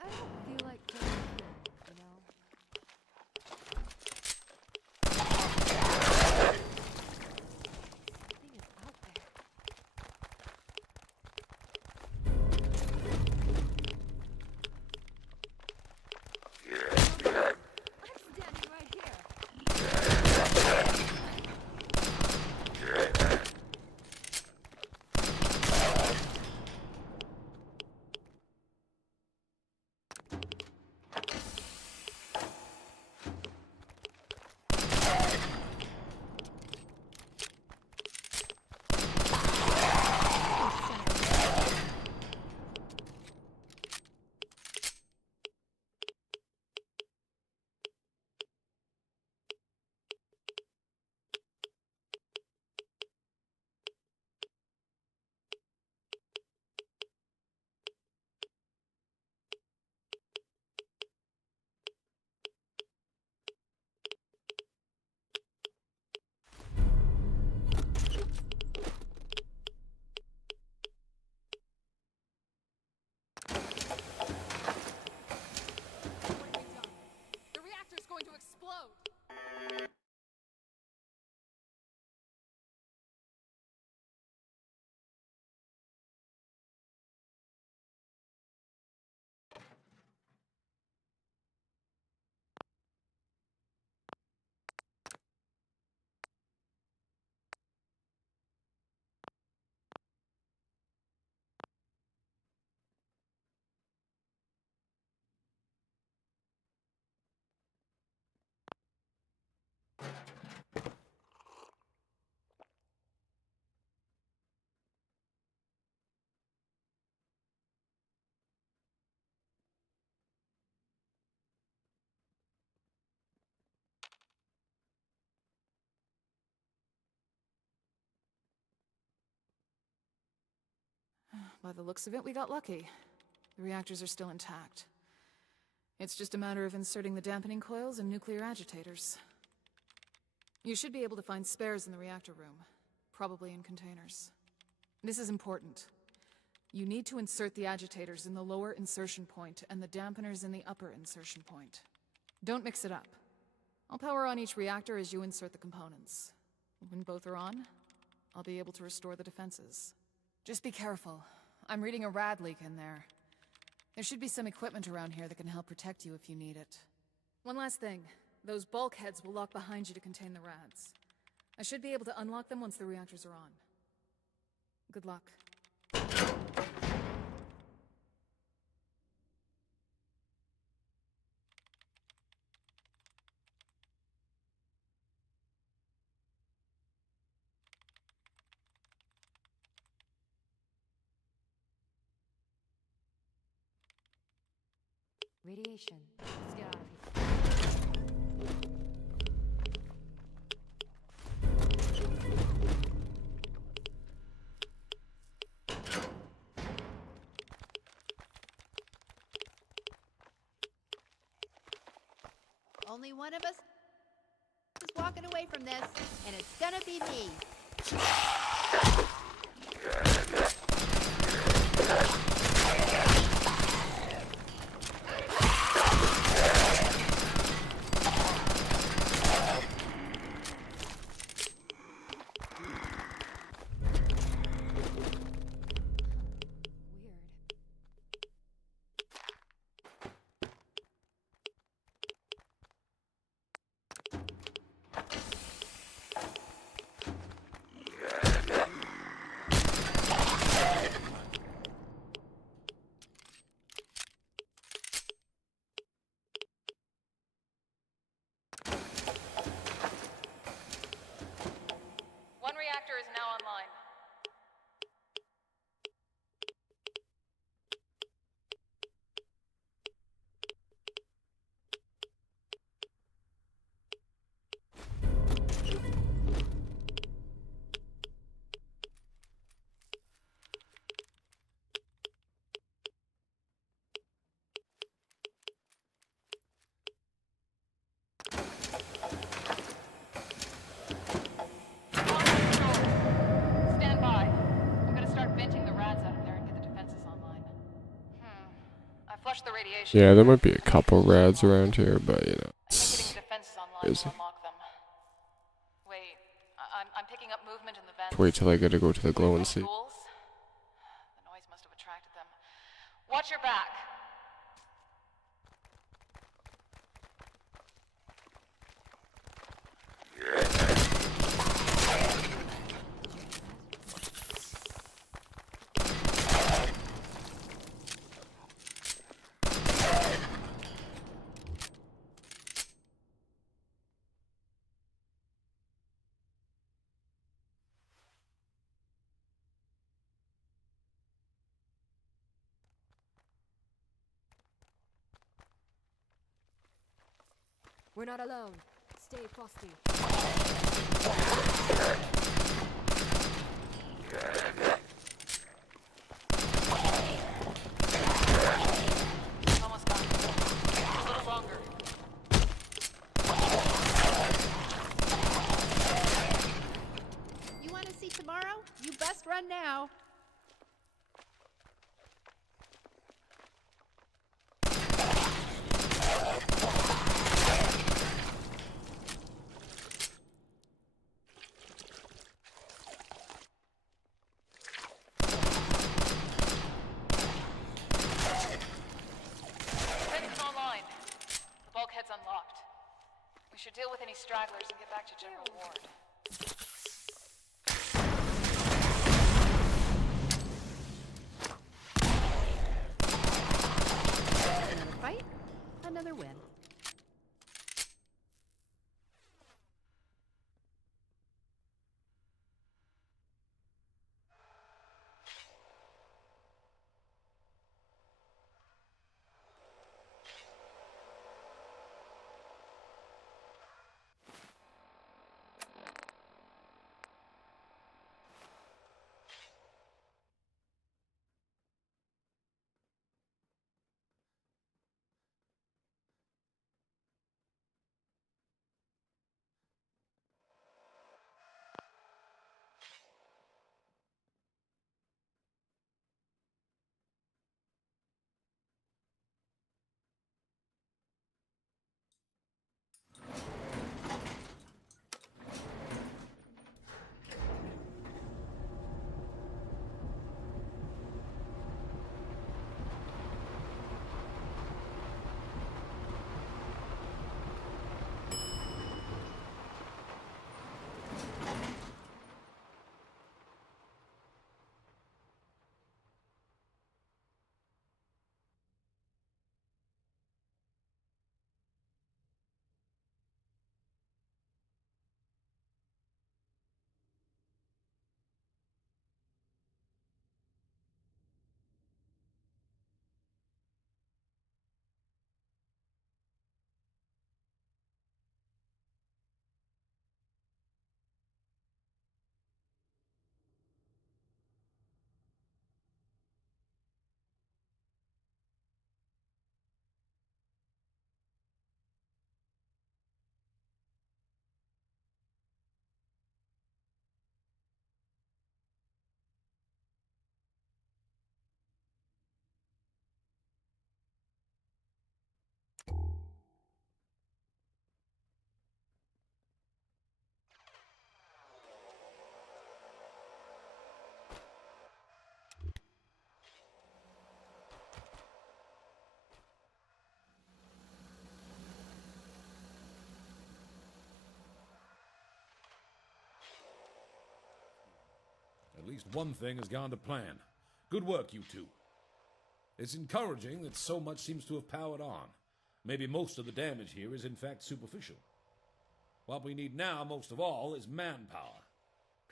I don't feel like going here, you know? Something is out there. I'm standing right here. By the looks of it, we got lucky. The reactors are still intact. It's just a matter of inserting the dampening coils and nuclear agitators. You should be able to find spares in the reactor room, probably in containers. This is important. You need to insert the agitators in the lower insertion point and the dampeners in the upper insertion point. Don't mix it up. I'll power on each reactor as you insert the components. When both are on, I'll be able to restore the defenses. Just be careful. I'm reading a rad leak in there. There should be some equipment around here that can help protect you if you need it. One last thing. Those bulkheads will lock behind you to contain the rads. I should be able to unlock them once the reactors are on. Good luck. Radiation. Let's get out of here. Only one of us is walking away from this, and it's gonna be me. One reactor is now online. Stand by. I'm gonna start venting the rads out of there and get the defenses online. I flushed the radiation. Yeah, there might be a couple rads around here, but you know, Getting the defenses online busy. will unlock them. Wait, I'm picking up movement in the vents. Wait till I gotta go to the glow and see. Ghouls? The noise must have attracted them. Watch your back. We're not alone. Stay frosty. Almost done. A little longer. You want to see tomorrow? You best run now. Defenses online. The bulkhead's unlocked. We should deal with any stragglers and get back to General Ward. Another fight, another win. At least one thing has gone to plan. Good work, you two. It's encouraging that so much seems to have powered on. Maybe most of the damage here is in fact superficial. What we need now, most of all, is manpower.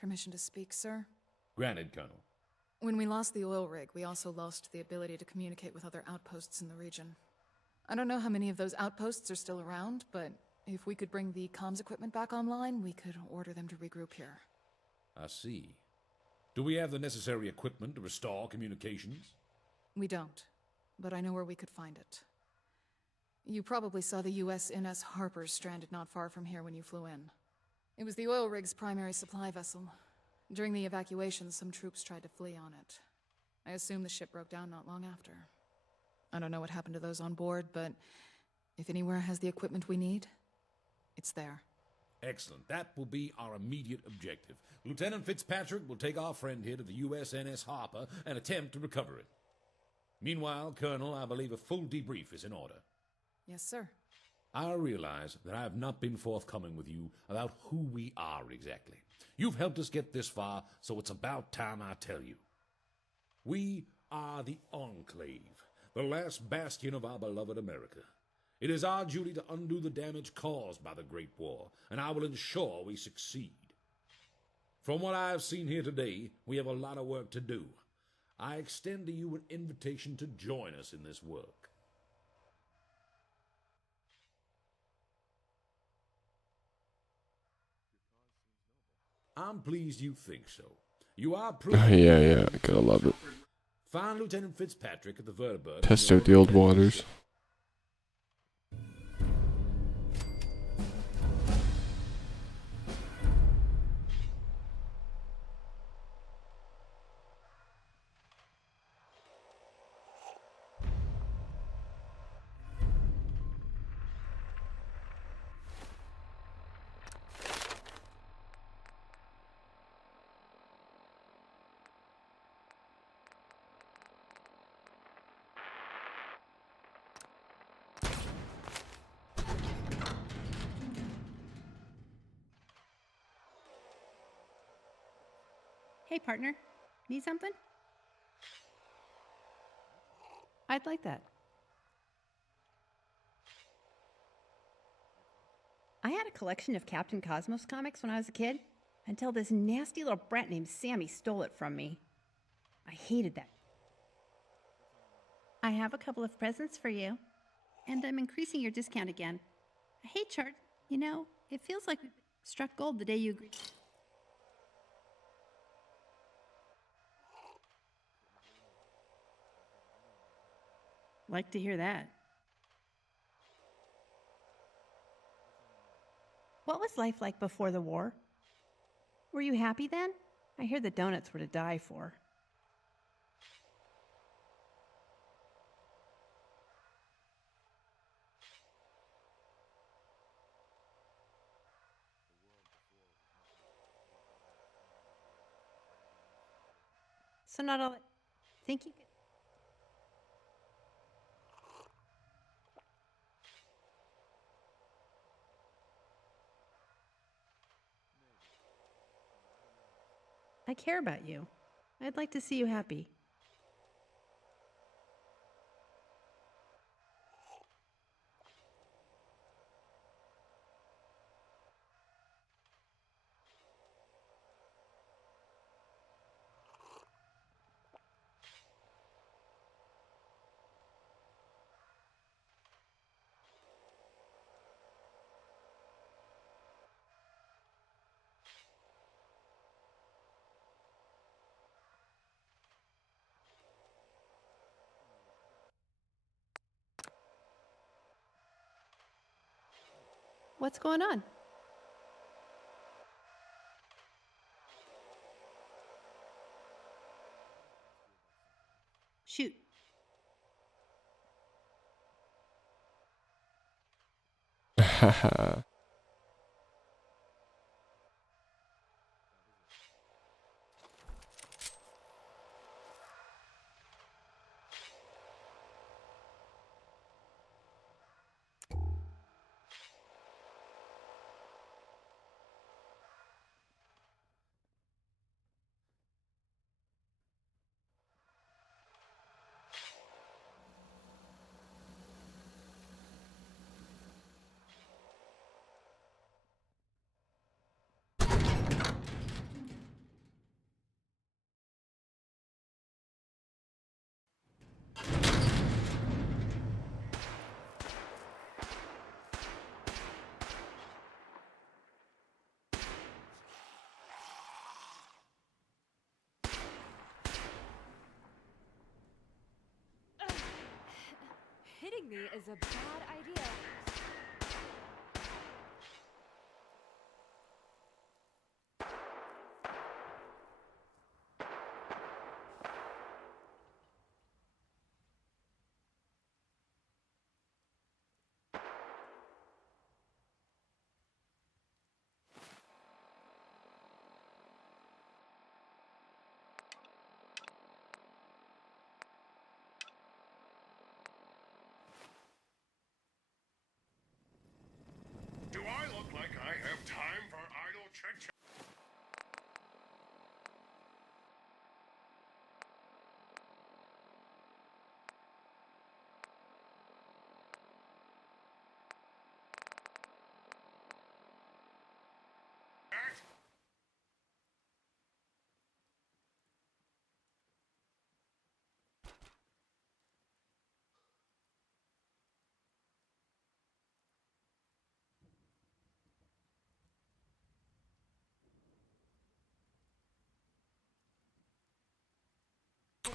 Permission to speak, sir? Granted, Colonel. When we lost the oil rig, we also lost the ability to communicate with other outposts in the region. I don't know how many of those outposts are still around, but if we could bring the comms equipment back online, we could order them to regroup here. I see. Do we have the necessary equipment to restore communications? We don't, but I know where we could find it. You probably saw the USNS Harper stranded not far from here when you flew in. It was the oil rig's primary supply vessel. During the evacuation, some troops tried to flee on it. I assume the ship broke down not long after. I don't know what happened to those on board, but if anywhere has the equipment we need, it's there. Excellent. That will be our immediate objective. Lieutenant Fitzpatrick will take our friend here to the USNS Harper and attempt to recover it. Meanwhile, Colonel, I believe a full debrief is in order. Yes, sir. I realize that I have not been forthcoming with you about who we are exactly. You've helped us get this far, so it's about time I tell you. We are the Enclave, the last bastion of our beloved America. It is our duty to undo the damage caused by the Great War, and I will ensure we succeed. From what I have seen here today, we have a lot of work to do. I extend to you an invitation to join us in this work. I'm pleased you think so. You are yeah, I gotta love it. Find Lieutenant Fitzpatrick at the vertibird. Test out the old waters. Hey, partner. Need something? I'd like that. I had a collection of Captain Cosmos comics when I was a kid, until this nasty little brat named Sammy stole it from me. I hated that. I have a couple of presents for you, and I'm increasing your discount again. Hey, Chart, you know, it feels like we struck gold the day you agreed. Like to hear that. What was life like before the war? Were you happy then? I hear the donuts were to die for. So not all that. Think you could. I care about you. I'd like to see you happy. What's going on? Shoot. Haha. Killing me is a bad idea. Do I look like I have time for idle chit-chat?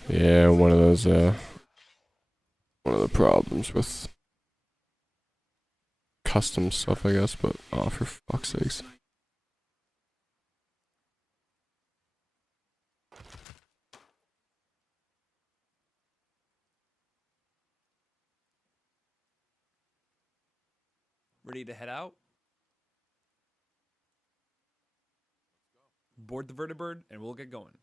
Yeah, one of the problems with custom stuff, I guess, but oh, for fuck's sakes. Ready to head out? Board the vertibird and we'll get going.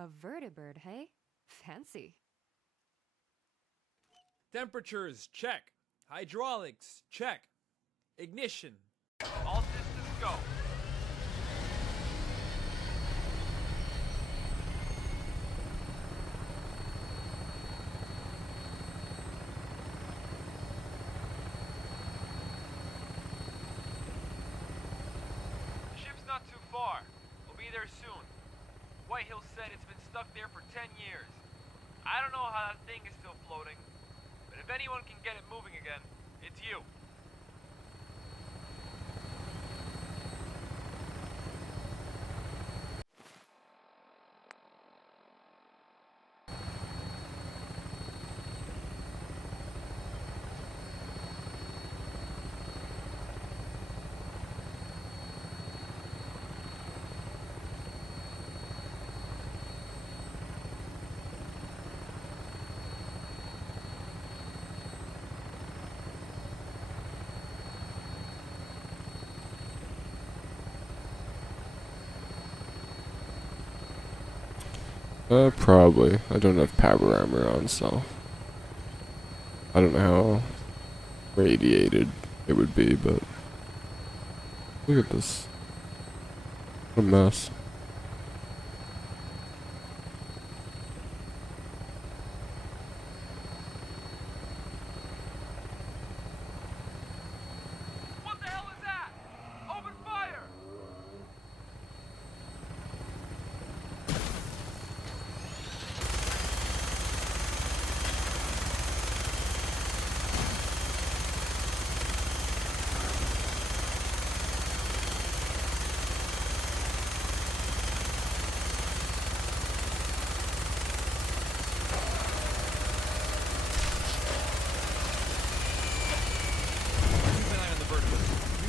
A vertibird, hey? Fancy. Temperatures, check. Hydraulics, check. Ignition. All systems go. The ship's not too far. We'll be there soon. Whitehill said it's been stuck there for 10 years. I don't know how that thing is still floating, but if anyone can get it moving again, it's you. Probably. I don't have power armor on, so I don't know how radiated it would be, but look at this. What a mess. What the hell is that? Open fire!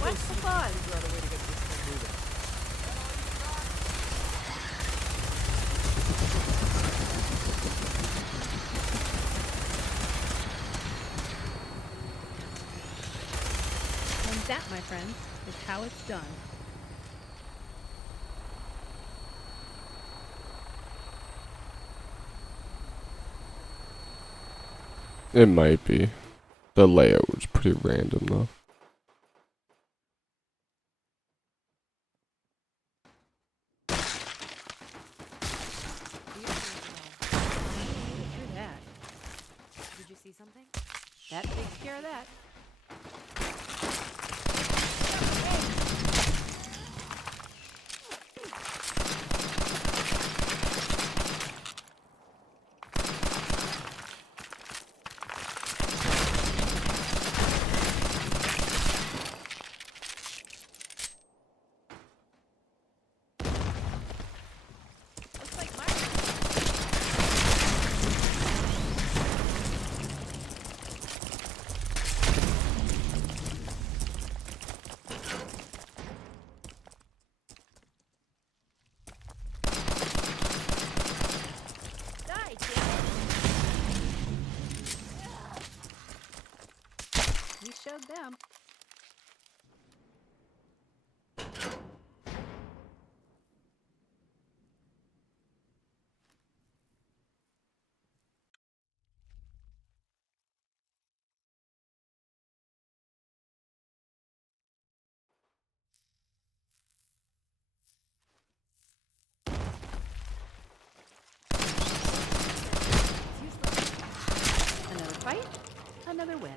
What's the fun? Figure out a way to get this thing moving. And that, my friends, is how it's done. It might be. The layout was pretty random though. Through that. Did you see something? That takes care of that. We showed them. Another fight, another win.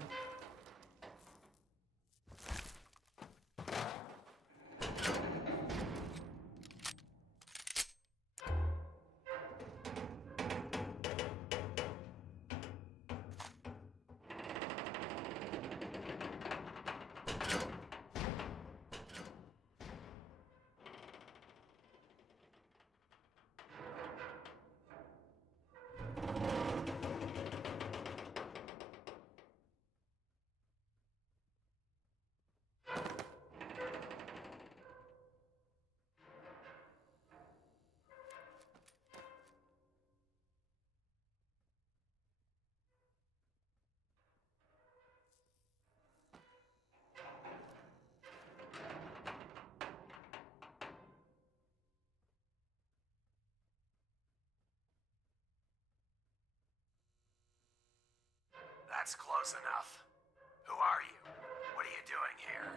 That's close enough. Who are you? What are you doing here?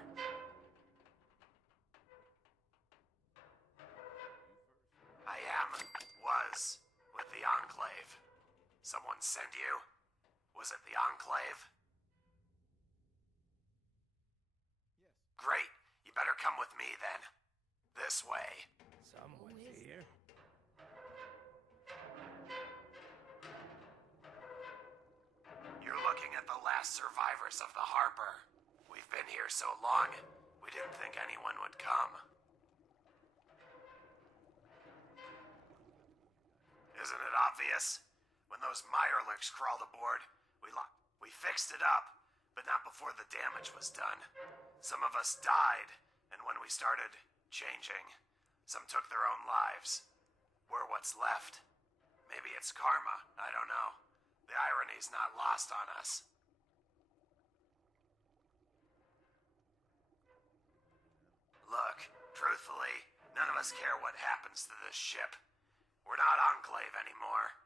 I was with the Enclave. Someone sent you? Was it the Enclave? Great. You better come with me then. This way. Someone's here. You're looking at the last survivors of the Harper. We've been here so long, we didn't think anyone would come. Isn't it obvious? When those Mirelurks crawled aboard, we fixed it up, but not before the damage was done. Some of us died, and when we started changing, some took their own lives. We're what's left. Maybe it's karma, I don't know. The irony's not lost on us. Look, truthfully, none of us care what happens to this ship. We're not Enclave anymore.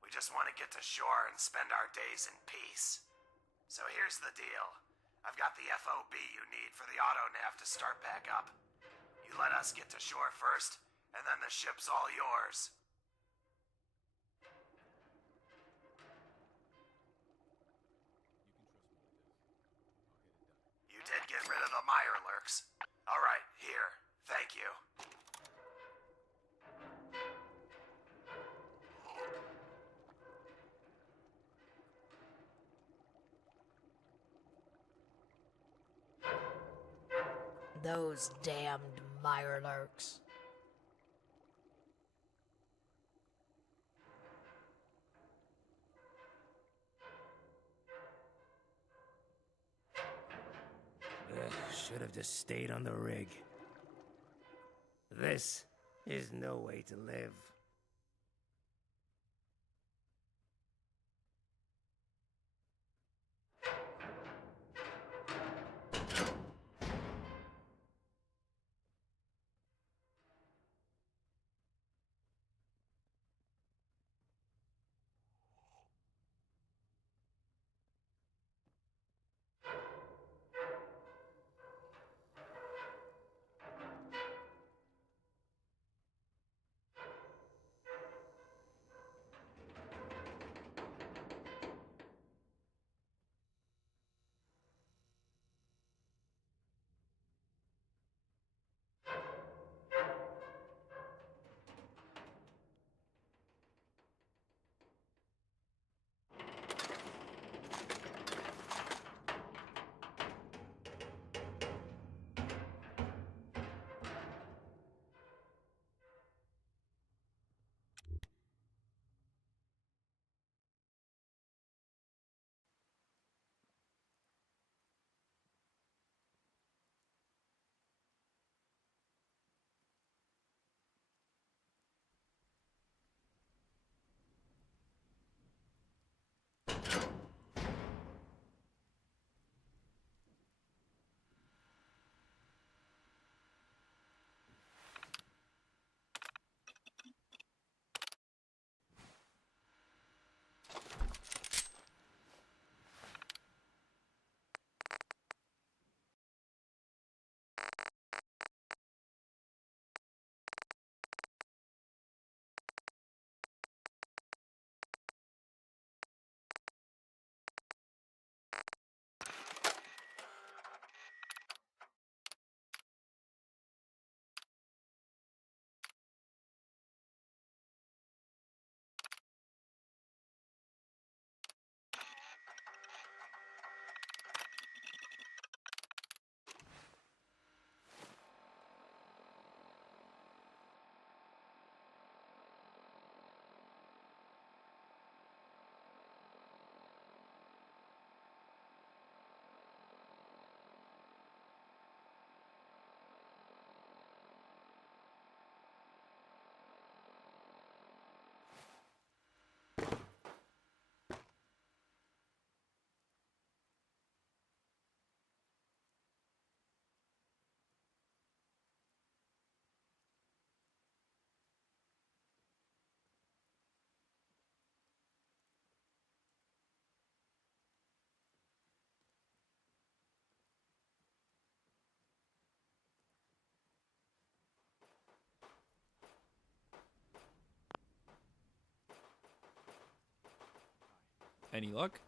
We just want to get to shore and spend our days in peace. So here's the deal. I've got the FOB you need for the autonav to start back up. You let us get to shore first, and then the ship's all yours. You did get rid of the Mirelurks. All right, here. Thank you. Those damned Mirelurks. Should have just stayed on the rig. This is no way to live. Any luck?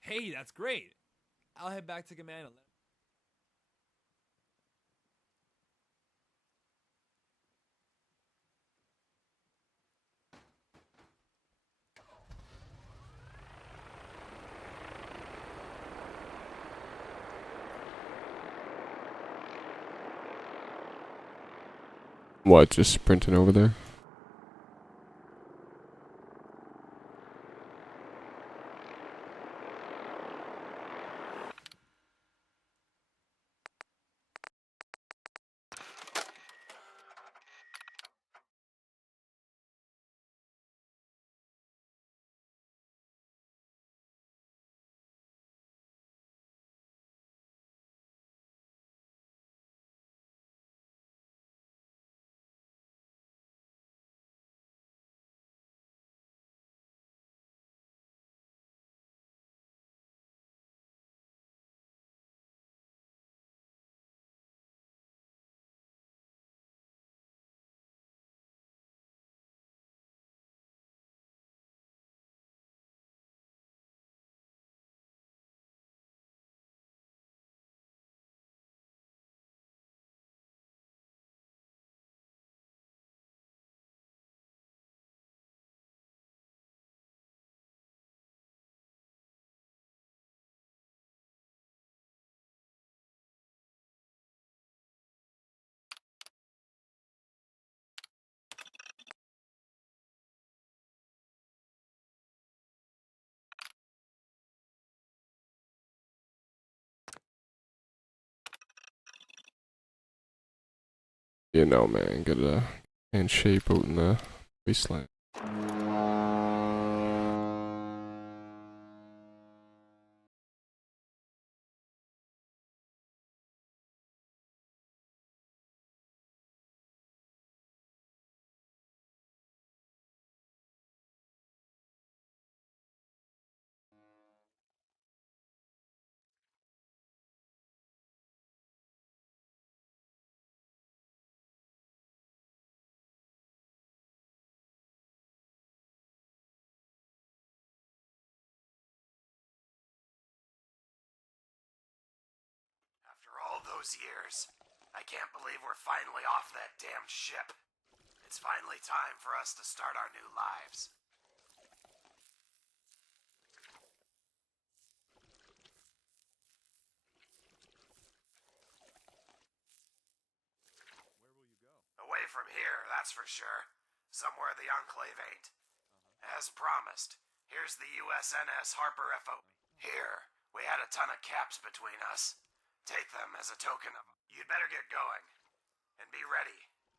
Hey, that's great. I'll head back to command and let. What, just sprinting over there? You know, man, get in shape out in the wasteland. After all those years, I can't believe we're finally off that damn ship. It's finally time for us to start our new lives. Away from here, that's for sure. Somewhere the Enclave ain't. As promised, here's the USNS Harper FO. Here, we had a ton of caps between us. Take them as a token of... You'd better get going. And be ready.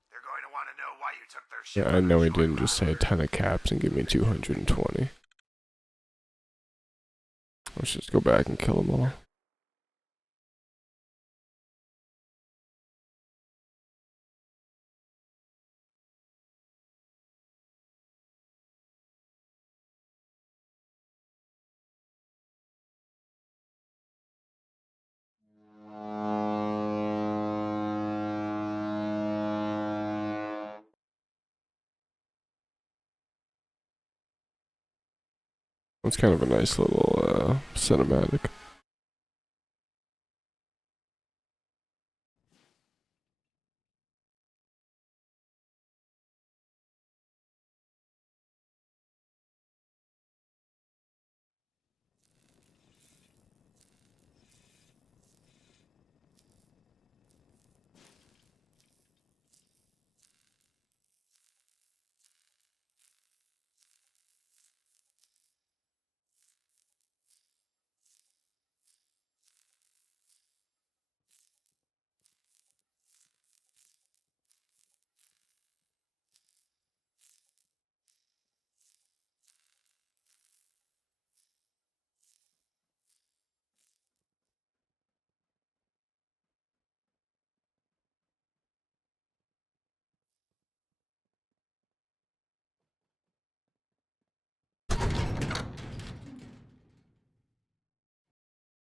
They're going to want to know why you took their ship. Yeah, I know he didn't just say a ton of caps and give me 220. Let's just go back and kill them all. It's kind of a nice little cinematic.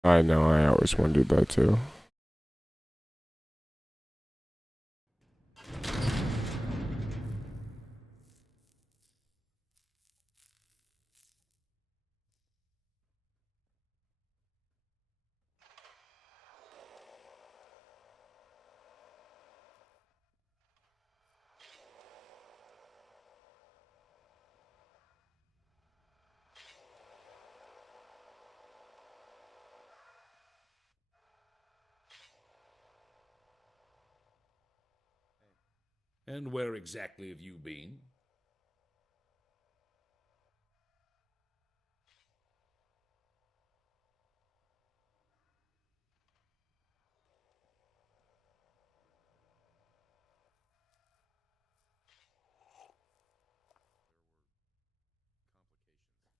I know, I always want to do that too. And where exactly have you been?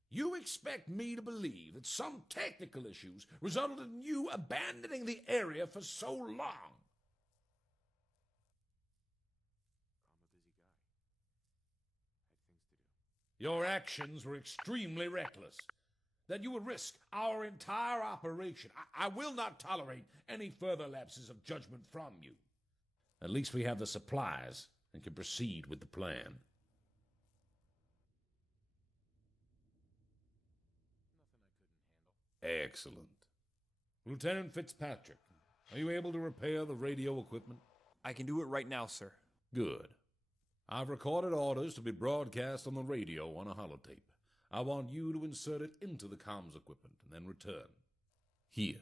You expect me to believe that some technical issues resulted in you abandoning the area for so long? Your actions were extremely reckless. That you would risk our entire operation. I will not tolerate any further lapses of judgment from you. At least we have the supplies and can proceed with the plan. Excellent. Lieutenant Fitzpatrick, are you able to repair the radio equipment? I can do it right now, sir. Good. I've recorded orders to be broadcast on the radio on a holotape. I want you to insert it into the comms equipment and then return. Here.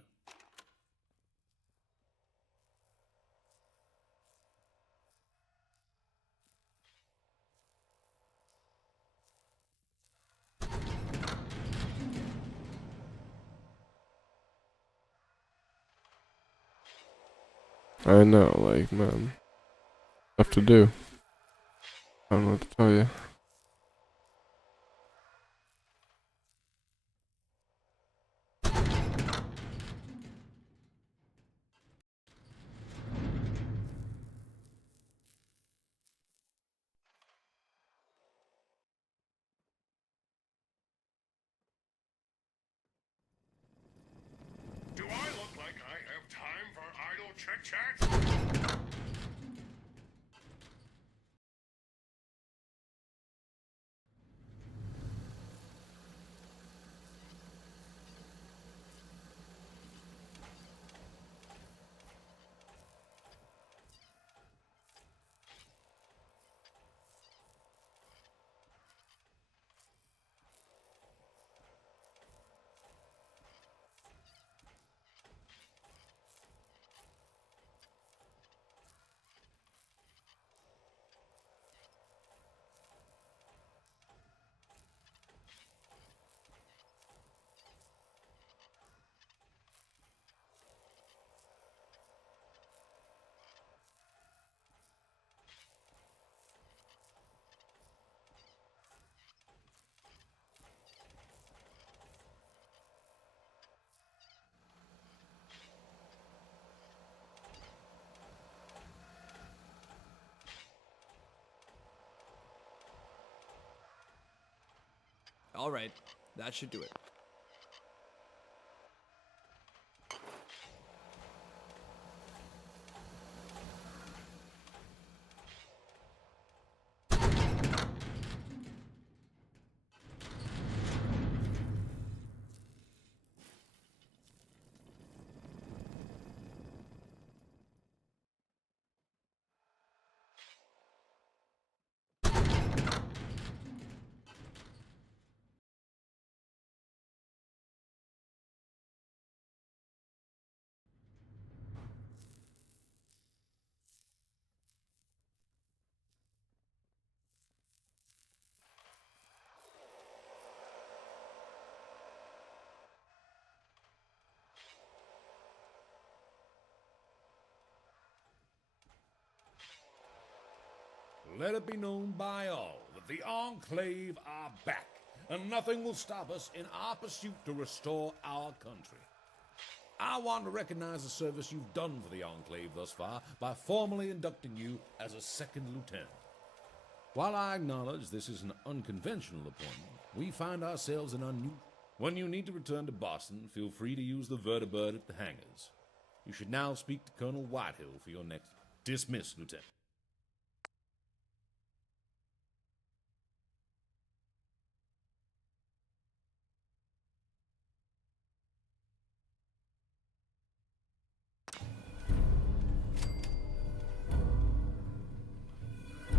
I know, like, man. Stuff to do. I don't know what to tell you. Do I look like I have time for idle chit-chat? All right, that should do it. Let it be known by all that the Enclave are back, and nothing will stop us in our pursuit to restore our country. I want to recognize the service you've done for the Enclave thus far by formally inducting you as a second lieutenant. While I acknowledge this is an unconventional appointment, we find ourselves in When you need to return to Boston, feel free to use the vertibird at the hangars. You should now speak to Colonel Whitehill for your next... Dismiss, Lieutenant.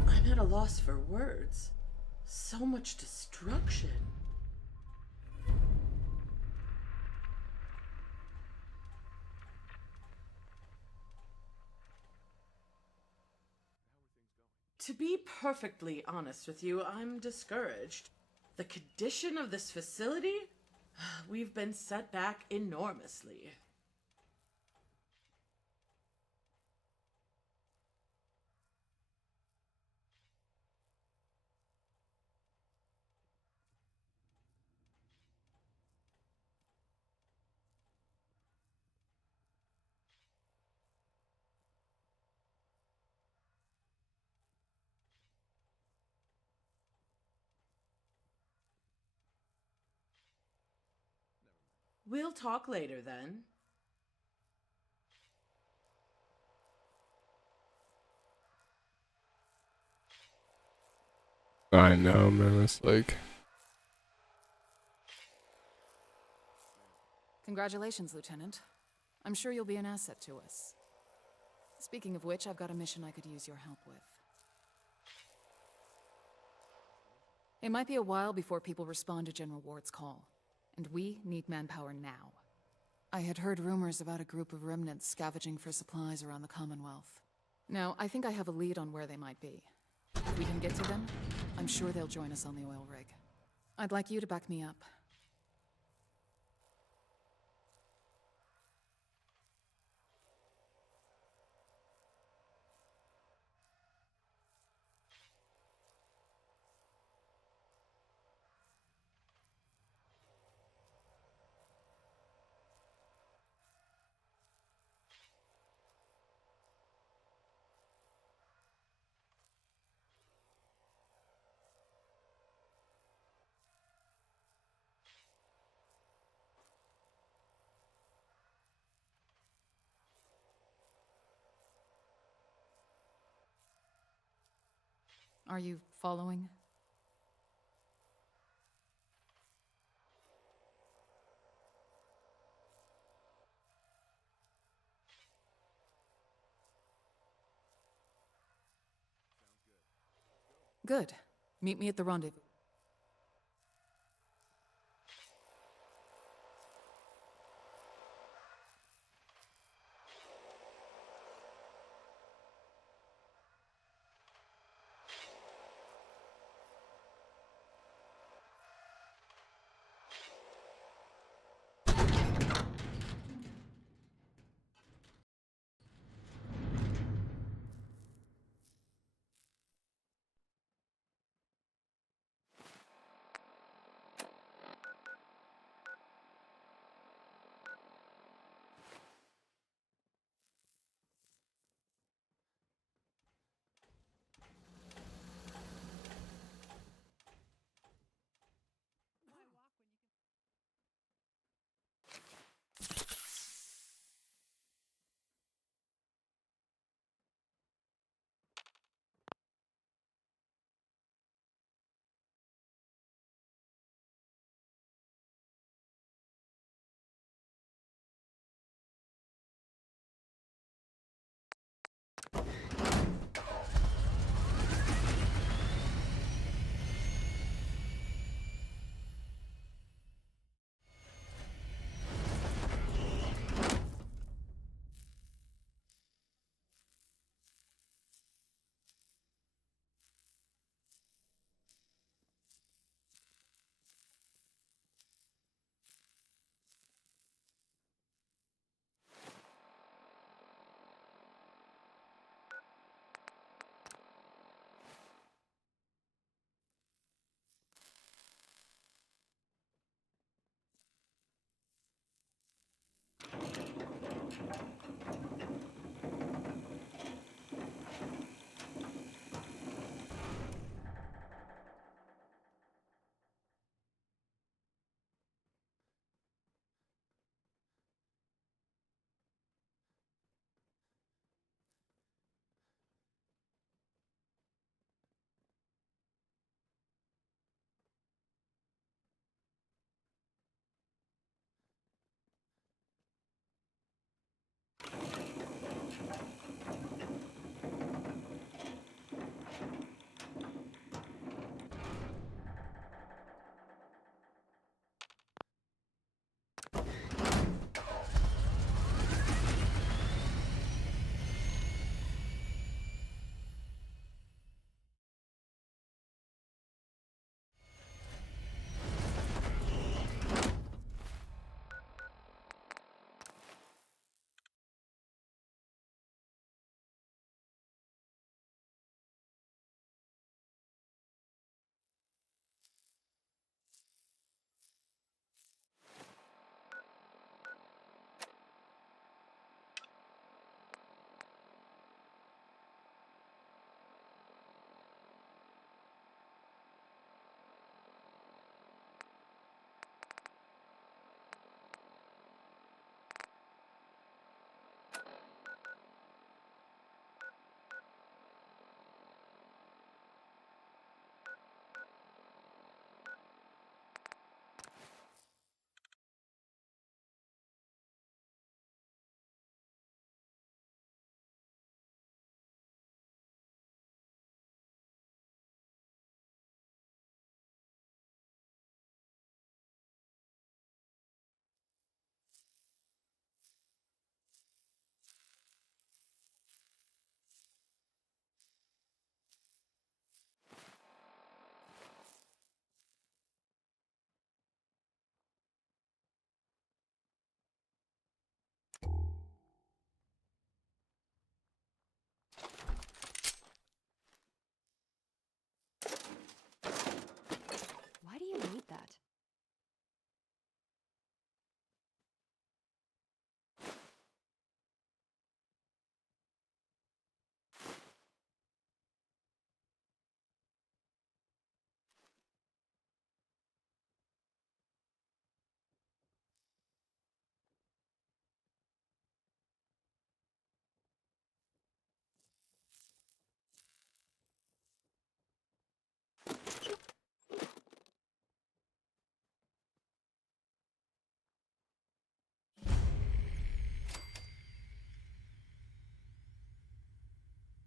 I'm at a loss for words. So much destruction. To be perfectly honest with you, I'm discouraged. The condition of this facility? We've been set back enormously. We'll talk later then. I know, man. It's like... Congratulations, Lieutenant. I'm sure you'll be an asset to us. Speaking of which, I've got a mission I could use your help with. It might be a while before people respond to General Ward's call, and we need manpower now. I had heard rumors about a group of remnants scavenging for supplies around the Commonwealth. Now, I think I have a lead on where they might be. If we can get to them, I'm sure they'll join us on the oil rig. I'd like you to back me up. Are you following? Good. Meet me at the rendezvous.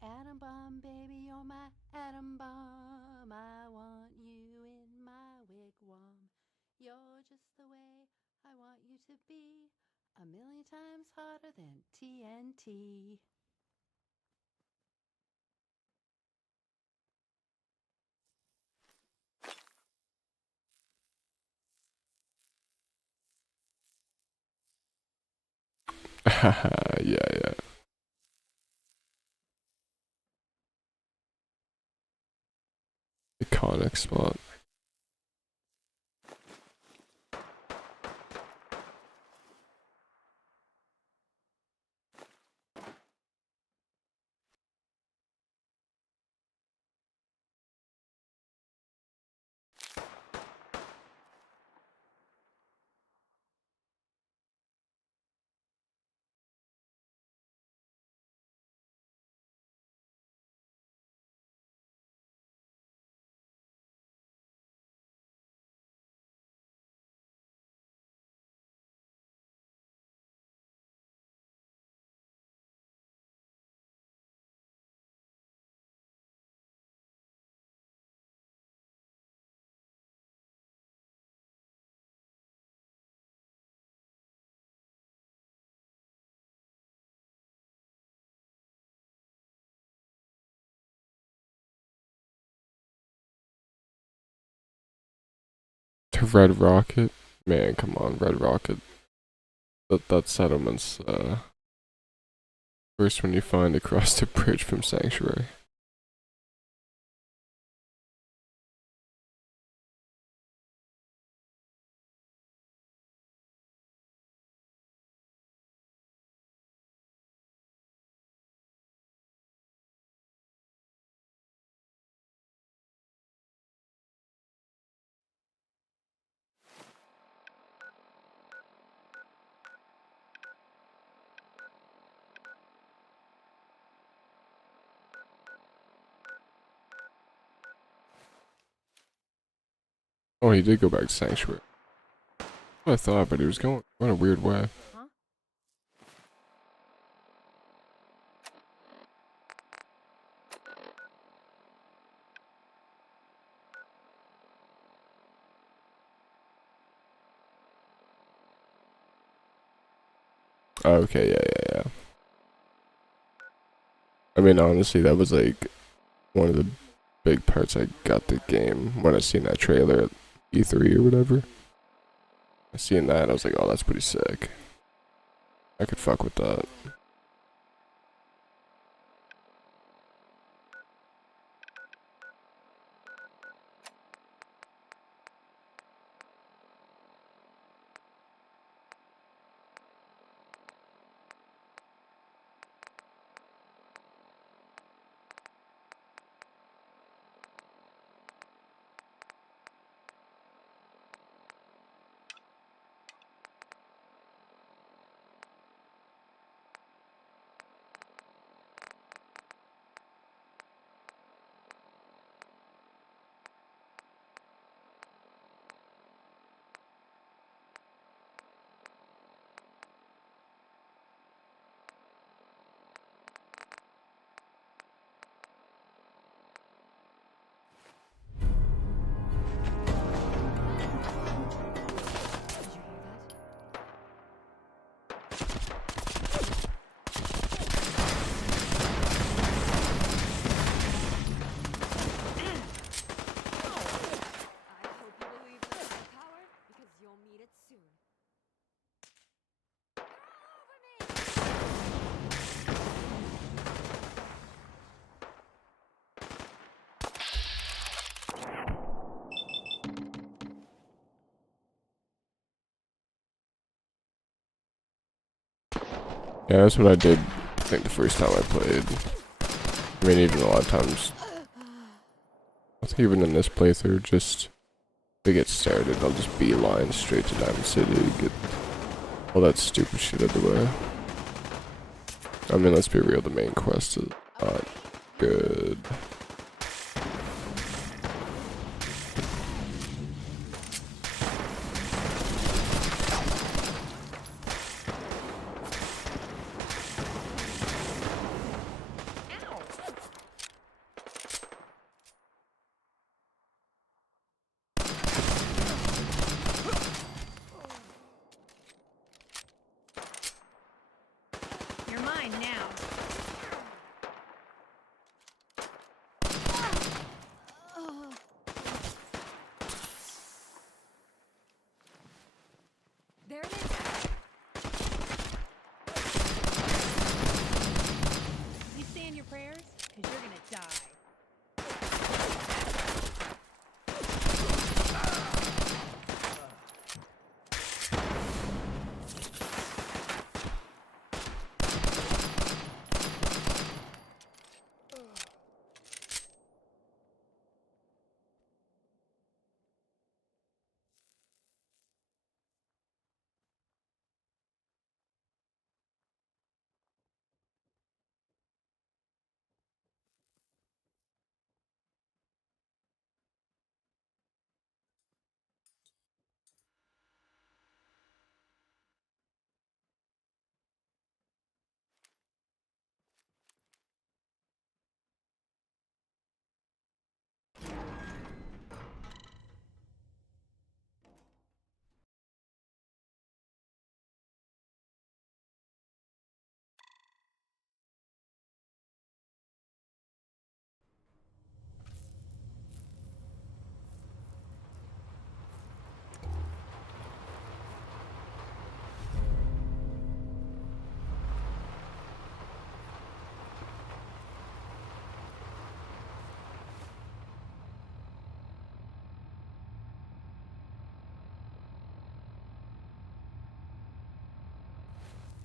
Atom bomb, baby, you're my atom bomb. I want you in my wigwam. You're just the way I want you to be. A million times hotter than TNT. Yeah. Iconic spot. To Red Rocket? Man, come on, Red Rocket. That settlement's first one you find across the bridge from Sanctuary. Oh, he did go back to Sanctuary. That's what I thought, but he was going in a weird way. Huh? Okay, yeah. I mean, honestly, that was like one of the big parts I got the game when I seen that trailer at E3 or whatever. I seen that and I was like, oh, that's pretty sick. I could fuck with that. Yeah, that's what I did, I think, the first time I played. I mean, even a lot of times. I think even in this playthrough, just to get started, I'll just beeline straight to Diamond City, get all that stupid shit out of the way. I mean, let's be real, the main quest is not good.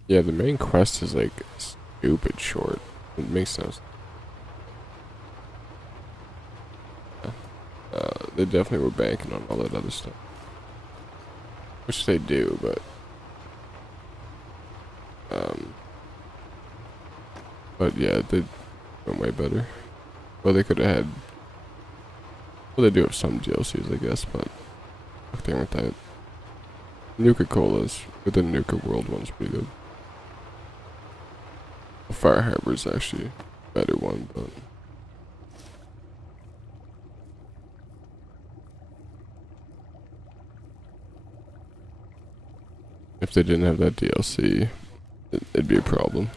Yeah, the main quest is like stupid short. It makes sense. They definitely were banking on all that other stuff. Which they do, but yeah, they went way better. Well, they could have had, well, they do have some DLCs, I guess, but they weren't that. Nuka-Cola's, but the Nuka World one's pretty good. The Fire Harbor's actually a better one, but if they didn't have that DLC, it'd be a problem.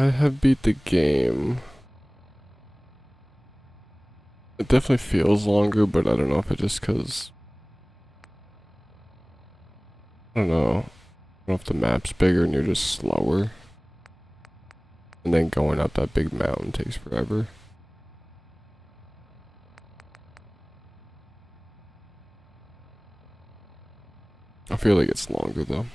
I have beat the game. It definitely feels longer, but I don't know if it's just because, I don't know if the map's bigger and you're just slower. And then going up that big mountain takes forever. I feel like it's longer though.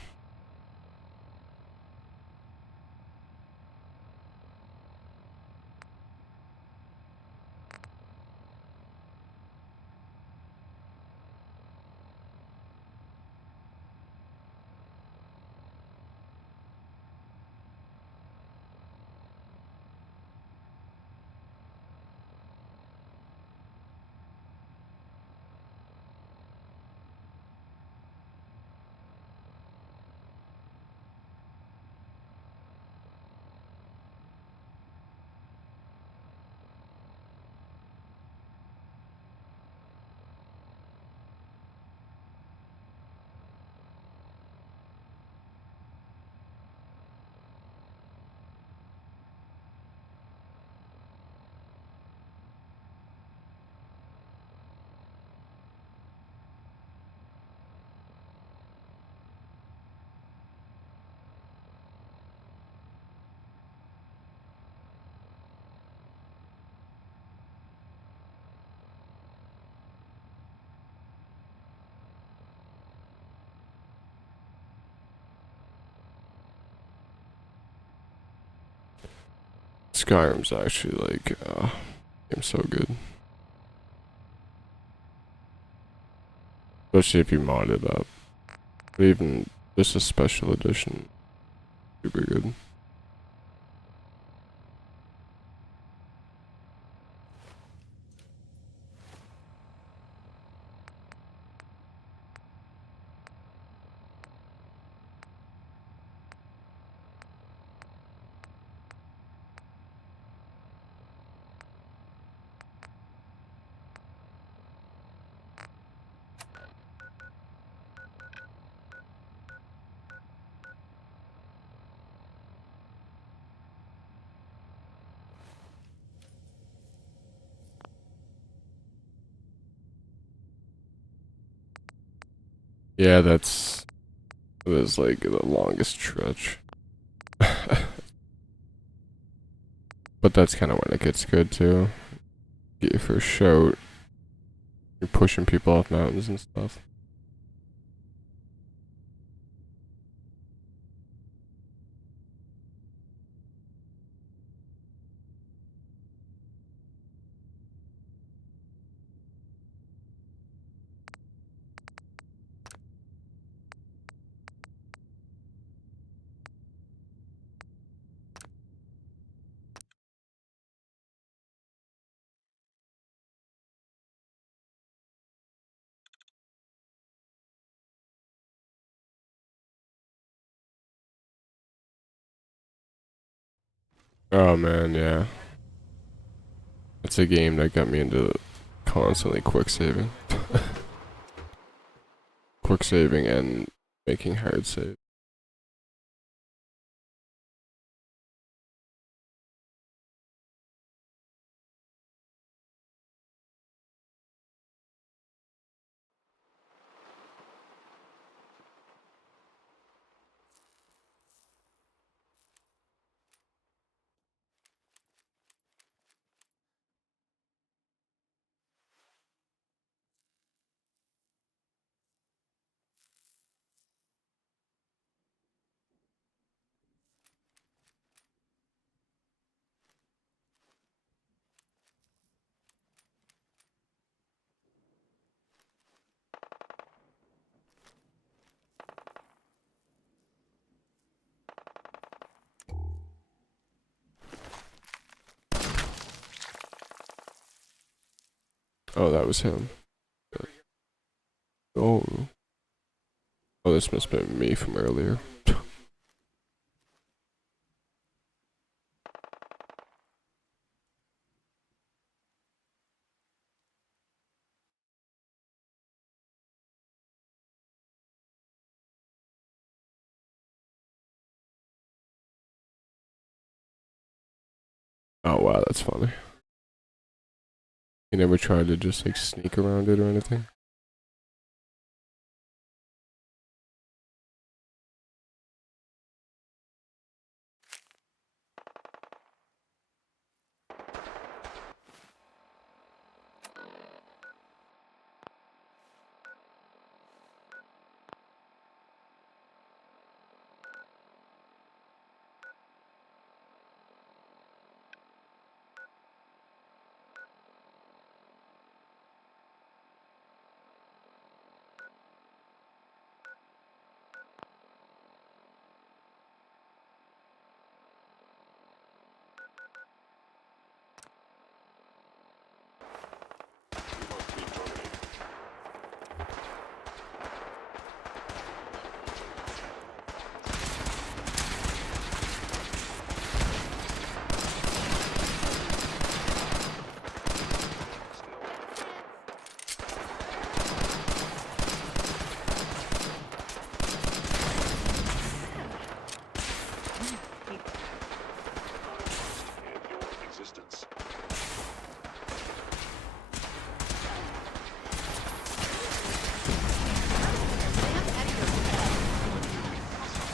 Skyrim's actually like, game's so good. Especially if you mod it up. But even just a special edition, super good. Yeah, it was like the longest stretch. But that's kind of when it gets good too. Get your first shout. You're pushing people off mountains and stuff. Oh man, yeah. It's a game that got me into constantly quick saving. Quick saving and making hard save. Oh, that was him. Oh. Oh, this must have been me from earlier. Oh wow, that's funny. You never tried to just like sneak around it or anything?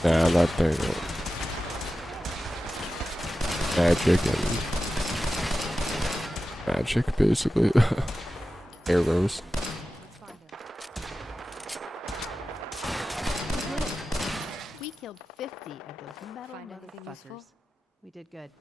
Yeah, that thing. Magic, basically. Arrows. We killed 50 of those metal motherfuckers. We did good.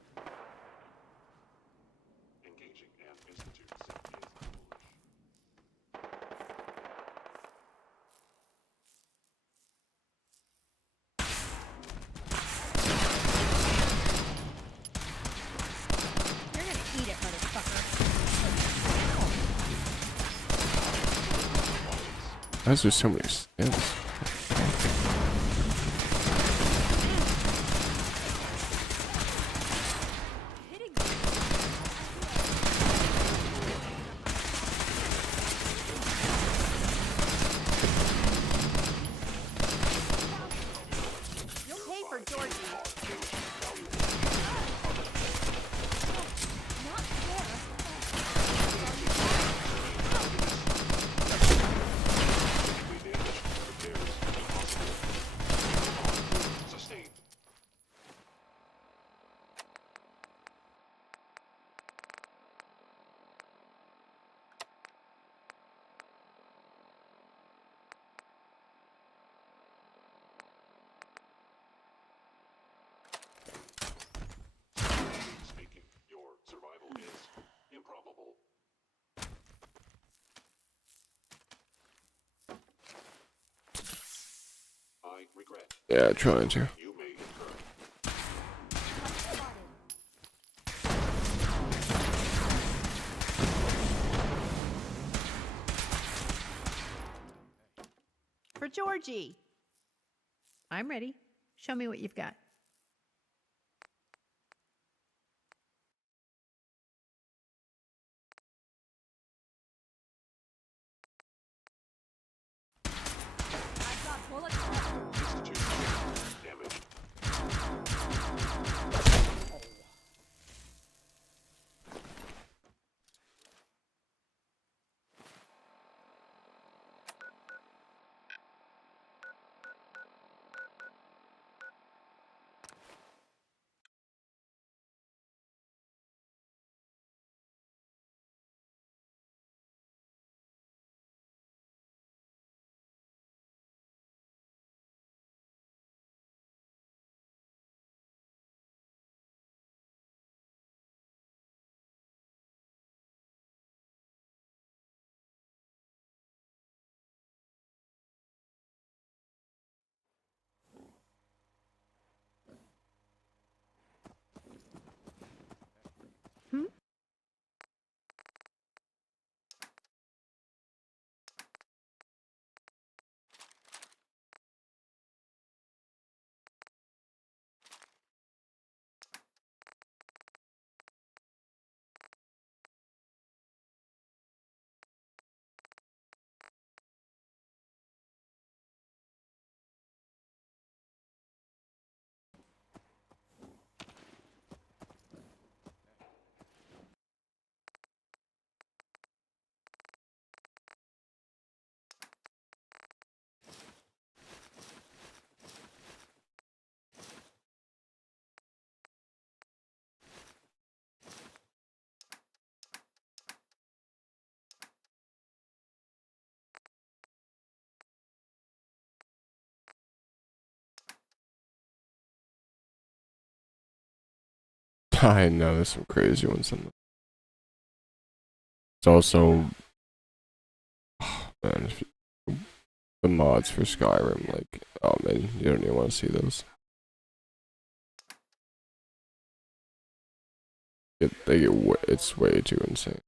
Why is there so many stems? Yeah, trying to. For Georgie. I'm ready. Show me what you've got. I've got bullets. I know there's some crazy ones in there. It's also, oh, man, the mods for Skyrim, like, oh man, you don't even want to see those. It's way too insane.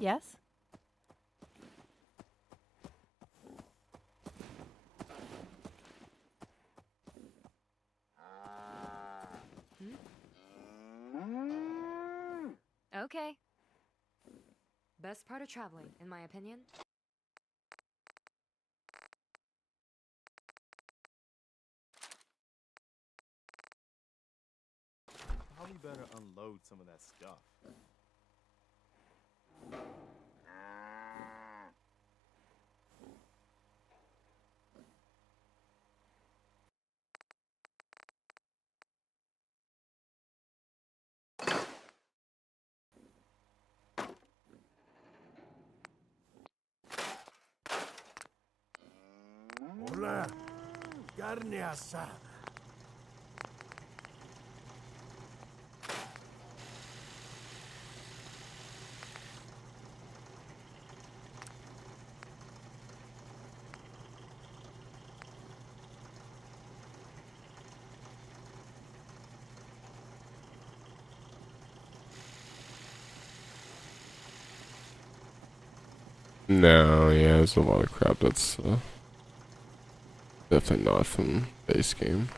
Yes? Okay. Best part of traveling, in my opinion. Probably better unload some of that stuff. Hola. Carne asada. No, yeah, there's a lot of crap that's definitely not from base game.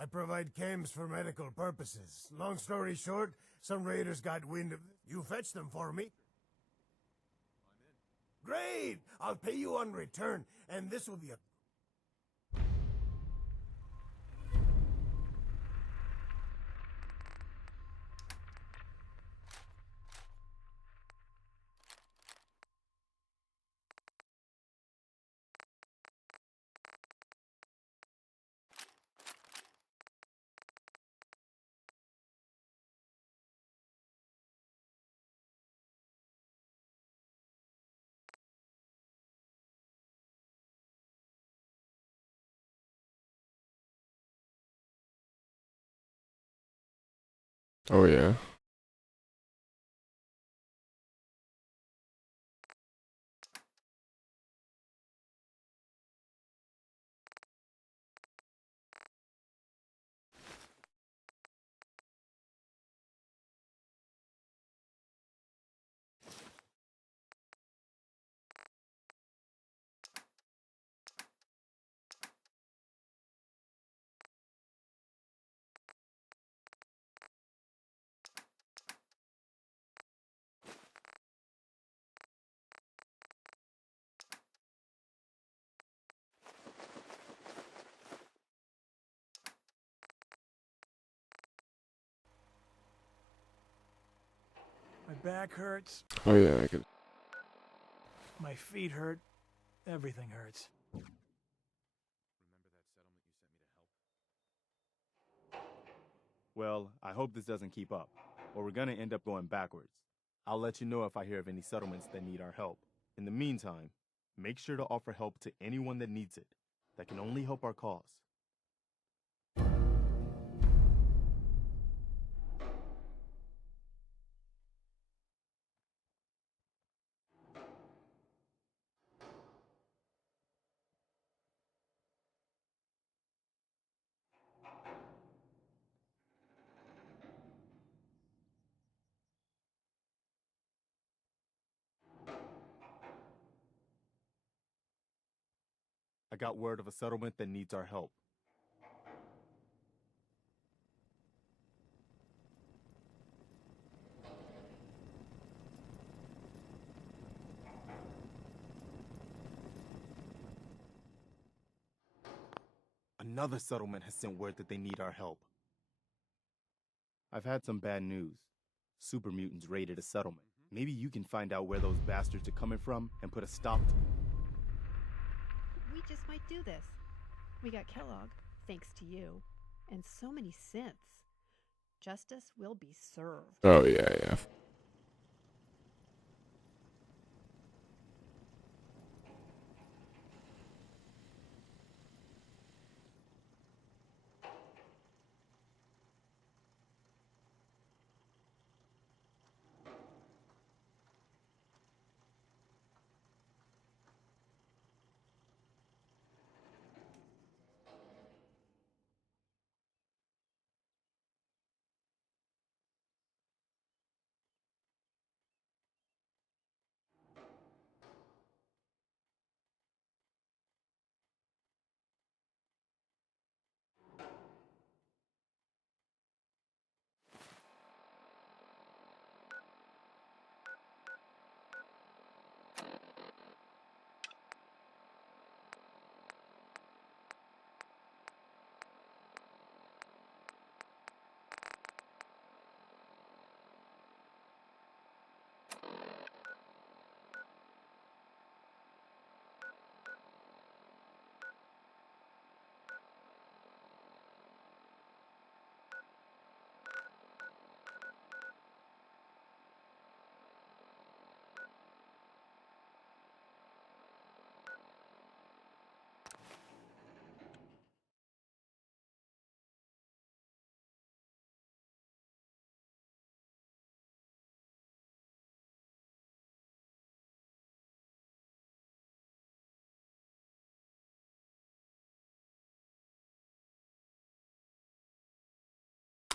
I provide chems for medical purposes. Long story short, some raiders got wind of... You fetch them for me. Great! I'll pay you on return, and this will be a... Oh yeah. My back hurts. Oh yeah, I could. My feet hurt. Everything hurts. Well, I hope this doesn't keep up, or we're gonna end up going backwards. I'll let you know if I hear of any settlements that need our help. In the meantime, make sure to offer help to anyone that needs it. That can only help our cause. I got word of a settlement that needs our help. Another settlement has sent word that they need our help. I've had some bad news. Super mutants raided a settlement. Maybe you can find out where those bastards are coming from and put a stop to... We just might do this. We got Kellogg, thanks to you, and so many synths. Justice will be served. Oh yeah, yeah.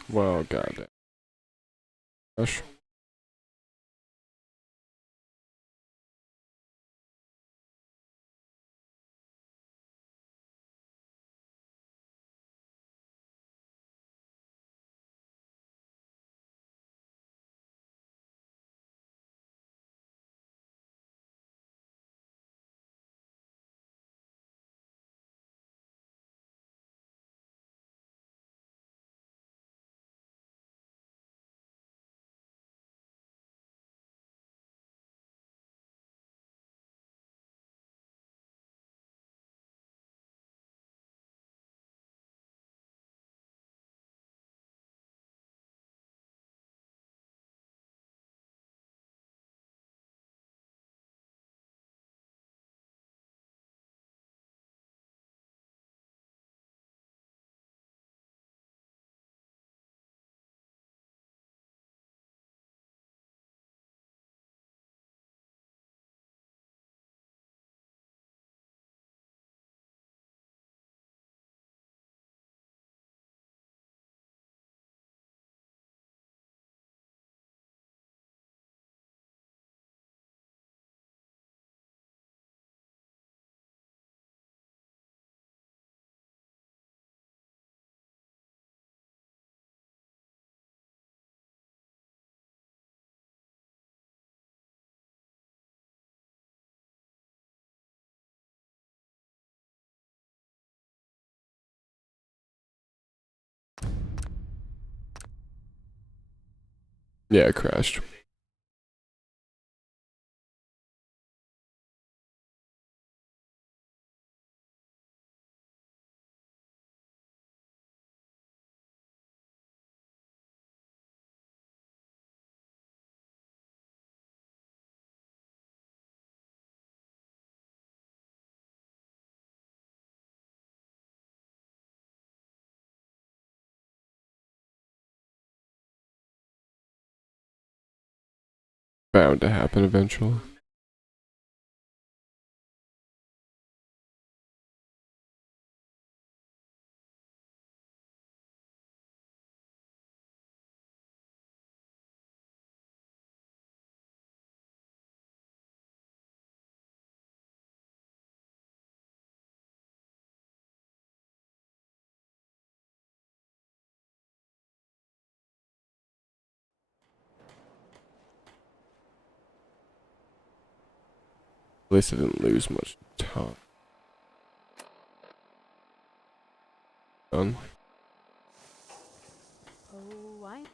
Well, goddamn. Gosh. Yeah, it crashed. Bound to happen eventually. At least I didn't lose much time. Done. Oh, I'm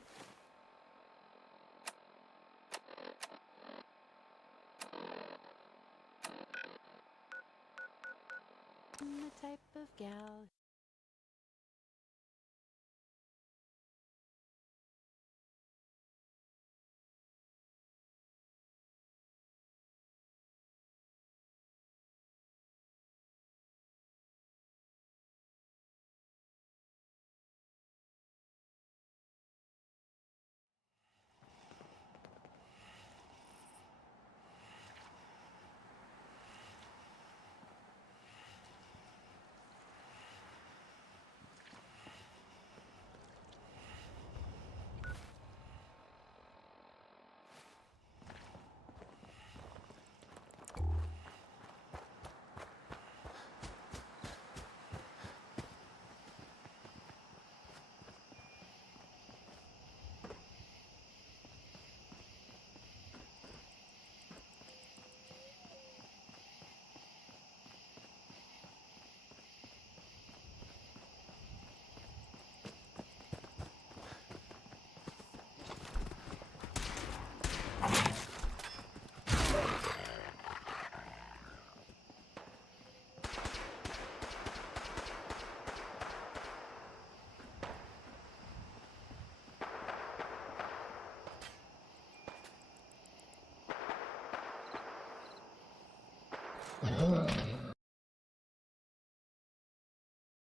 the type of gal.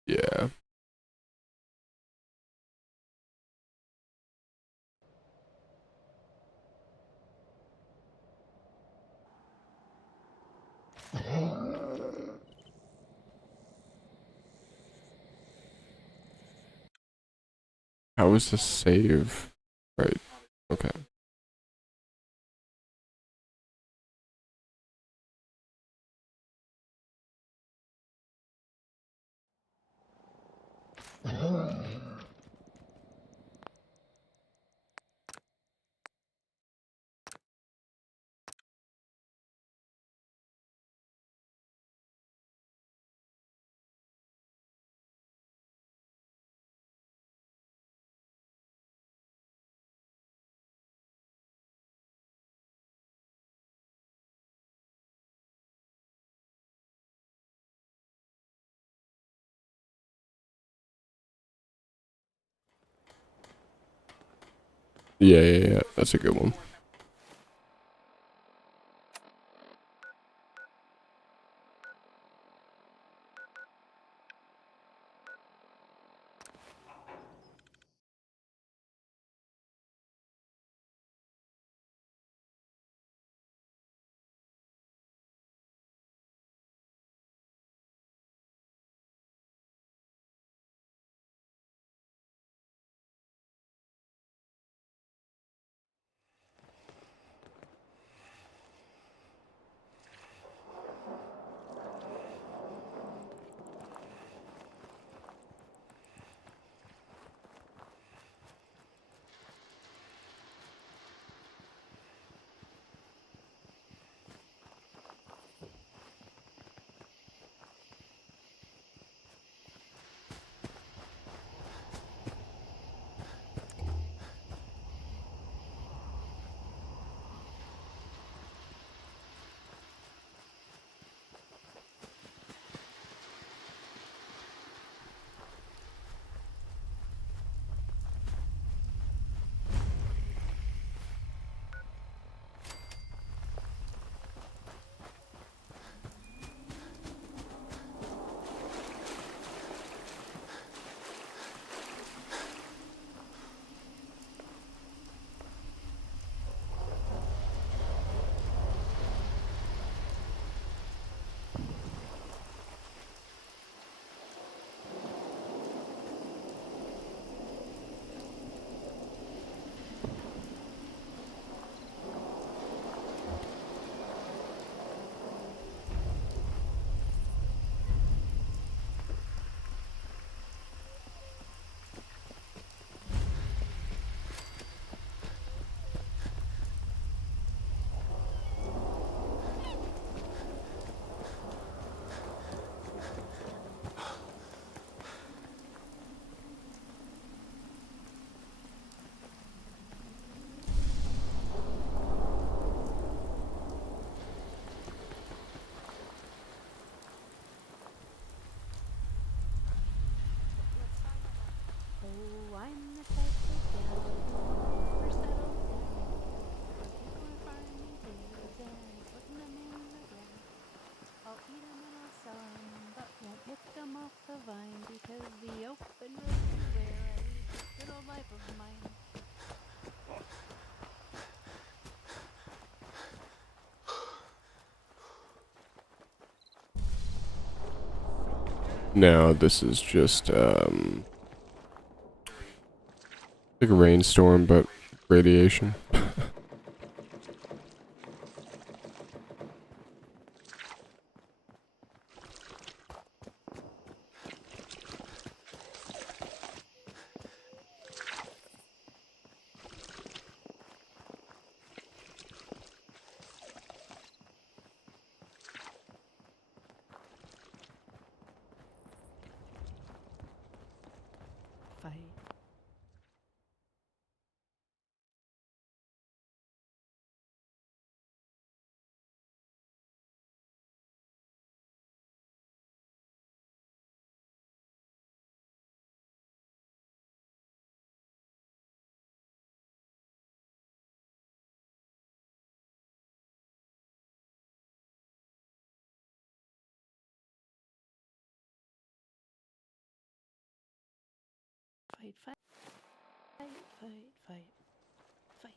Yeah. How is the save? Right. Okay. Yeah. That's a good one. took 'em off the vine because the open road is where I lead this good old life of mine. No, this is just like a rainstorm, but radiation. Fight. Fight, fight, fight, fight, fight, fight.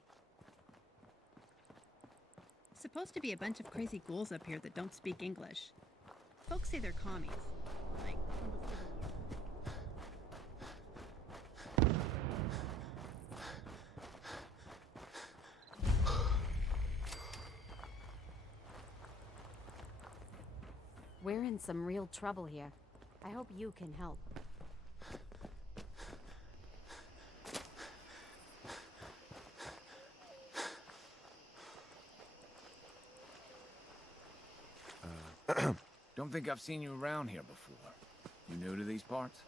Supposed to be a bunch of crazy ghouls up here that don't speak English. Folks say they're commies. Like, from the Civil War. We're in some real trouble here. I hope you can help. Don't think I've seen you around here before. You new to these parts?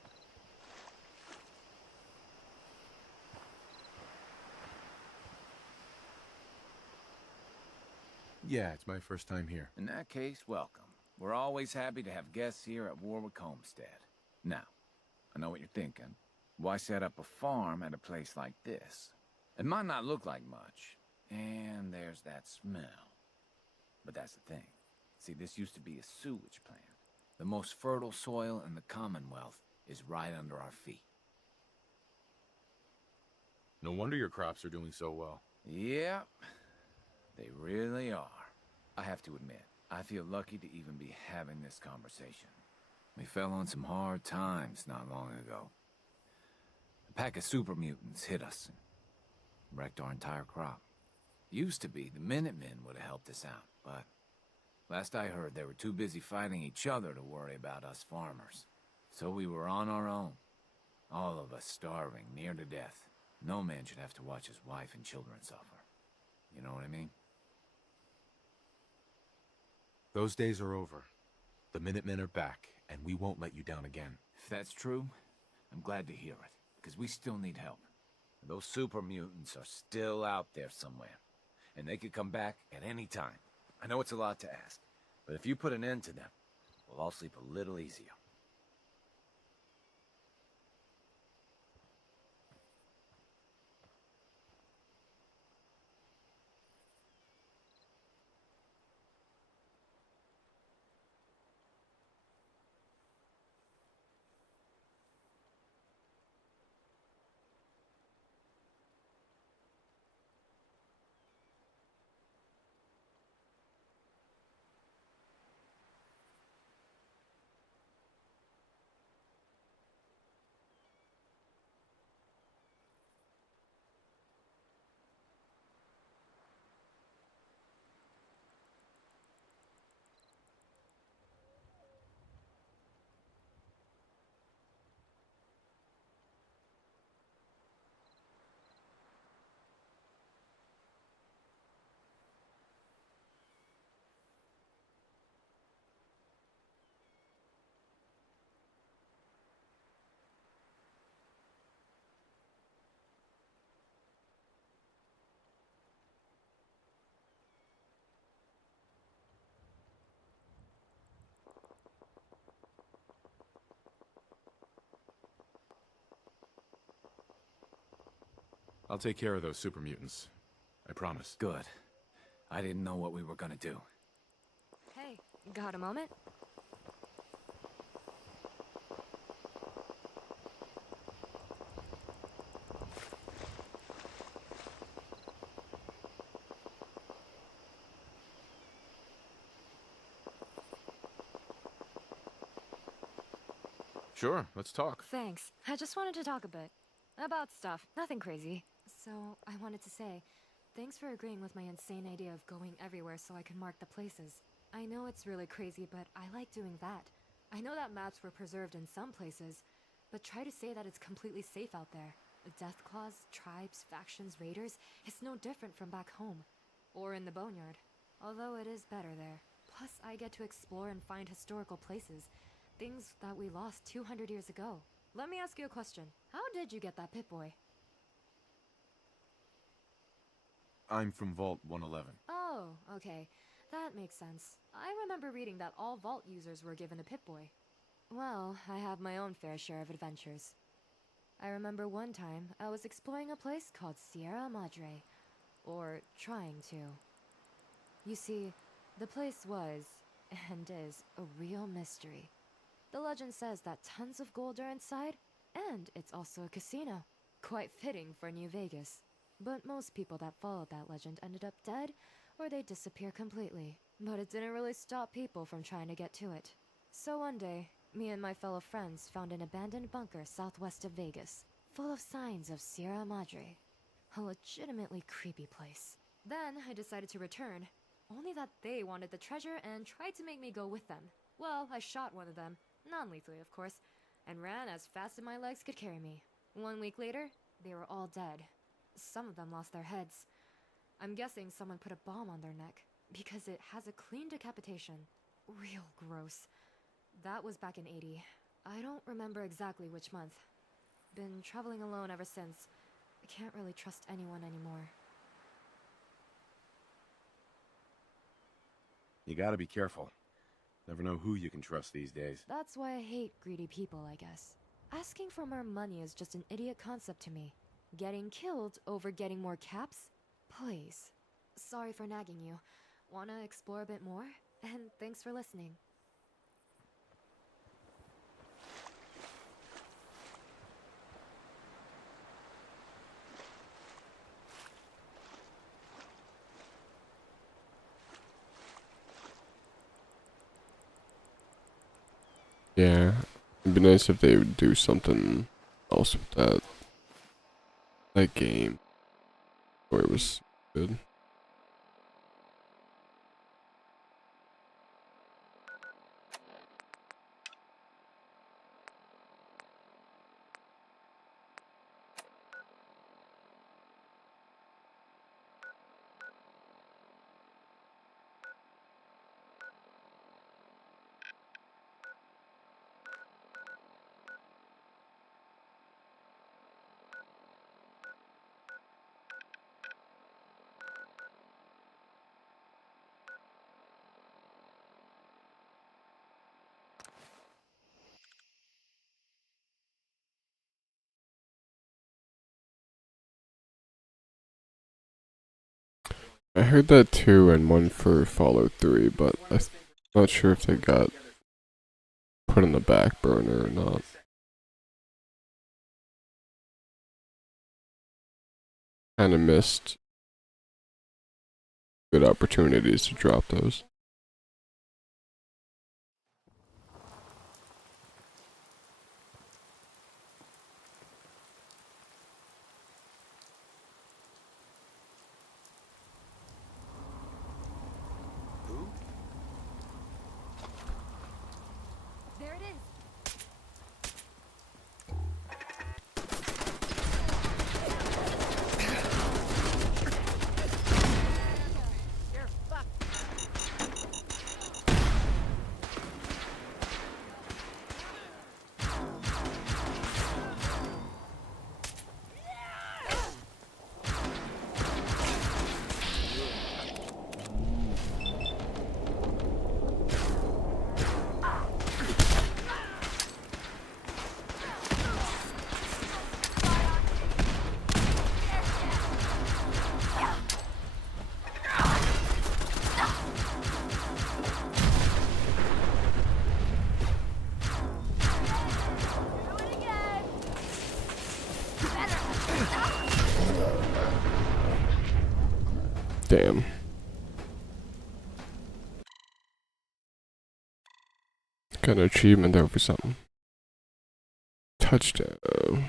Yeah, it's my first time here. In that case, welcome. We're always happy to have guests here at Warwick Homestead. Now, I know what you're thinking. Why set up a farm at a place like this? It might not look like much, and there's that smell. But that's the thing. See, this used to be a sewage plant. The most fertile soil in the Commonwealth is right under our feet. No wonder your crops are doing so well. Yep, they really are. I have to admit, I feel lucky to even be having this conversation. We fell on some hard times not long ago. A pack of super mutants hit us and wrecked our entire crop. Used to be the Minutemen would have helped us out, but last I heard they were too busy fighting each other to worry about us farmers. So we were on our own. All of us starving near to death. No man should have to watch his wife and children suffer. You know what I mean? Those days are over. The Minutemen are back, and we won't let you down again. If that's true, I'm glad to hear it, because we still need help. Those super mutants are still out there somewhere, and they could come back at any time. I know it's a lot to ask, but if you put an end to them, we'll all sleep a little easier. I'll take care of those super mutants. I promise. Good. I didn't know what we were gonna do. Hey, got a moment? Sure, let's talk. Thanks. I just wanted to talk a bit. About stuff. Nothing crazy. So, I wanted to say, thanks for agreeing with my insane idea of going everywhere so I can mark the places. I know it's really crazy, but I like doing that. I know that maps were preserved in some places, but try to say that it's completely safe out there. Death claws, tribes, factions, raiders, it's no different from back home. Or in the boneyard. Although it is better there. Plus, I get to explore and find historical places. Things that we lost 200 years ago. Let me ask you a question. How did you get that Pip-Boy? I'm from Vault 111. Oh, okay. That makes sense. I remember reading that all Vault users were given a Pip-Boy. Well, I have my own fair share of adventures. I remember one time I was exploring a place called Sierra Madre. Or trying to. You see, the place was, and is, a real mystery. The legend says that tons of gold are inside, and it's also a casino. Quite fitting for New Vegas. But most people that followed that legend ended up dead, or they disappear completely. But it didn't really stop people from trying to get to it. So one day, me and my fellow friends found an abandoned bunker southwest of Vegas, full of signs of Sierra Madre. A legitimately creepy place. Then I decided to return, only that they wanted the treasure and tried to make me go with them. Well, I shot one of them, non-lethally of course, and ran as fast as my legs could carry me. 1 week later, they were all dead. Some of them lost their heads. I'm guessing someone put a bomb on their neck, because it has a clean decapitation. Real gross. That was back in '80. I don't remember exactly which month. Been traveling alone ever since. I can't really trust anyone anymore. You gotta be careful. Never know who you can trust these days. That's why I hate greedy people, I guess. Asking for more money is just an idiot concept to me. Getting killed over getting more caps? Please. Sorry for nagging you. Wanna explore a bit more? And thanks for listening. Yeah, it'd be nice if they would do something else with that game, where it was good. I heard that too, and one for Fallout 3, but I'm not sure if they got put on the back burner or not. Kinda missed good opportunities to drop those. There it is! You're fucked. Damn. Got an achievement there for something. touchdown.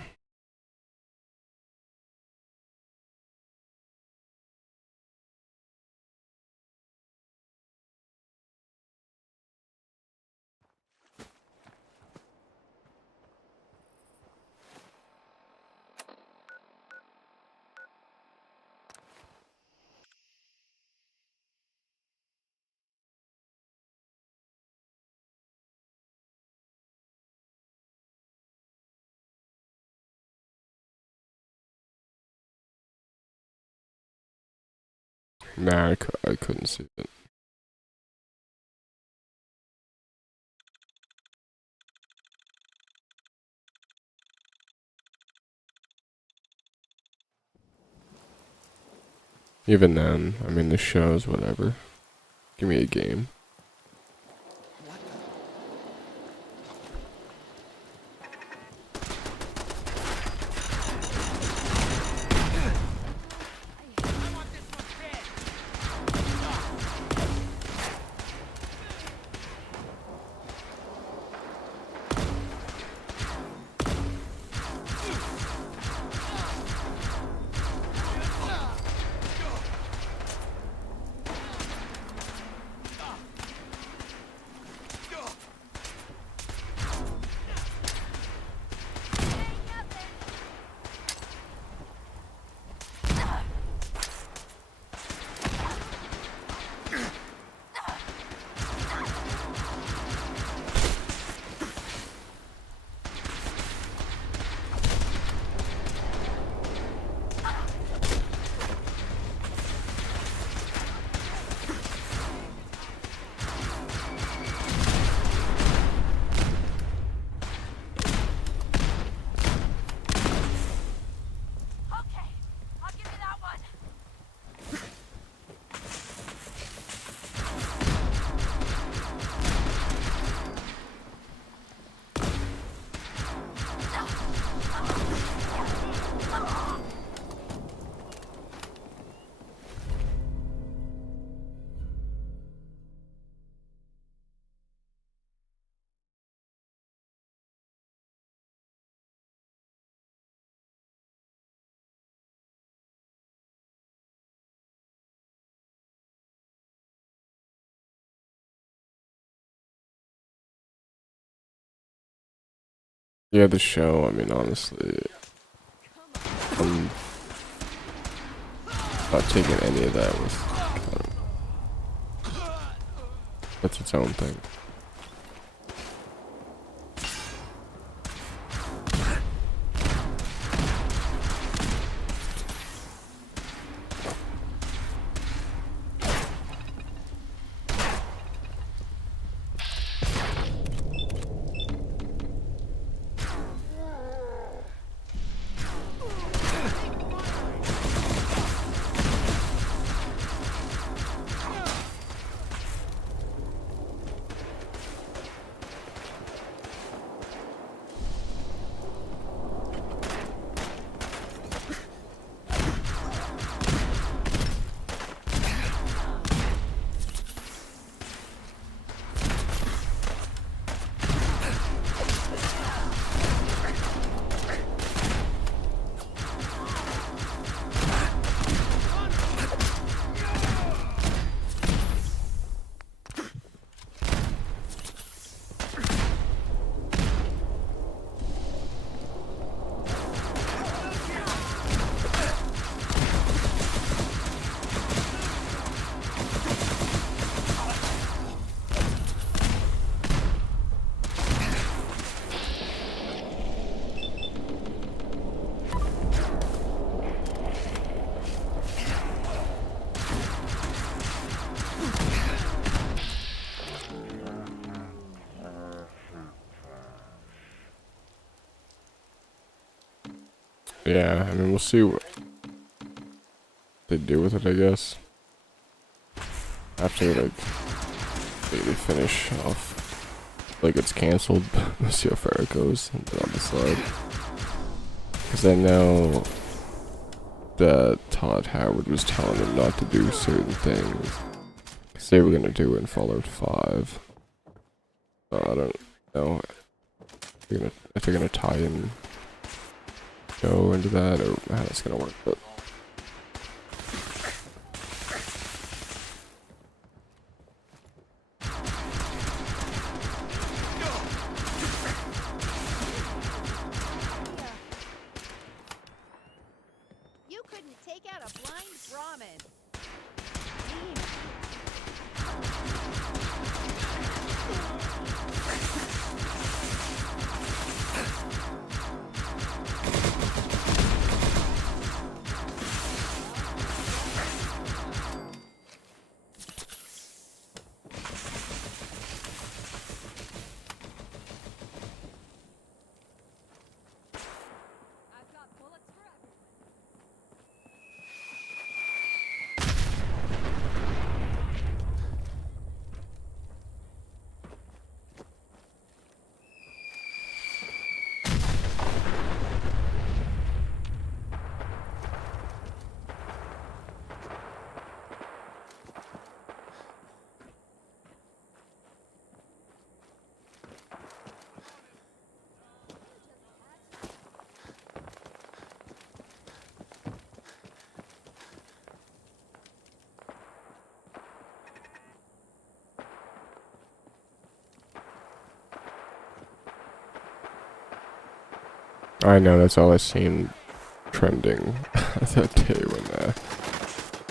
Nah, I couldn't see it. Even then, I mean, the shows, whatever. Give me a game. Yeah, the show, I mean, honestly, I'm not taking any of that with, that's its own thing. Yeah, I mean, we'll see what they do with it, I guess. After, like, they finish off, like, it's cancelled, we'll see how far it goes, and then I'll decide. Because I know that Todd Howard was telling them not to do certain things. Because they were going to do it in Fallout 5. So I don't know. I if they're gonna tie in go into that or how that's gonna work, but You couldn't take out a blind Brahmin. I know that's all I seen trending that day when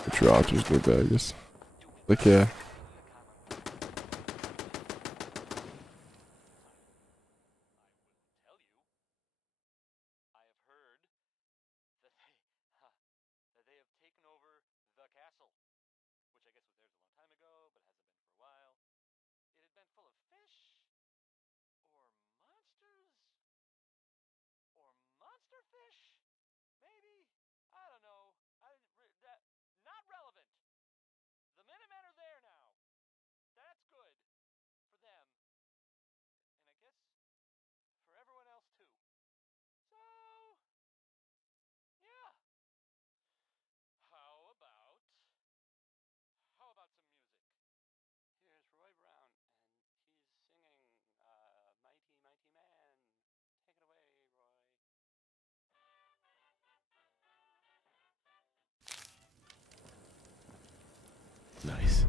it dropped his new Vegas. Like, yeah. Nice.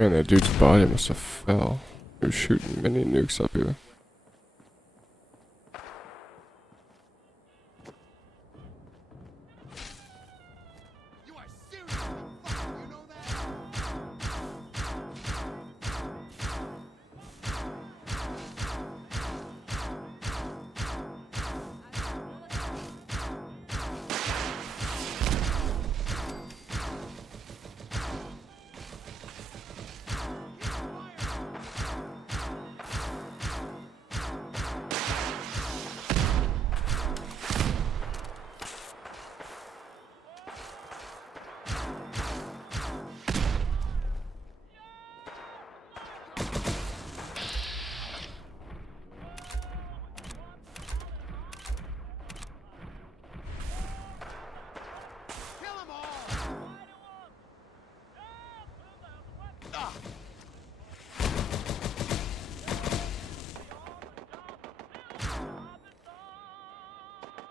Man, that dude's body must have fell. He was shooting mini nukes up here.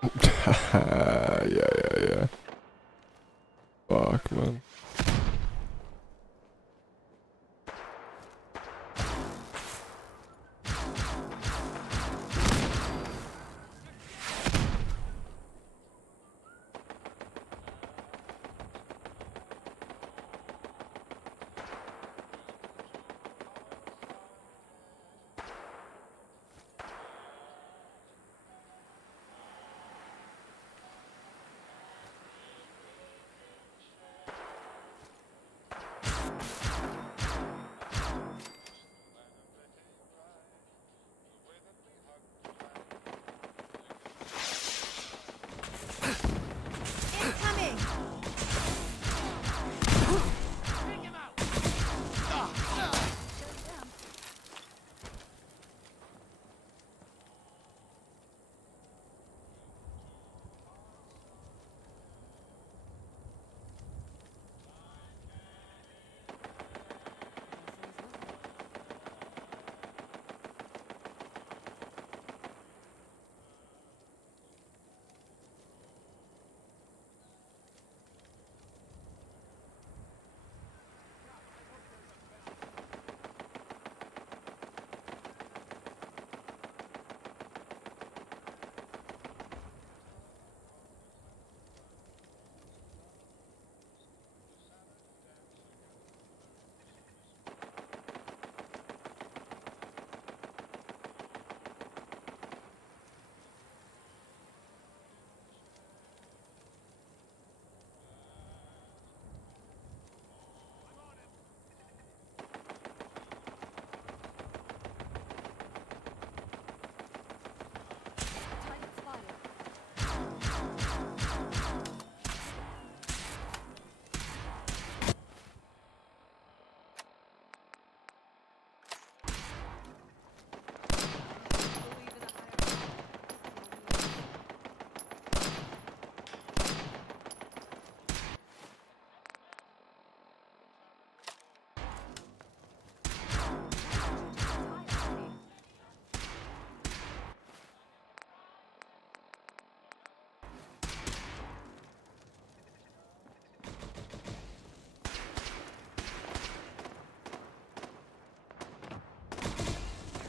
Yeah. Fuck, man. Incoming!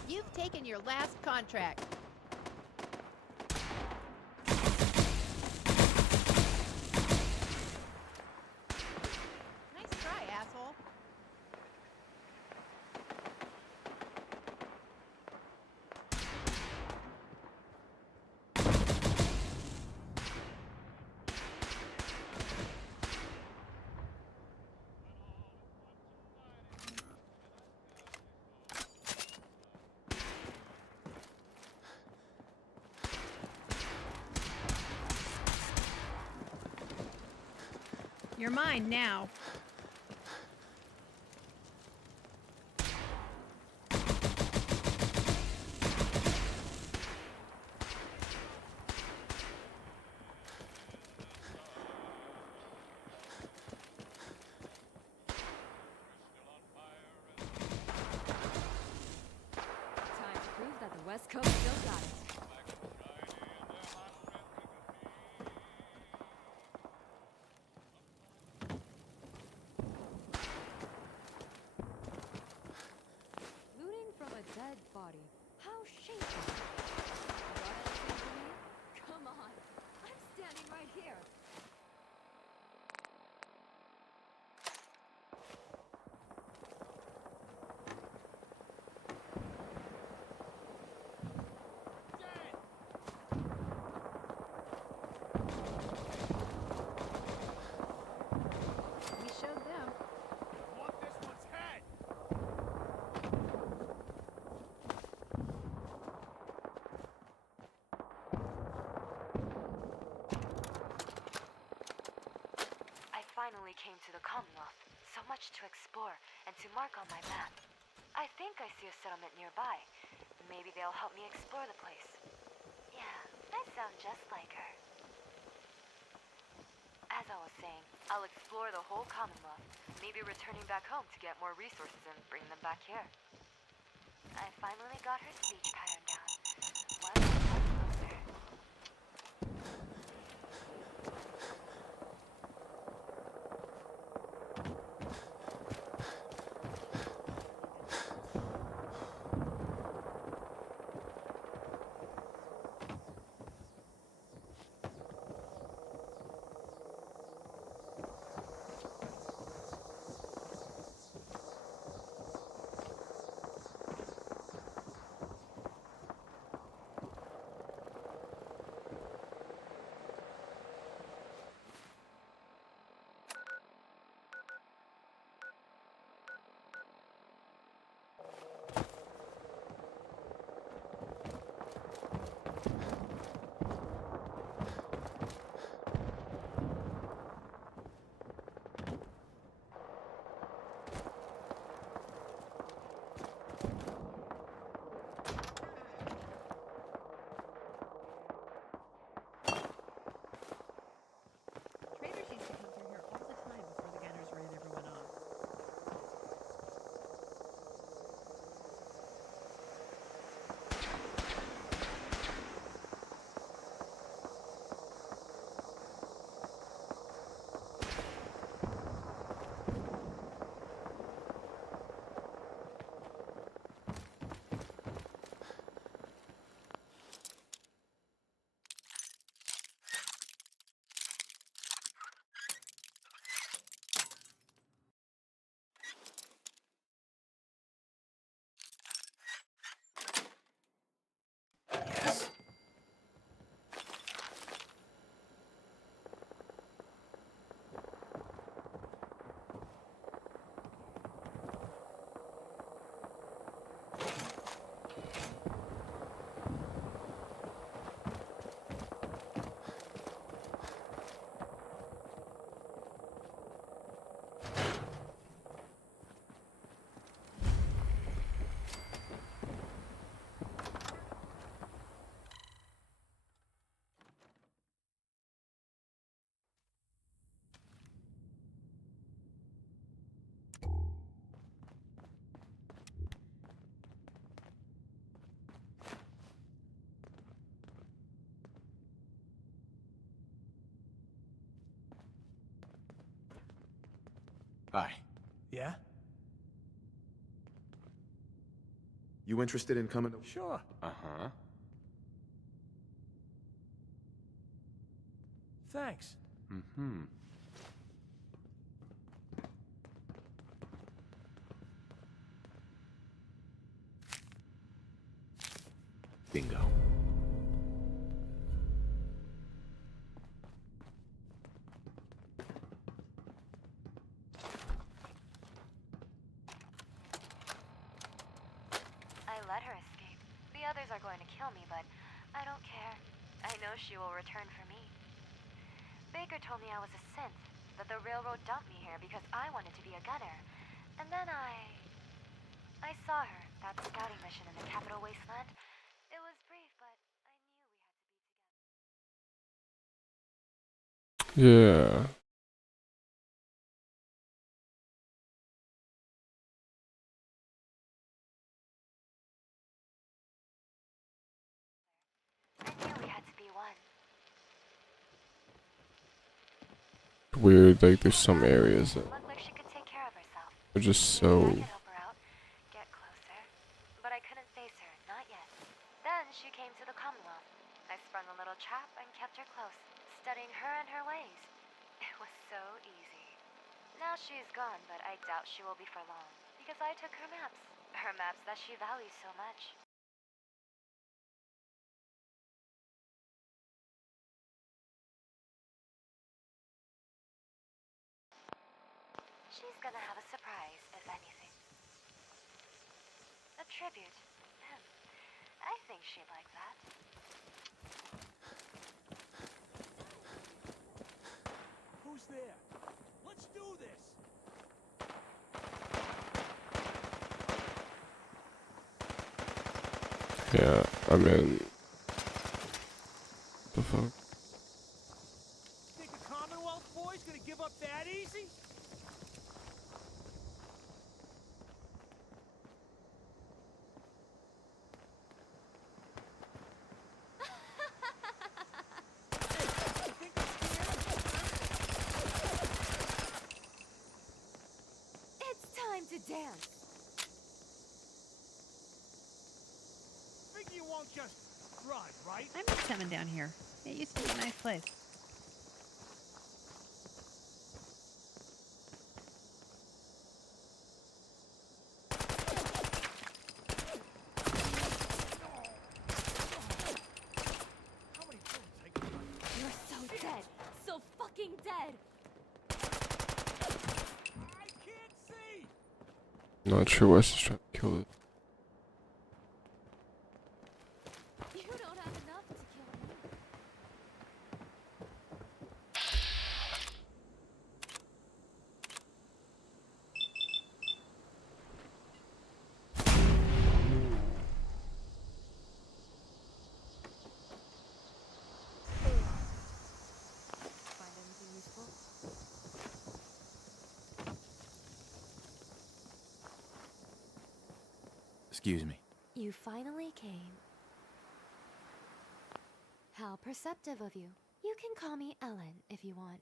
You've taken your last contract. Nice try, asshole. You're mine now. Time to prove that the West Coast still got it. Looting from a dead body. How shameful. Got anything for me? Come on. I'm standing right here. We showed them. Want this one's head! I finally came to the Commonwealth. So much to explore and to mark on my map. I think I see a settlement nearby. Maybe they'll help me explore the place. Yeah, I sound just like her. As I was saying, I'll explore the whole Commonwealth, maybe returning back home to get more resources and bring them back here. I finally got her speech pattern down. One step closer. Hi. Yeah? You interested in coming to... Sure. Uh-huh. Thanks. Mm-hmm. Bingo. I let her escape. The others are going to kill me, but I don't care. I know she will return for me. Baker told me I was a synth, that the railroad dumped me here because I wanted to be a gunner. And then I saw her, that scouting mission in the Capital Wasteland. It was brief, but I knew we had to be together. Yeah. I knew we had to be one. Weird, like there's some areas that Looked like she could take care of herself. are just Maybe I so... could help her out, get closer. But I couldn't face her, not yet. Then she came to the Commonwealth. I sprung a little trap and kept her close, studying her and her ways. It was so easy. Now she's gone, but I doubt she will be for long, because I took her maps. Her maps that she values so much. She's gonna have a surprise, if anything. A tribute. I think she'd like that. Who's there? Let's do this! Yeah, I mean... The fuck? Think the Commonwealth boys gonna give up that easy? It's time to dance. Think you won't just run, right? I miss coming down here. It used to be a nice place. You're so dead. So fucking dead. Not sure Wes is trying to kill it. You don't have enough to kill me. Find anything useful? Excuse me. You finally came. How perceptive of you. You can call me Ellen if you want.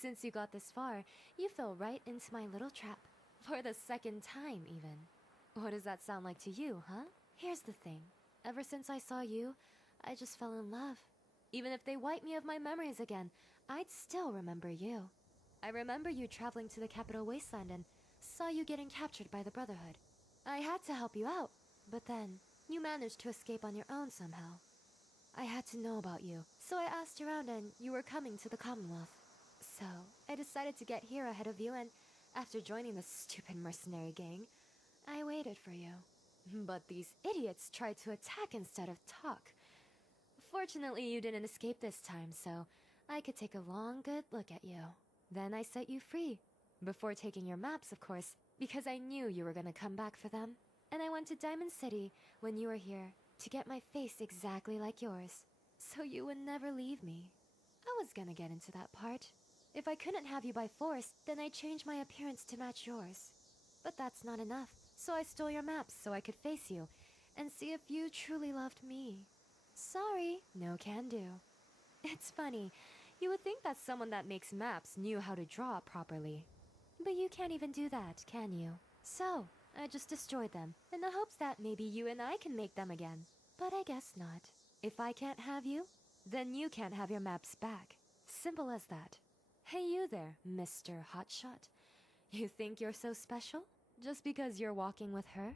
Since you got this far, you fell right into my little trap. For the second time, even. What does that sound like to you, huh? Here's the thing. Ever since I saw you, I just fell in love. Even if they wipe me of my memories again, I'd still remember you. I remember you traveling to the Capital Wasteland and saw you getting captured by the Brotherhood. I had to help you out, but then you managed to escape on your own somehow. I had to know about you, so I asked around and you were coming to the Commonwealth. So, I decided to get here ahead of you and, after joining this stupid mercenary gang, I waited for you. But these idiots tried to attack instead of talk. Fortunately, you didn't escape this time, so I could take a long, good look at you. Then I set you free. Before taking your maps, of course, because I knew you were gonna come back for them. And I went to Diamond City when you were here to get my face exactly like yours, so you would never leave me. I was gonna get into that part. If I couldn't have you by force, then I'd change my appearance to match yours. But that's not enough, so I stole your maps so I could face you and see if you truly loved me. Sorry, no can do. It's funny, you would think that someone that makes maps knew how to draw properly. But you can't even do that, can you? So, I just destroyed them, in the hopes that maybe you and I can make them again. But I guess not. If I can't have you, then you can't have your maps back. Simple as that. Hey you there, Mr. Hotshot. You think you're so special? Just because you're walking with her?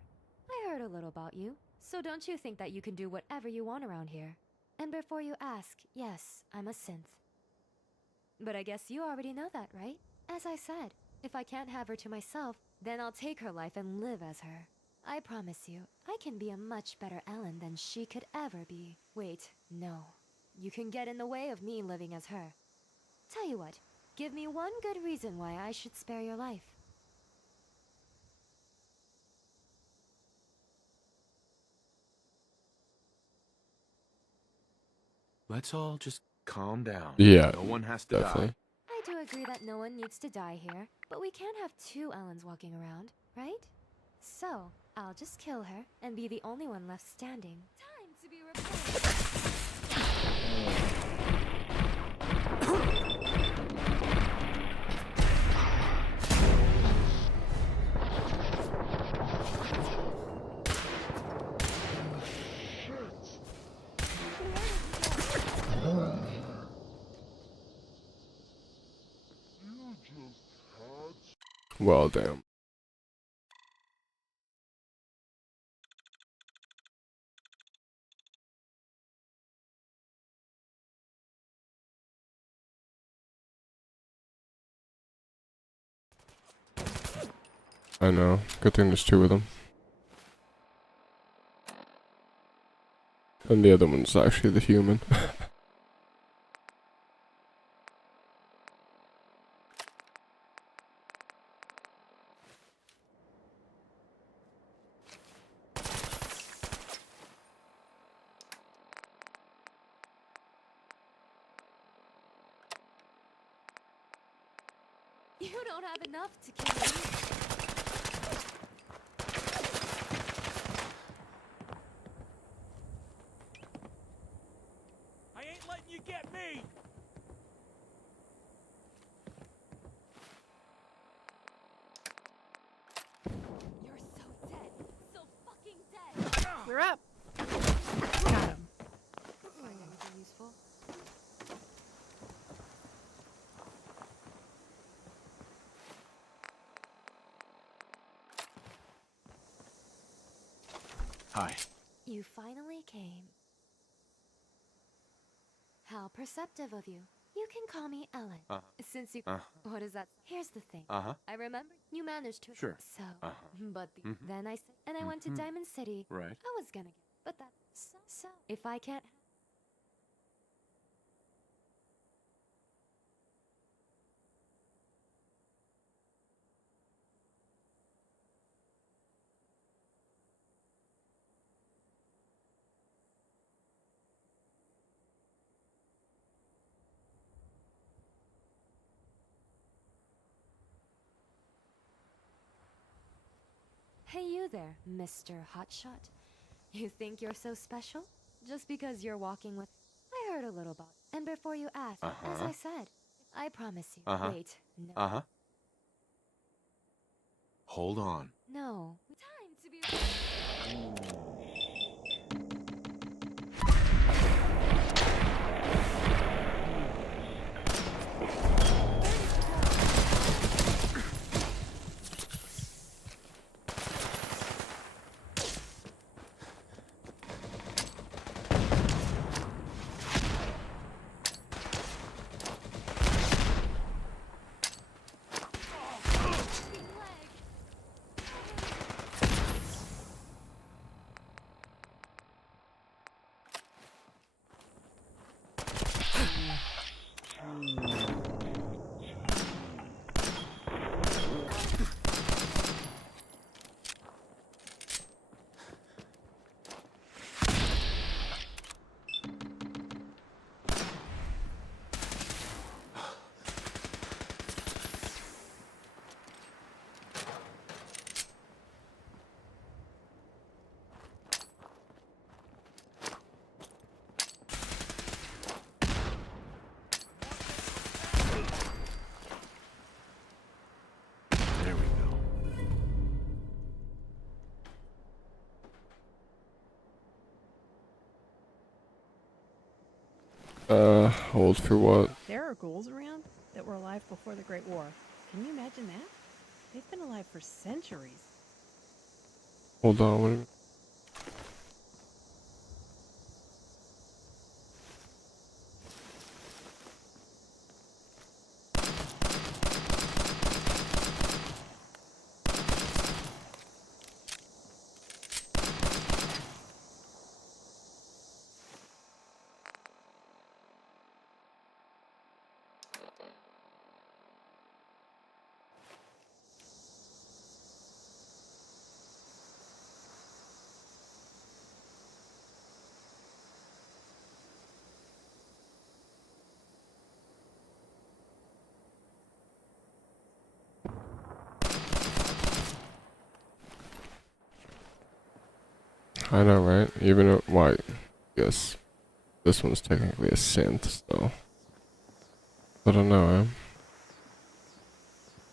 I heard a little about you, so don't you think that you can do whatever you want around here? And before you ask, yes, I'm a synth. But I guess you already know that, right? As I said, if I can't have her to myself, then I'll take her life and live as her. I promise you, I can be a much better Ellen than she could ever be. Wait, no. You can get in the way of me living as her. Tell you what, give me one good reason why I should spare your life. Let's all just calm down. Yeah, No one has to definitely. die. I do agree that no one needs to die here, but we can't have two Ellens walking around, right? So, I'll just kill her and be the only one left standing. Time to be replaced. Well, damn. I know. Good thing there's two of them. And the other one's actually the human. You don't have enough to kill me. I ain't letting you get me! You're so dead. So fucking dead. We're up. Got him. Find anything useful? Hi. You finally came. How perceptive of you. You can call me Ellen. Since you... What is that? Here's the thing. I remember you managed to... Sure. So... But then I said... And I went to Diamond City. Right. I was gonna get... But that's... So... If I can't... Hey you there, Mr. Hotshot. You think you're so special? Just because you're walking with... I heard a little about... And before you ask, as I said, I promise you... Wait, no. Hold on. No. Time to be... Hold for what? There are ghouls around that were alive before the Great War. Can you imagine that? They've been alive for centuries. Hold on, what? I know, right? Even though, why? Yes, this one's technically a synth, so I don't know, man.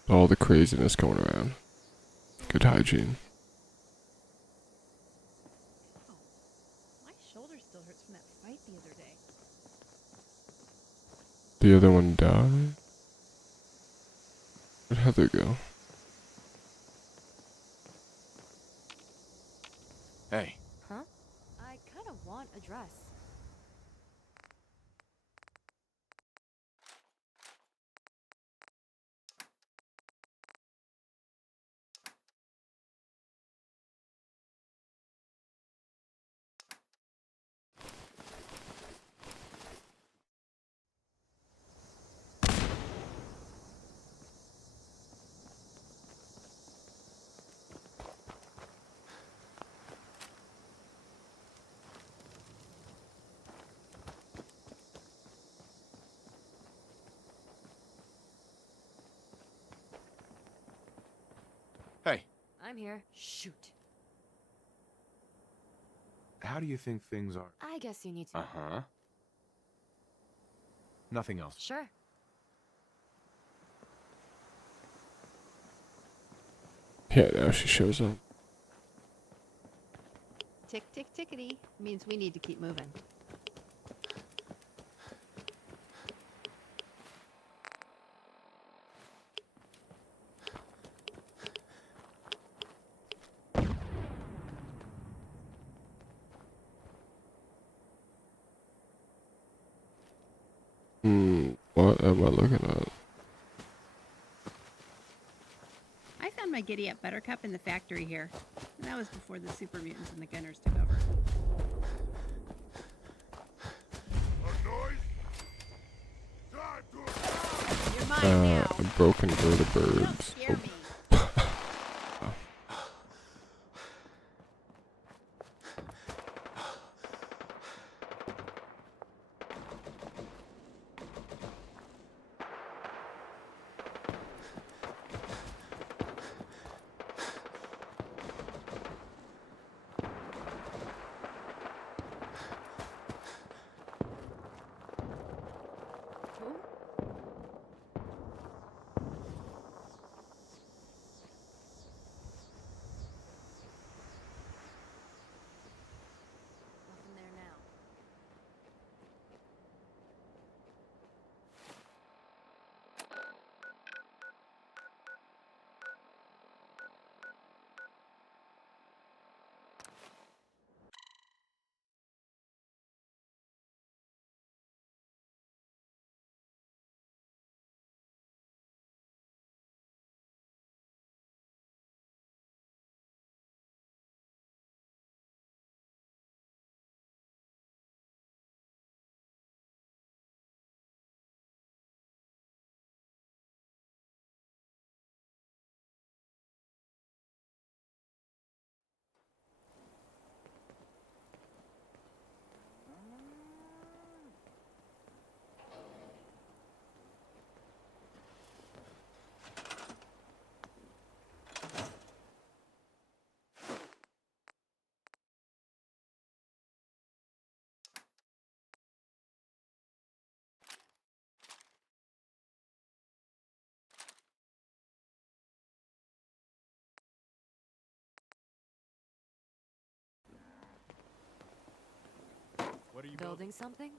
All the craziness going around. Good hygiene. My shoulder still hurts from that fight the other day. The other one died? Where'd Heather go? Hey. Huh? I kind of want a dress. Hey. I'm here. Shoot. How do you think things are? I guess you need to. Uh-huh. Nothing else. Sure. Yeah, now she shows up. Tick, tick, tickety means we need to keep moving. What am I looking at? I found my giddy-up Buttercup in the factory here. And that was before the super mutants and the gunners took over. You're mine now. Broken vertebrates. Don't scare me. Nothing there now. What are you Building something?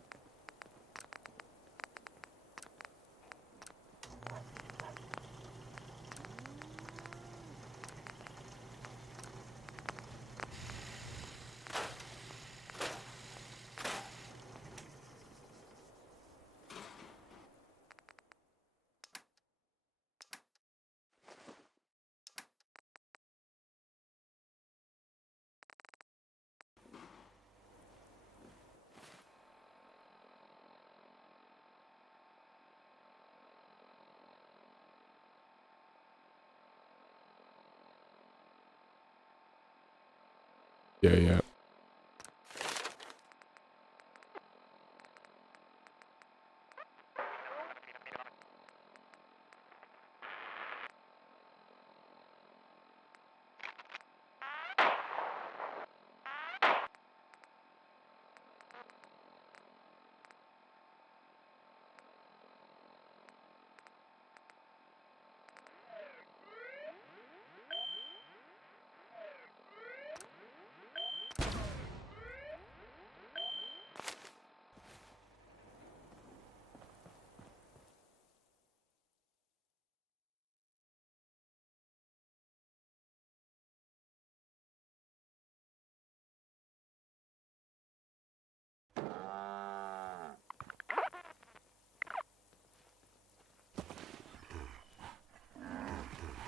Yeah.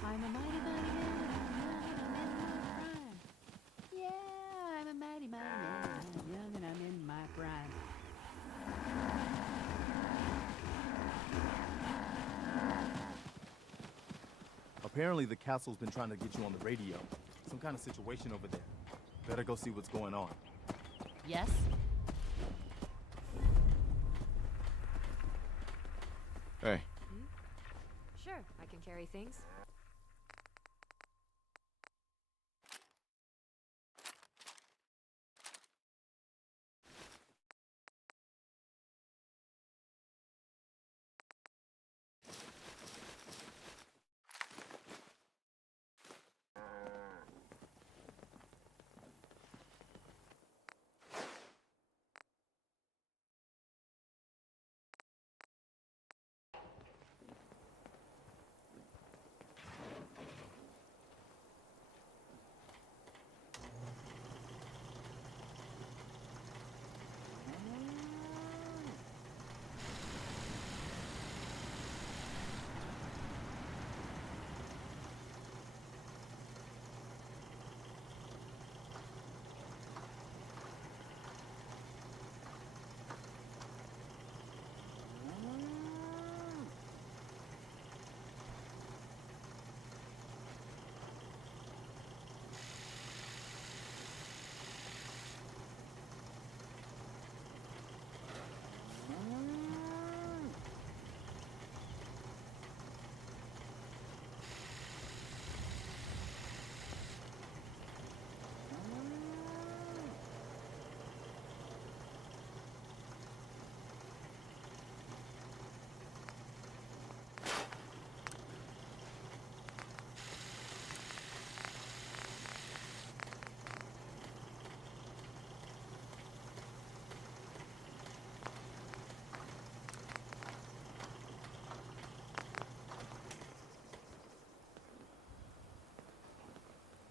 I'm a mighty, mighty man, I'm in my prime. Yeah, I'm a mighty, mighty man, I'm young and I'm in my prime. Apparently the castle's been trying to get you on the radio. Some kind of situation over there. Better go see what's going on. Yes? Hey. Sure, I can carry things.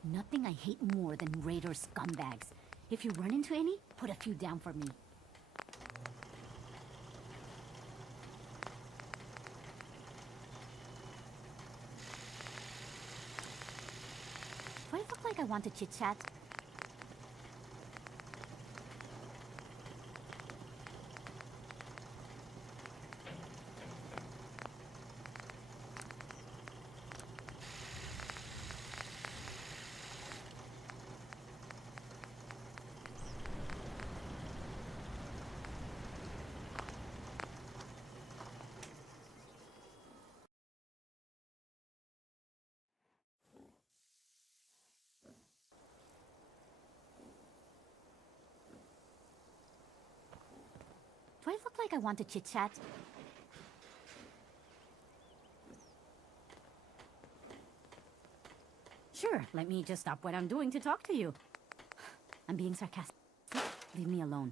Nothing I hate more than raider scumbags. If you run into any, put a few down for me. Do I look like I want to chit-chat? Do I look like I want to chit-chat? Sure, let me just stop what I'm doing to talk to you. I'm being sarcastic. Leave me alone.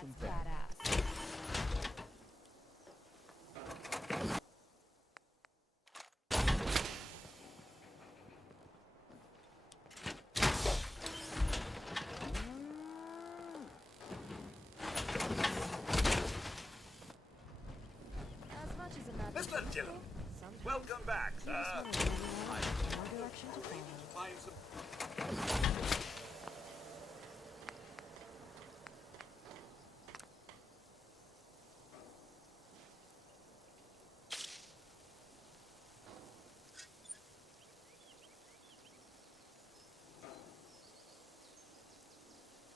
some That's bad. badass. As much as it matters. Mr. Dillon, welcome back, sir. Direction to follow. Find some...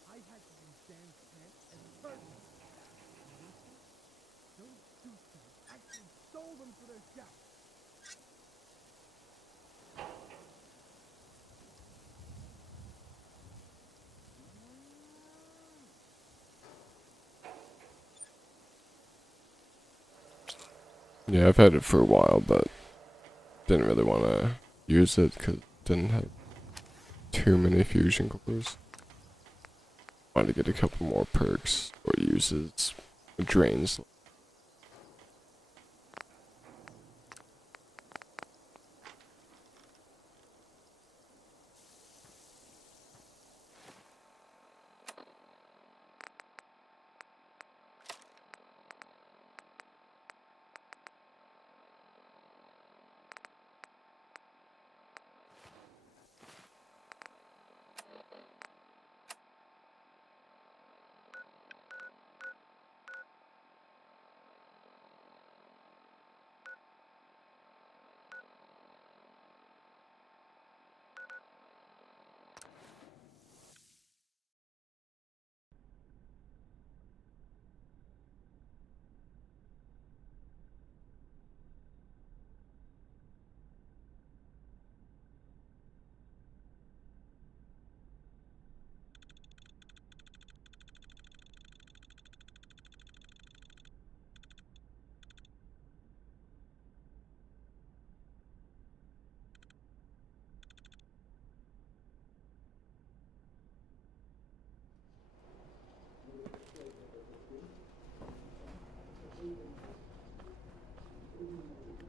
I had to use Dan's tent and Virgil. Those douchebags actually stole them for their shop. Yeah, I've had it for a while, but didn't really want to use it because it didn't have too many fusion cores. Wanted to get a couple more perks or uses, drains.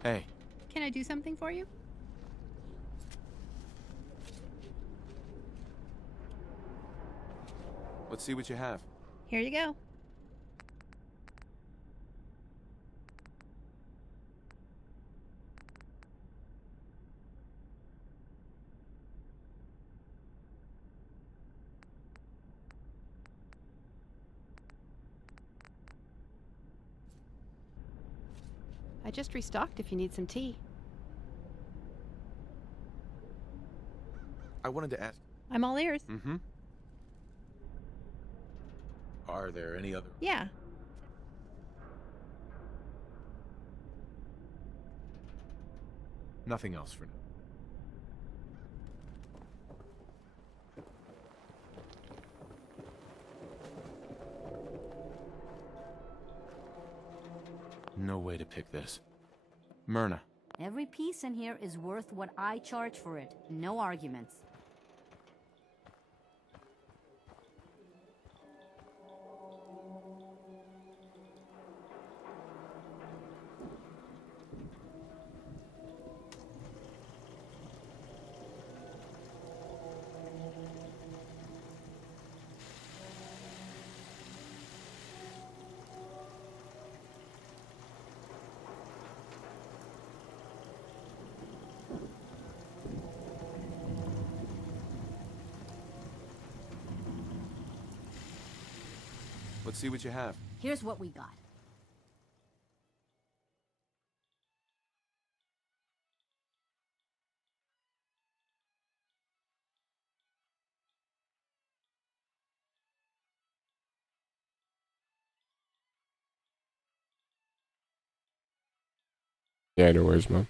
Hey. Can I do something for you? Let's see what you have. Here you go. I just restocked if you need some tea. I wanted to ask. I'm all ears. Mm-hmm. Are there any other? Yeah. Nothing else for now. No way to pick this. Myrna. Every piece in here is worth what I charge for it. No arguments. Let's see what you have. Here's what we got. Yeah, no worries, man.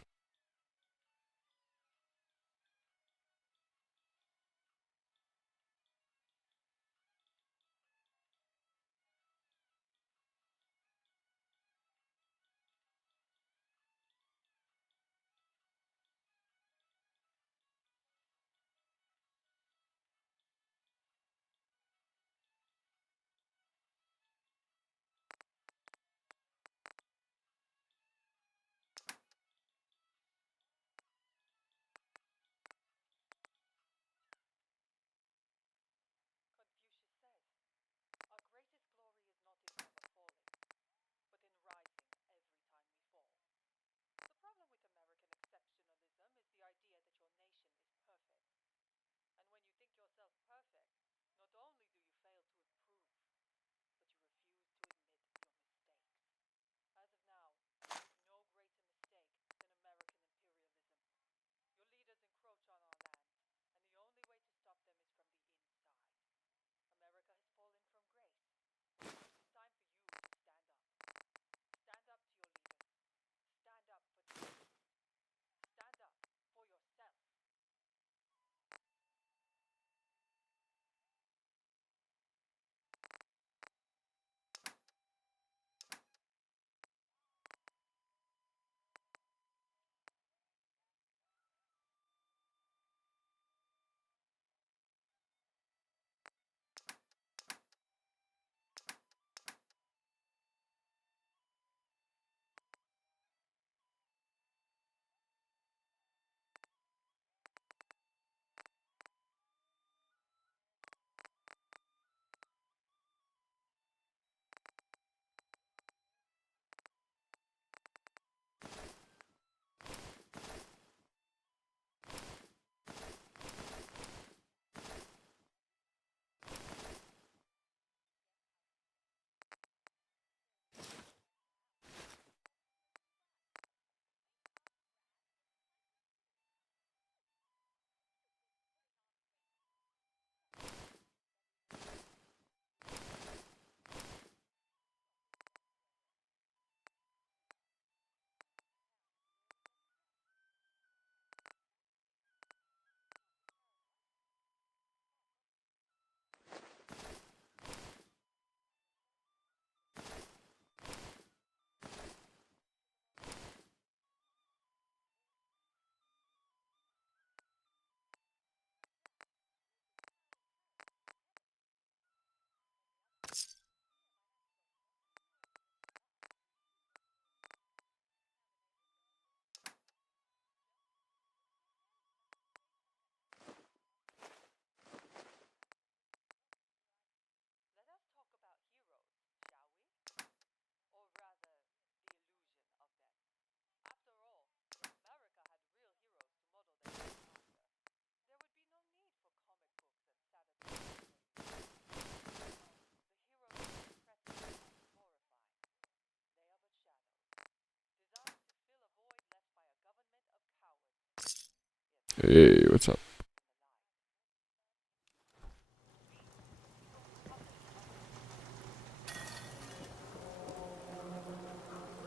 Hey, what's up?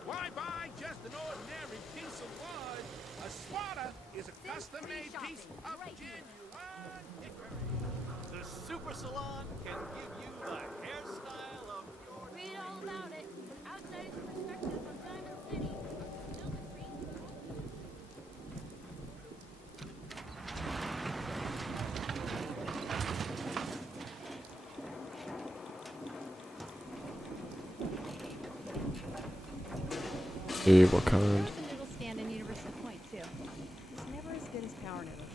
Why buy just an ordinary piece of wood? A swatter is a custom-made piece of genuine hickory. The Super Salon can give you the hairstyle of your Read all about it. Outsider's perspective on Diamond City. Hey, what kind? There's a noodle stand in University Point, too. It's never as good as Power Noodle.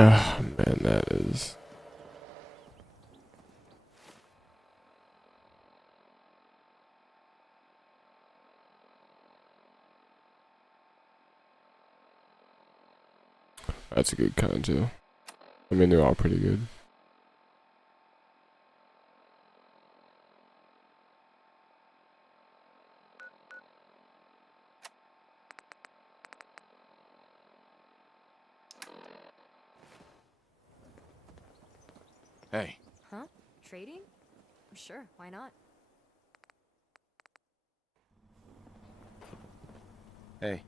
Ah, man, that is. That's a good kind too. I mean, they're all pretty good. Hey. Huh? Trading? Sure, why not? Hey.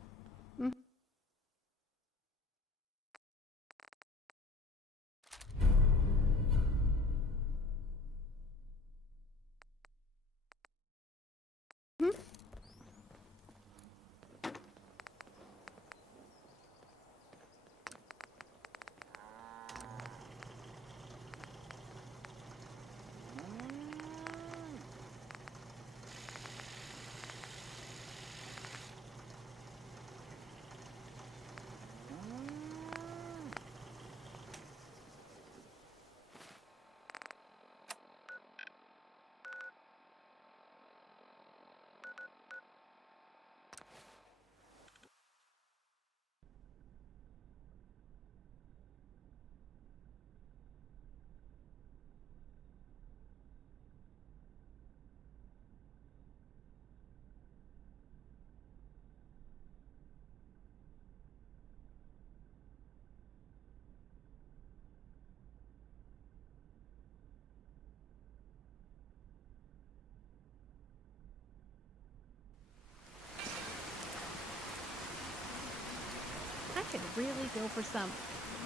I could really go for some.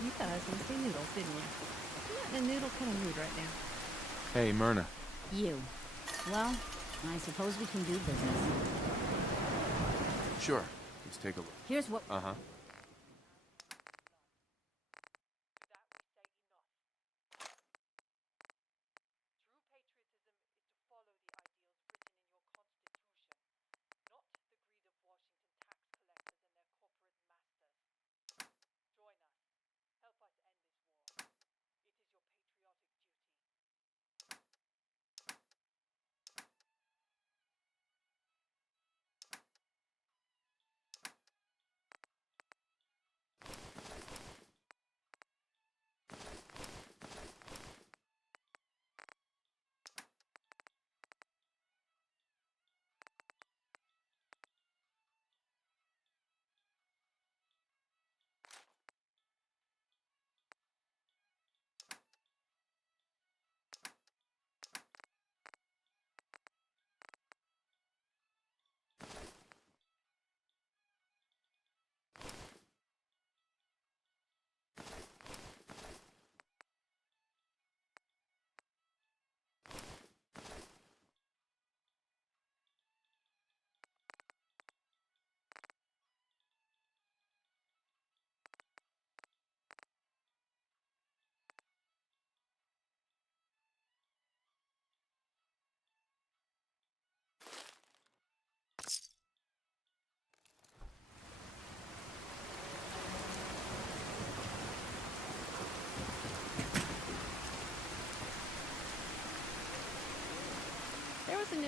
You thought I was going to say noodles, didn't you? I'm not in a noodle kind of mood right now. Hey, Myrna. You. Well, I suppose we can do business. Sure. Let's take a look. Here's what... Uh-huh.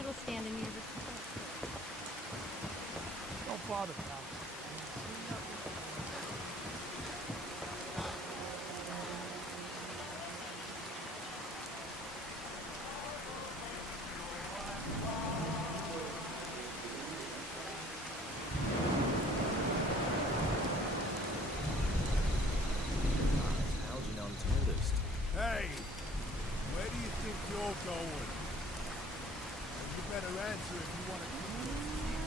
little stand in here. Don't bother, pal. Algae unnoticed. Hey, where do you think you're going? You better answer if you want to keep your seat.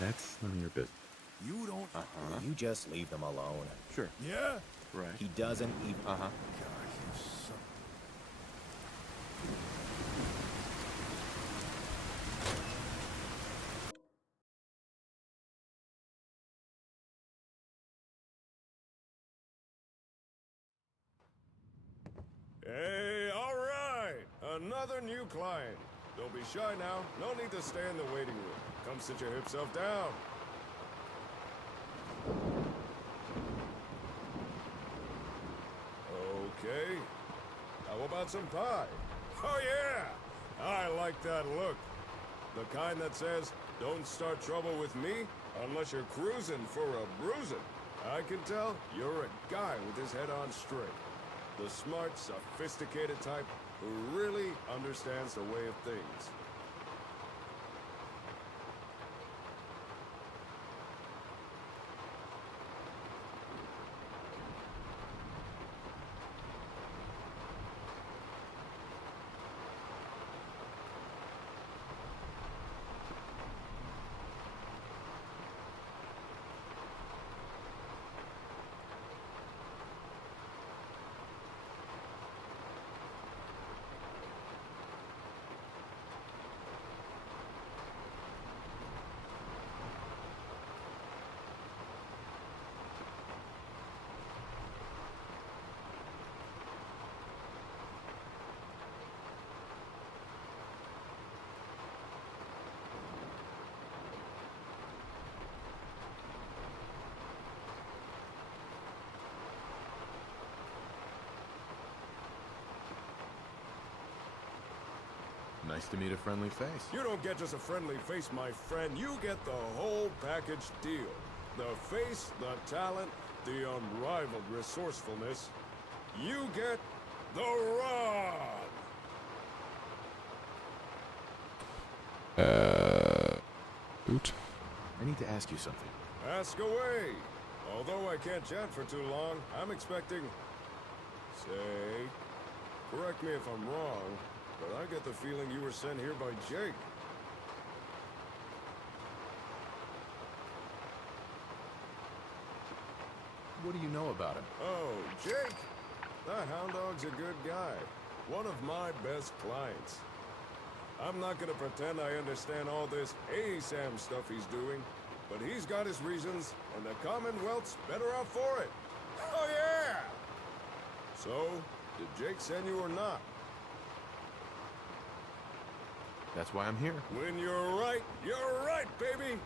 That's none of your business. You don't. You just leave them alone. Sure. Yeah? Right. He doesn't even. God, you son. Hey, all right! Another new client. Don't be shy now. No need to stay in the waiting room. Come sit your hip self down. Okay. How about some pie? Oh, yeah! I like that look. The kind that says, don't start trouble with me unless you're cruising for a bruising. I can tell you're a guy with his head on straight. The smart, sophisticated type who really understands the way of things. Nice to meet a friendly face. You don't get just a friendly face, my friend. You get the whole package deal. The face, the talent, the unrivaled resourcefulness. You get the rod! Boot. I need to ask you something. Ask away. Although I can't chat for too long, I'm expecting... Say... Correct me if I'm wrong, but I get the feeling you were sent here by Jake. What do you know about him? Oh, Jake? That hound dog's a good guy. One of my best clients. I'm not gonna pretend I understand all this ASAM stuff he's doing, but he's got his reasons, and the Commonwealth's better off for it. Oh, yeah! So, did Jake send you or not? That's why I'm here. When you're right, baby!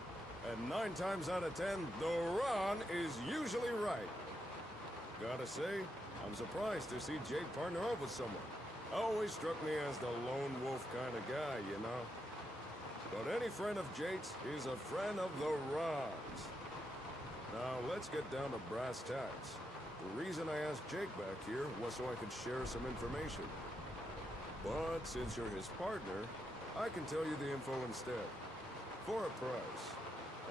And 9 times out of 10, the Ron is usually right. Gotta say, I'm surprised to see Jake partner up with someone. Always struck me as the lone wolf kind of guy, you know? But any friend of Jake's is a friend of the Ron's. Now, let's get down to brass tacks. The reason I asked Jake back here was so I could share some information. But since you're his partner, I can tell you the info instead. For a price.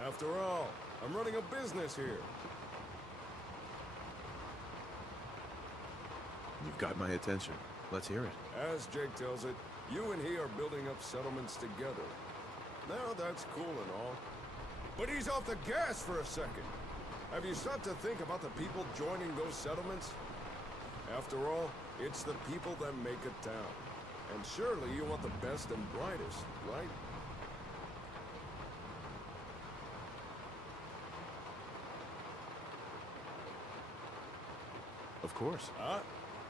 After all, I'm running a business here. You've got my attention. Let's hear it. As Jake tells it, you and he are building up settlements together. Now that's cool and all. But he's off the gas for a second. Have you stopped to think about the people joining those settlements? After all, it's the people that make a town. And surely you want the best and brightest, right? Of course.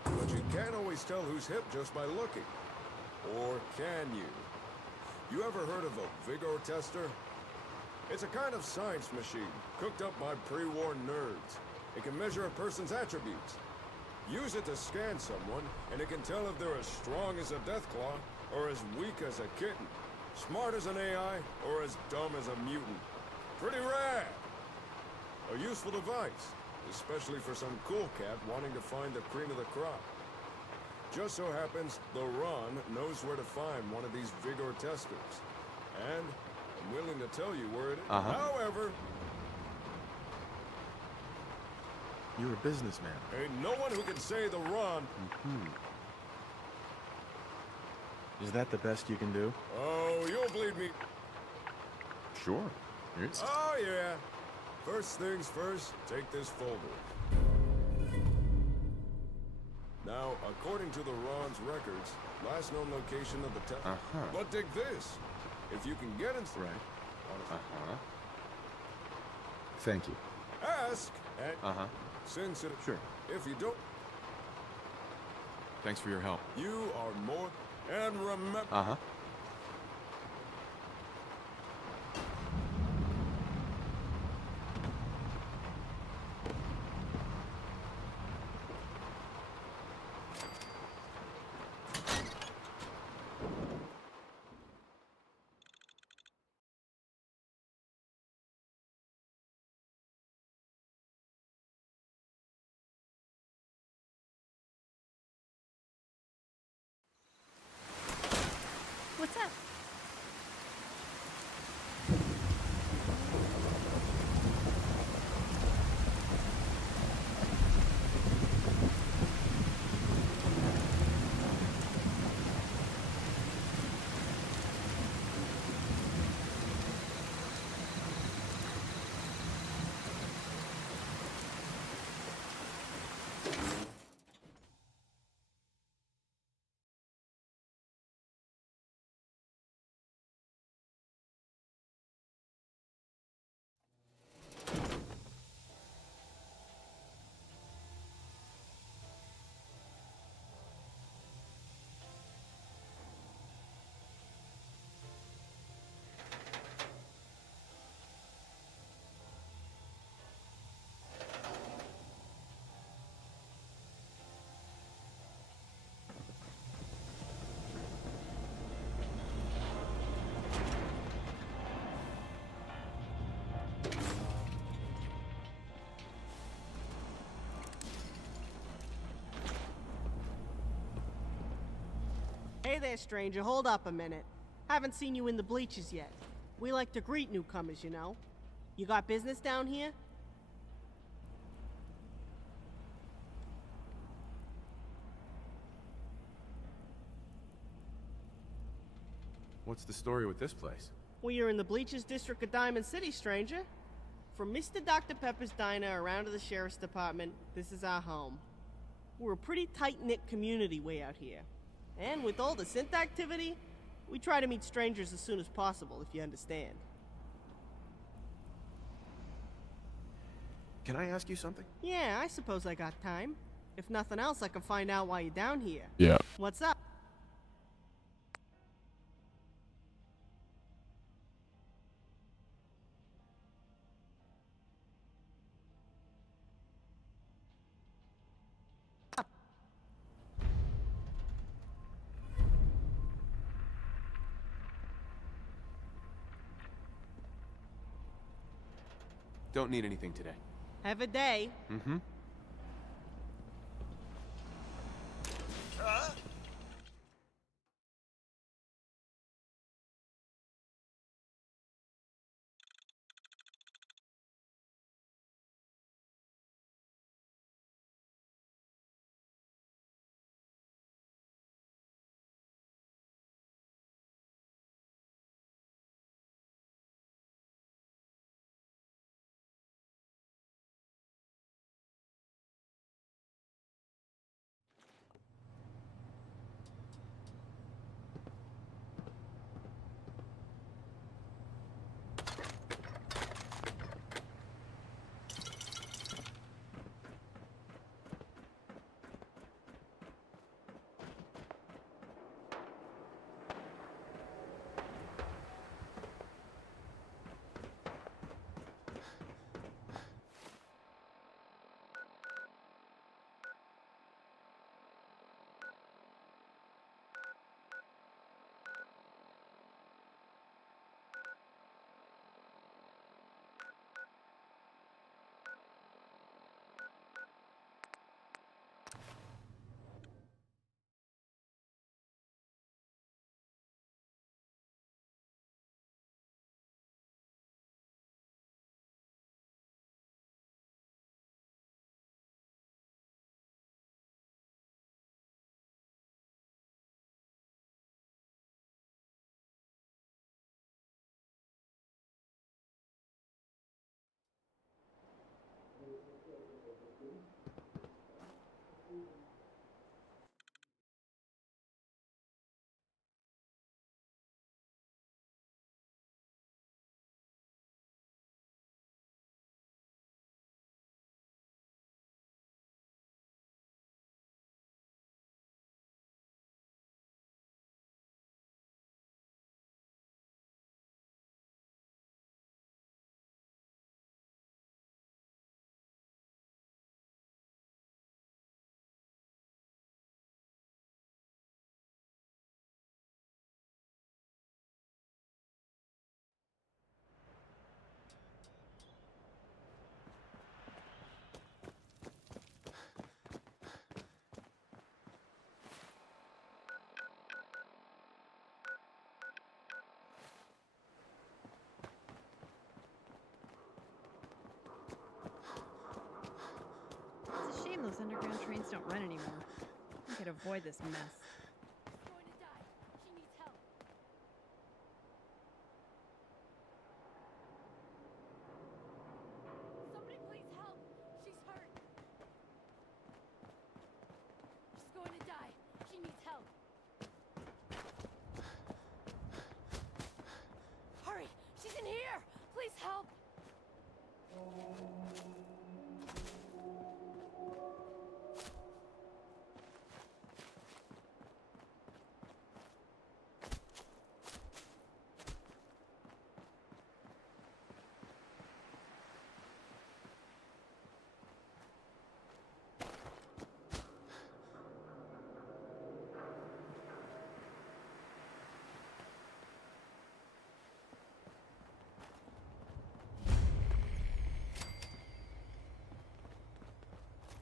But you can't always tell who's hip just by looking. Or can you? You ever heard of a vigor tester? It's a kind of science machine, cooked up by pre-war nerds. It can measure a person's attributes. Use it to scan someone, and it can tell if they're as strong as a Deathclaw, or as weak as a kitten, smart as an AI, or as dumb as a mutant. Pretty rad! A useful device, especially for some cool cat wanting to find the cream of the crop. Just so happens, the Ron knows where to find one of these Vigor testers. And I'm willing to tell you where it is. However, You're a businessman. ain't no one who can say the Ron. Is that the best you can do? Oh, you'll bleed me. Sure. It's... Oh, yeah. First things first, take this folder. Now, according to the Ron's records, last known location of the test. But dig this. If you can get inside. Right. Thank you. Ask and since it. Sure. If you don't, Thanks for your help. you are more. And remember. What's up? Hey there, stranger. Hold up a minute. Haven't seen you in the bleachers yet. We like to greet newcomers, you know. You got business down here? What's the story with this place? Well, you're in the bleachers district of Diamond City, stranger. From Mr. Dr. Pepper's Diner around to the sheriff's department, this is our home. We're a pretty tight-knit community way out here. And with all the synth activity, we try to meet strangers as soon as possible, if you understand. Can I ask you something? Yeah, I suppose I got time. If nothing else, I can find out why you're down here. Yeah. What's up? Don't need anything today. Have a day. these underground trains don't run anymore. We could avoid this mess. Somebody please help! She's hurt! She's going to die. She needs help. Hurry! She's in here! Please help!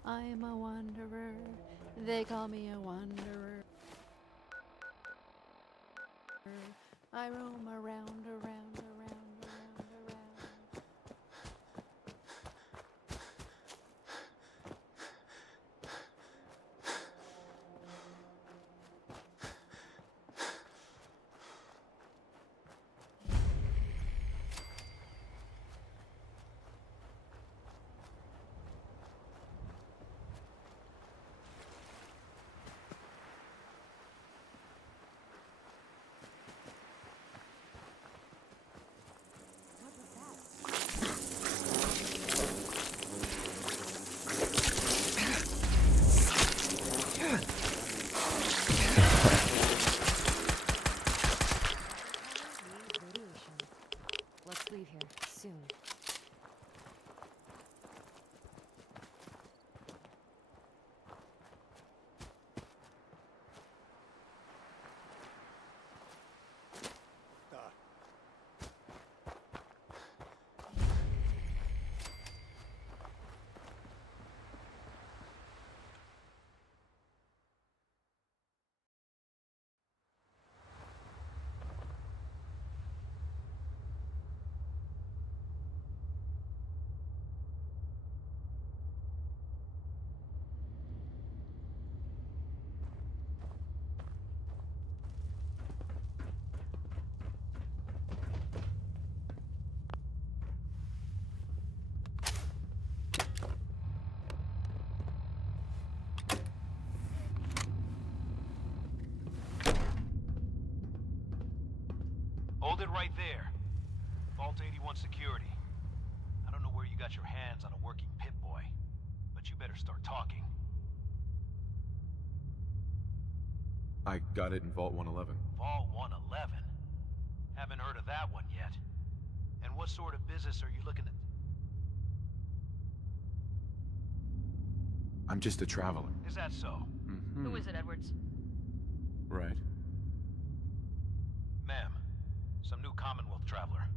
I'm a wanderer. They call me a wanderer. I roam around, around, around, around, around. Let's leave here soon. Hold it right there. Vault 81 security. I don't know where you got your hands on a working Pip-Boy, but you better start talking. I got it in Vault 111. Vault 111? Haven't heard of that one yet. And what sort of business are you looking at? I'm just a traveler. Is that so? Mm-hmm. Who is it, Edwards? Right. Ma'am, some new Commonwealth traveler.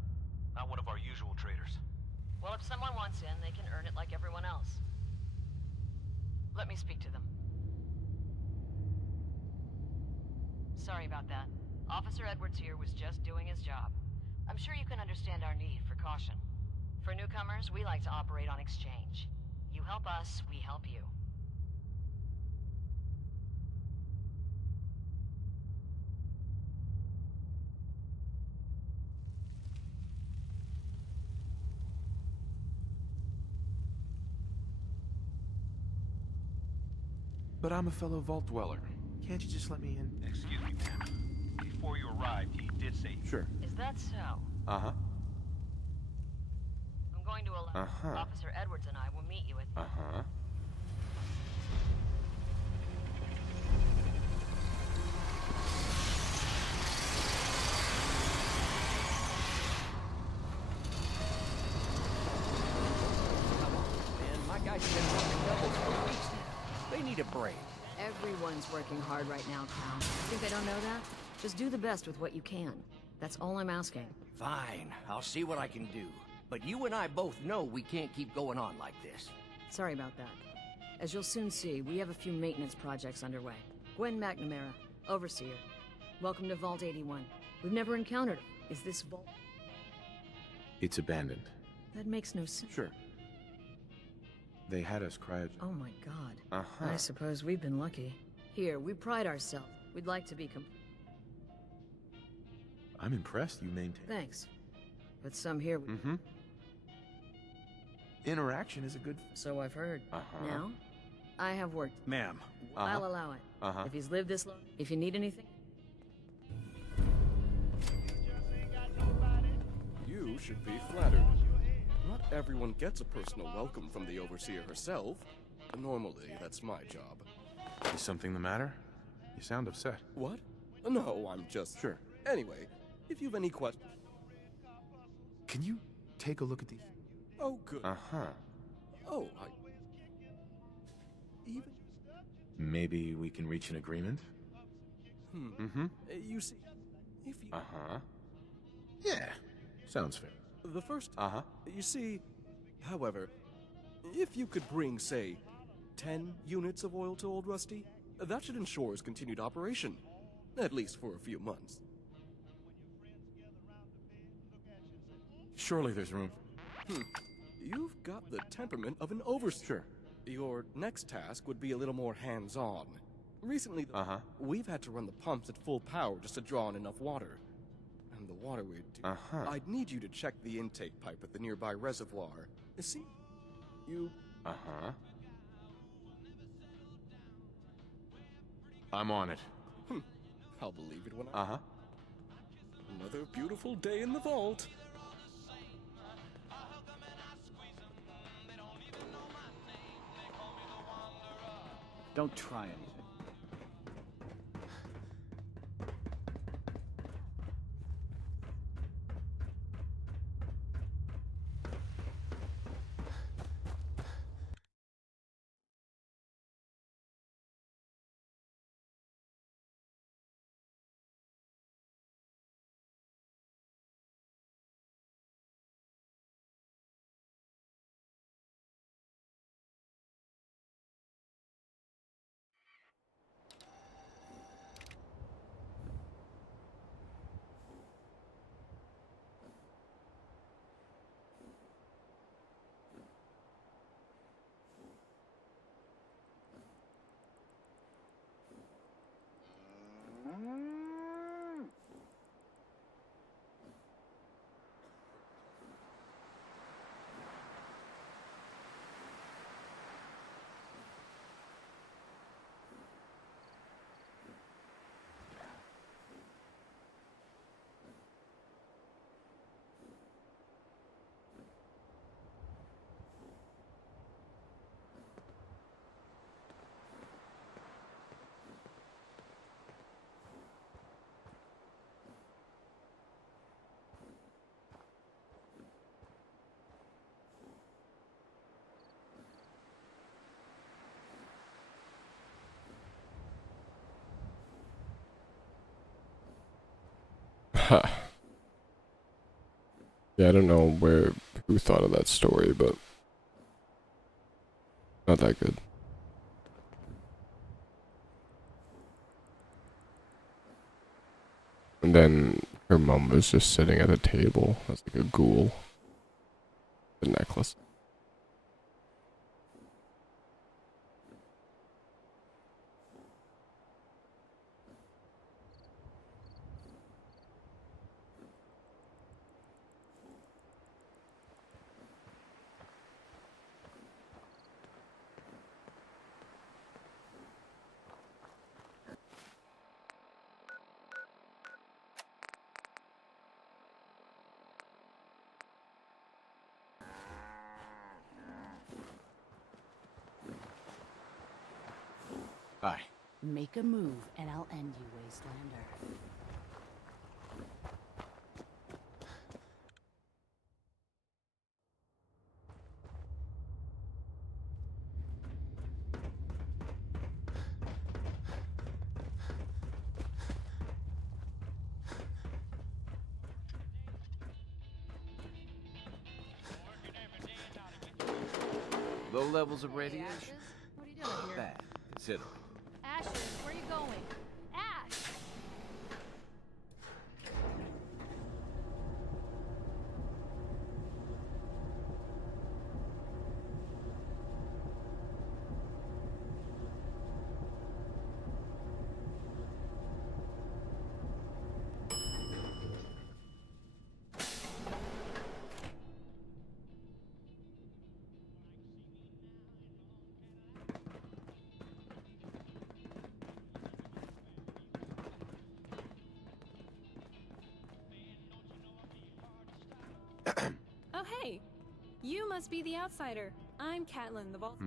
Not one of our usual traders. Well, if someone wants in, they can earn it like everyone else. Let me speak to them. Sorry about that. Officer Edwards here was just doing his job. I'm sure you can understand our need for caution. For newcomers, we like to operate on exchange. You help us, we help you. But I'm a fellow Vault Dweller. Can't you just let me in? Excuse me, ma'am. Before you arrived, he did say... Sure. Is that so? Uh-huh. I'm going to allow Uh-huh. Officer Edwards and I will meet you at... Uh-huh. Man, my guys have been working doubles for weeks now. They need a break. Everyone's working hard right now, Cal. Think I don't know that? Just do the best with what you can. That's all I'm asking. Fine, I'll see what I can do. But you and I both know we can't keep going on like this. Sorry about that. As you'll soon see, we have a few maintenance projects underway. Gwen McNamara, Overseer. Welcome to Vault 81. We've never encountered... Is this Vault... It's abandoned. That makes no sense. Sure. They had us cryogen. Oh my god. Uh-huh. I suppose we've been lucky. Here, we pride ourselves. We'd like to be I'm impressed you maintain. Thanks. But some here... Mm-hmm. Interaction is a good... So I've heard. Uh-huh. Now, I have work. Ma'am. I'll allow it. Uh-huh. If he's lived this long... If you need anything... You should be flattered. Not everyone gets a personal welcome from the Overseer herself. Normally, that's my job. Is something the matter? You sound upset. What? No, I'm just... Sure. Anyway, if you've any questions... Can you take a look at these? Oh, good. Uh-huh. Oh, Even... Maybe we can reach an agreement? Mm-hmm. You see, if you... Uh-huh. Yeah. Sounds fair. The first... Uh-huh. You see, however, if you could bring, say, 10 units of oil to Old Rusty, that should ensure his continued operation. At least for a few months. Surely there's room. You've got the temperament of an overseer. Your next task would be a little more hands-on. Recently, we've had to run the pumps at full power just to draw in enough water. And the water we're doing... I'd need you to check the intake pipe at the nearby reservoir. See? You... I'm on it. I'll believe it when I... Another beautiful day in the vault. Don't try anything. Yeah, I don't know who thought of that story, but not that good. And then her mom was just sitting at a table as like a ghoul. The necklace. Hi. Make a move, and I'll end you, Wastelander. Low levels of radiation. What are you doing here? Bad, considering. Ashes, where are you going? Ash! Oh, hey. You must be the outsider. I'm Catelyn, the Vault.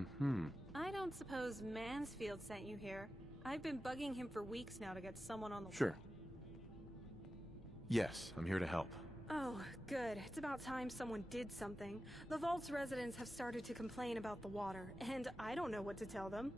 I don't suppose Mansfield sent you here. I've been bugging him for weeks now to get someone on the... Sure. Yes, I'm here to help. Oh, good. It's about time someone did something. The Vault's residents have started to complain about the water, and I don't know what to tell them.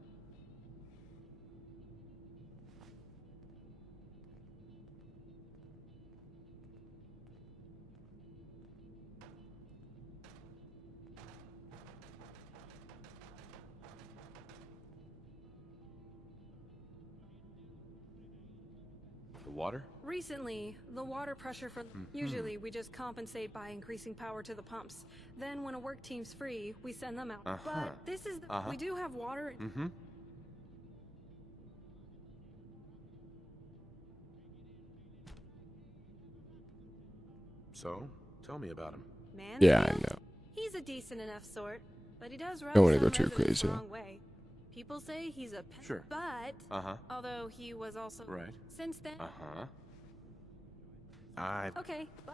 The water? Recently, the water pressure for... Usually, we just compensate by increasing power to the pumps. Then, when a work team's free, we send them out. But this is... We do have water... So, tell me about him. Mansfield? Yeah, I know. He's a decent enough sort, but he does rub Don't some wanna go too residents crazy. the wrong way. People say he's a pest, Sure. but... Although he was also... Right. Since then... Okay, bye.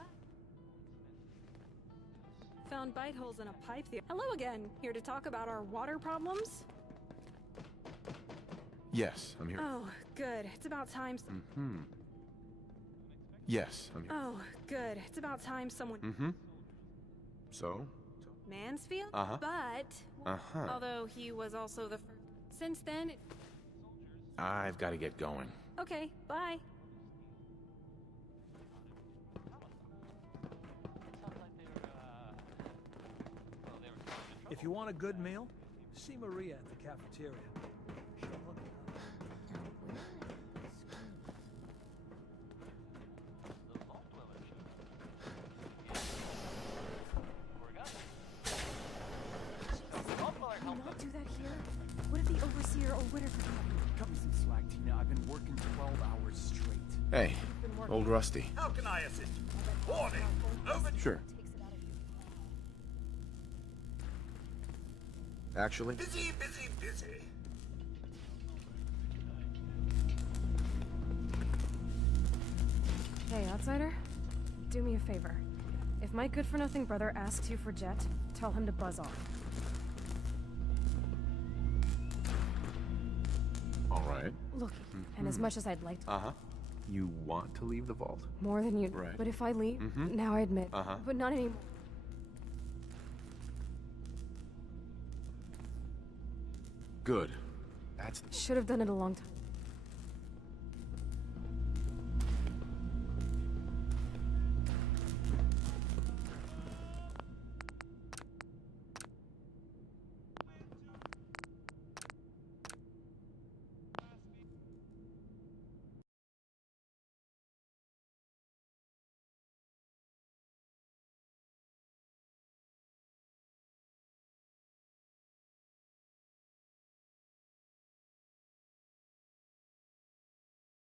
Found bite holes in a pipe there. Hello again. Here to talk about our water problems? Yes, I'm here. Oh, good. It's about time... Yes, I'm here. Oh, good. It's about time someone... So? Mansfield? But... Although he was also the first... Since then... I've got to get going. Okay, bye. If you want a good meal, see Maria at the cafeteria. She'll hook you up. Can you not do that here? What if the overseer or whatever... Cut me some slack, Tina. I've been working 12 hours straight. Hey, old Rusty. How can I assist? Warning! Over... Sure. Actually? Busy. Hey, outsider. Do me a favor. If my good-for-nothing brother asks you for Jet, tell him to buzz off. All right. Look, and as much as I'd like to... You want to leave the vault? More than you... Right. But if I leave, now I admit, but not anymore. Good. That's... Should have done it a long time.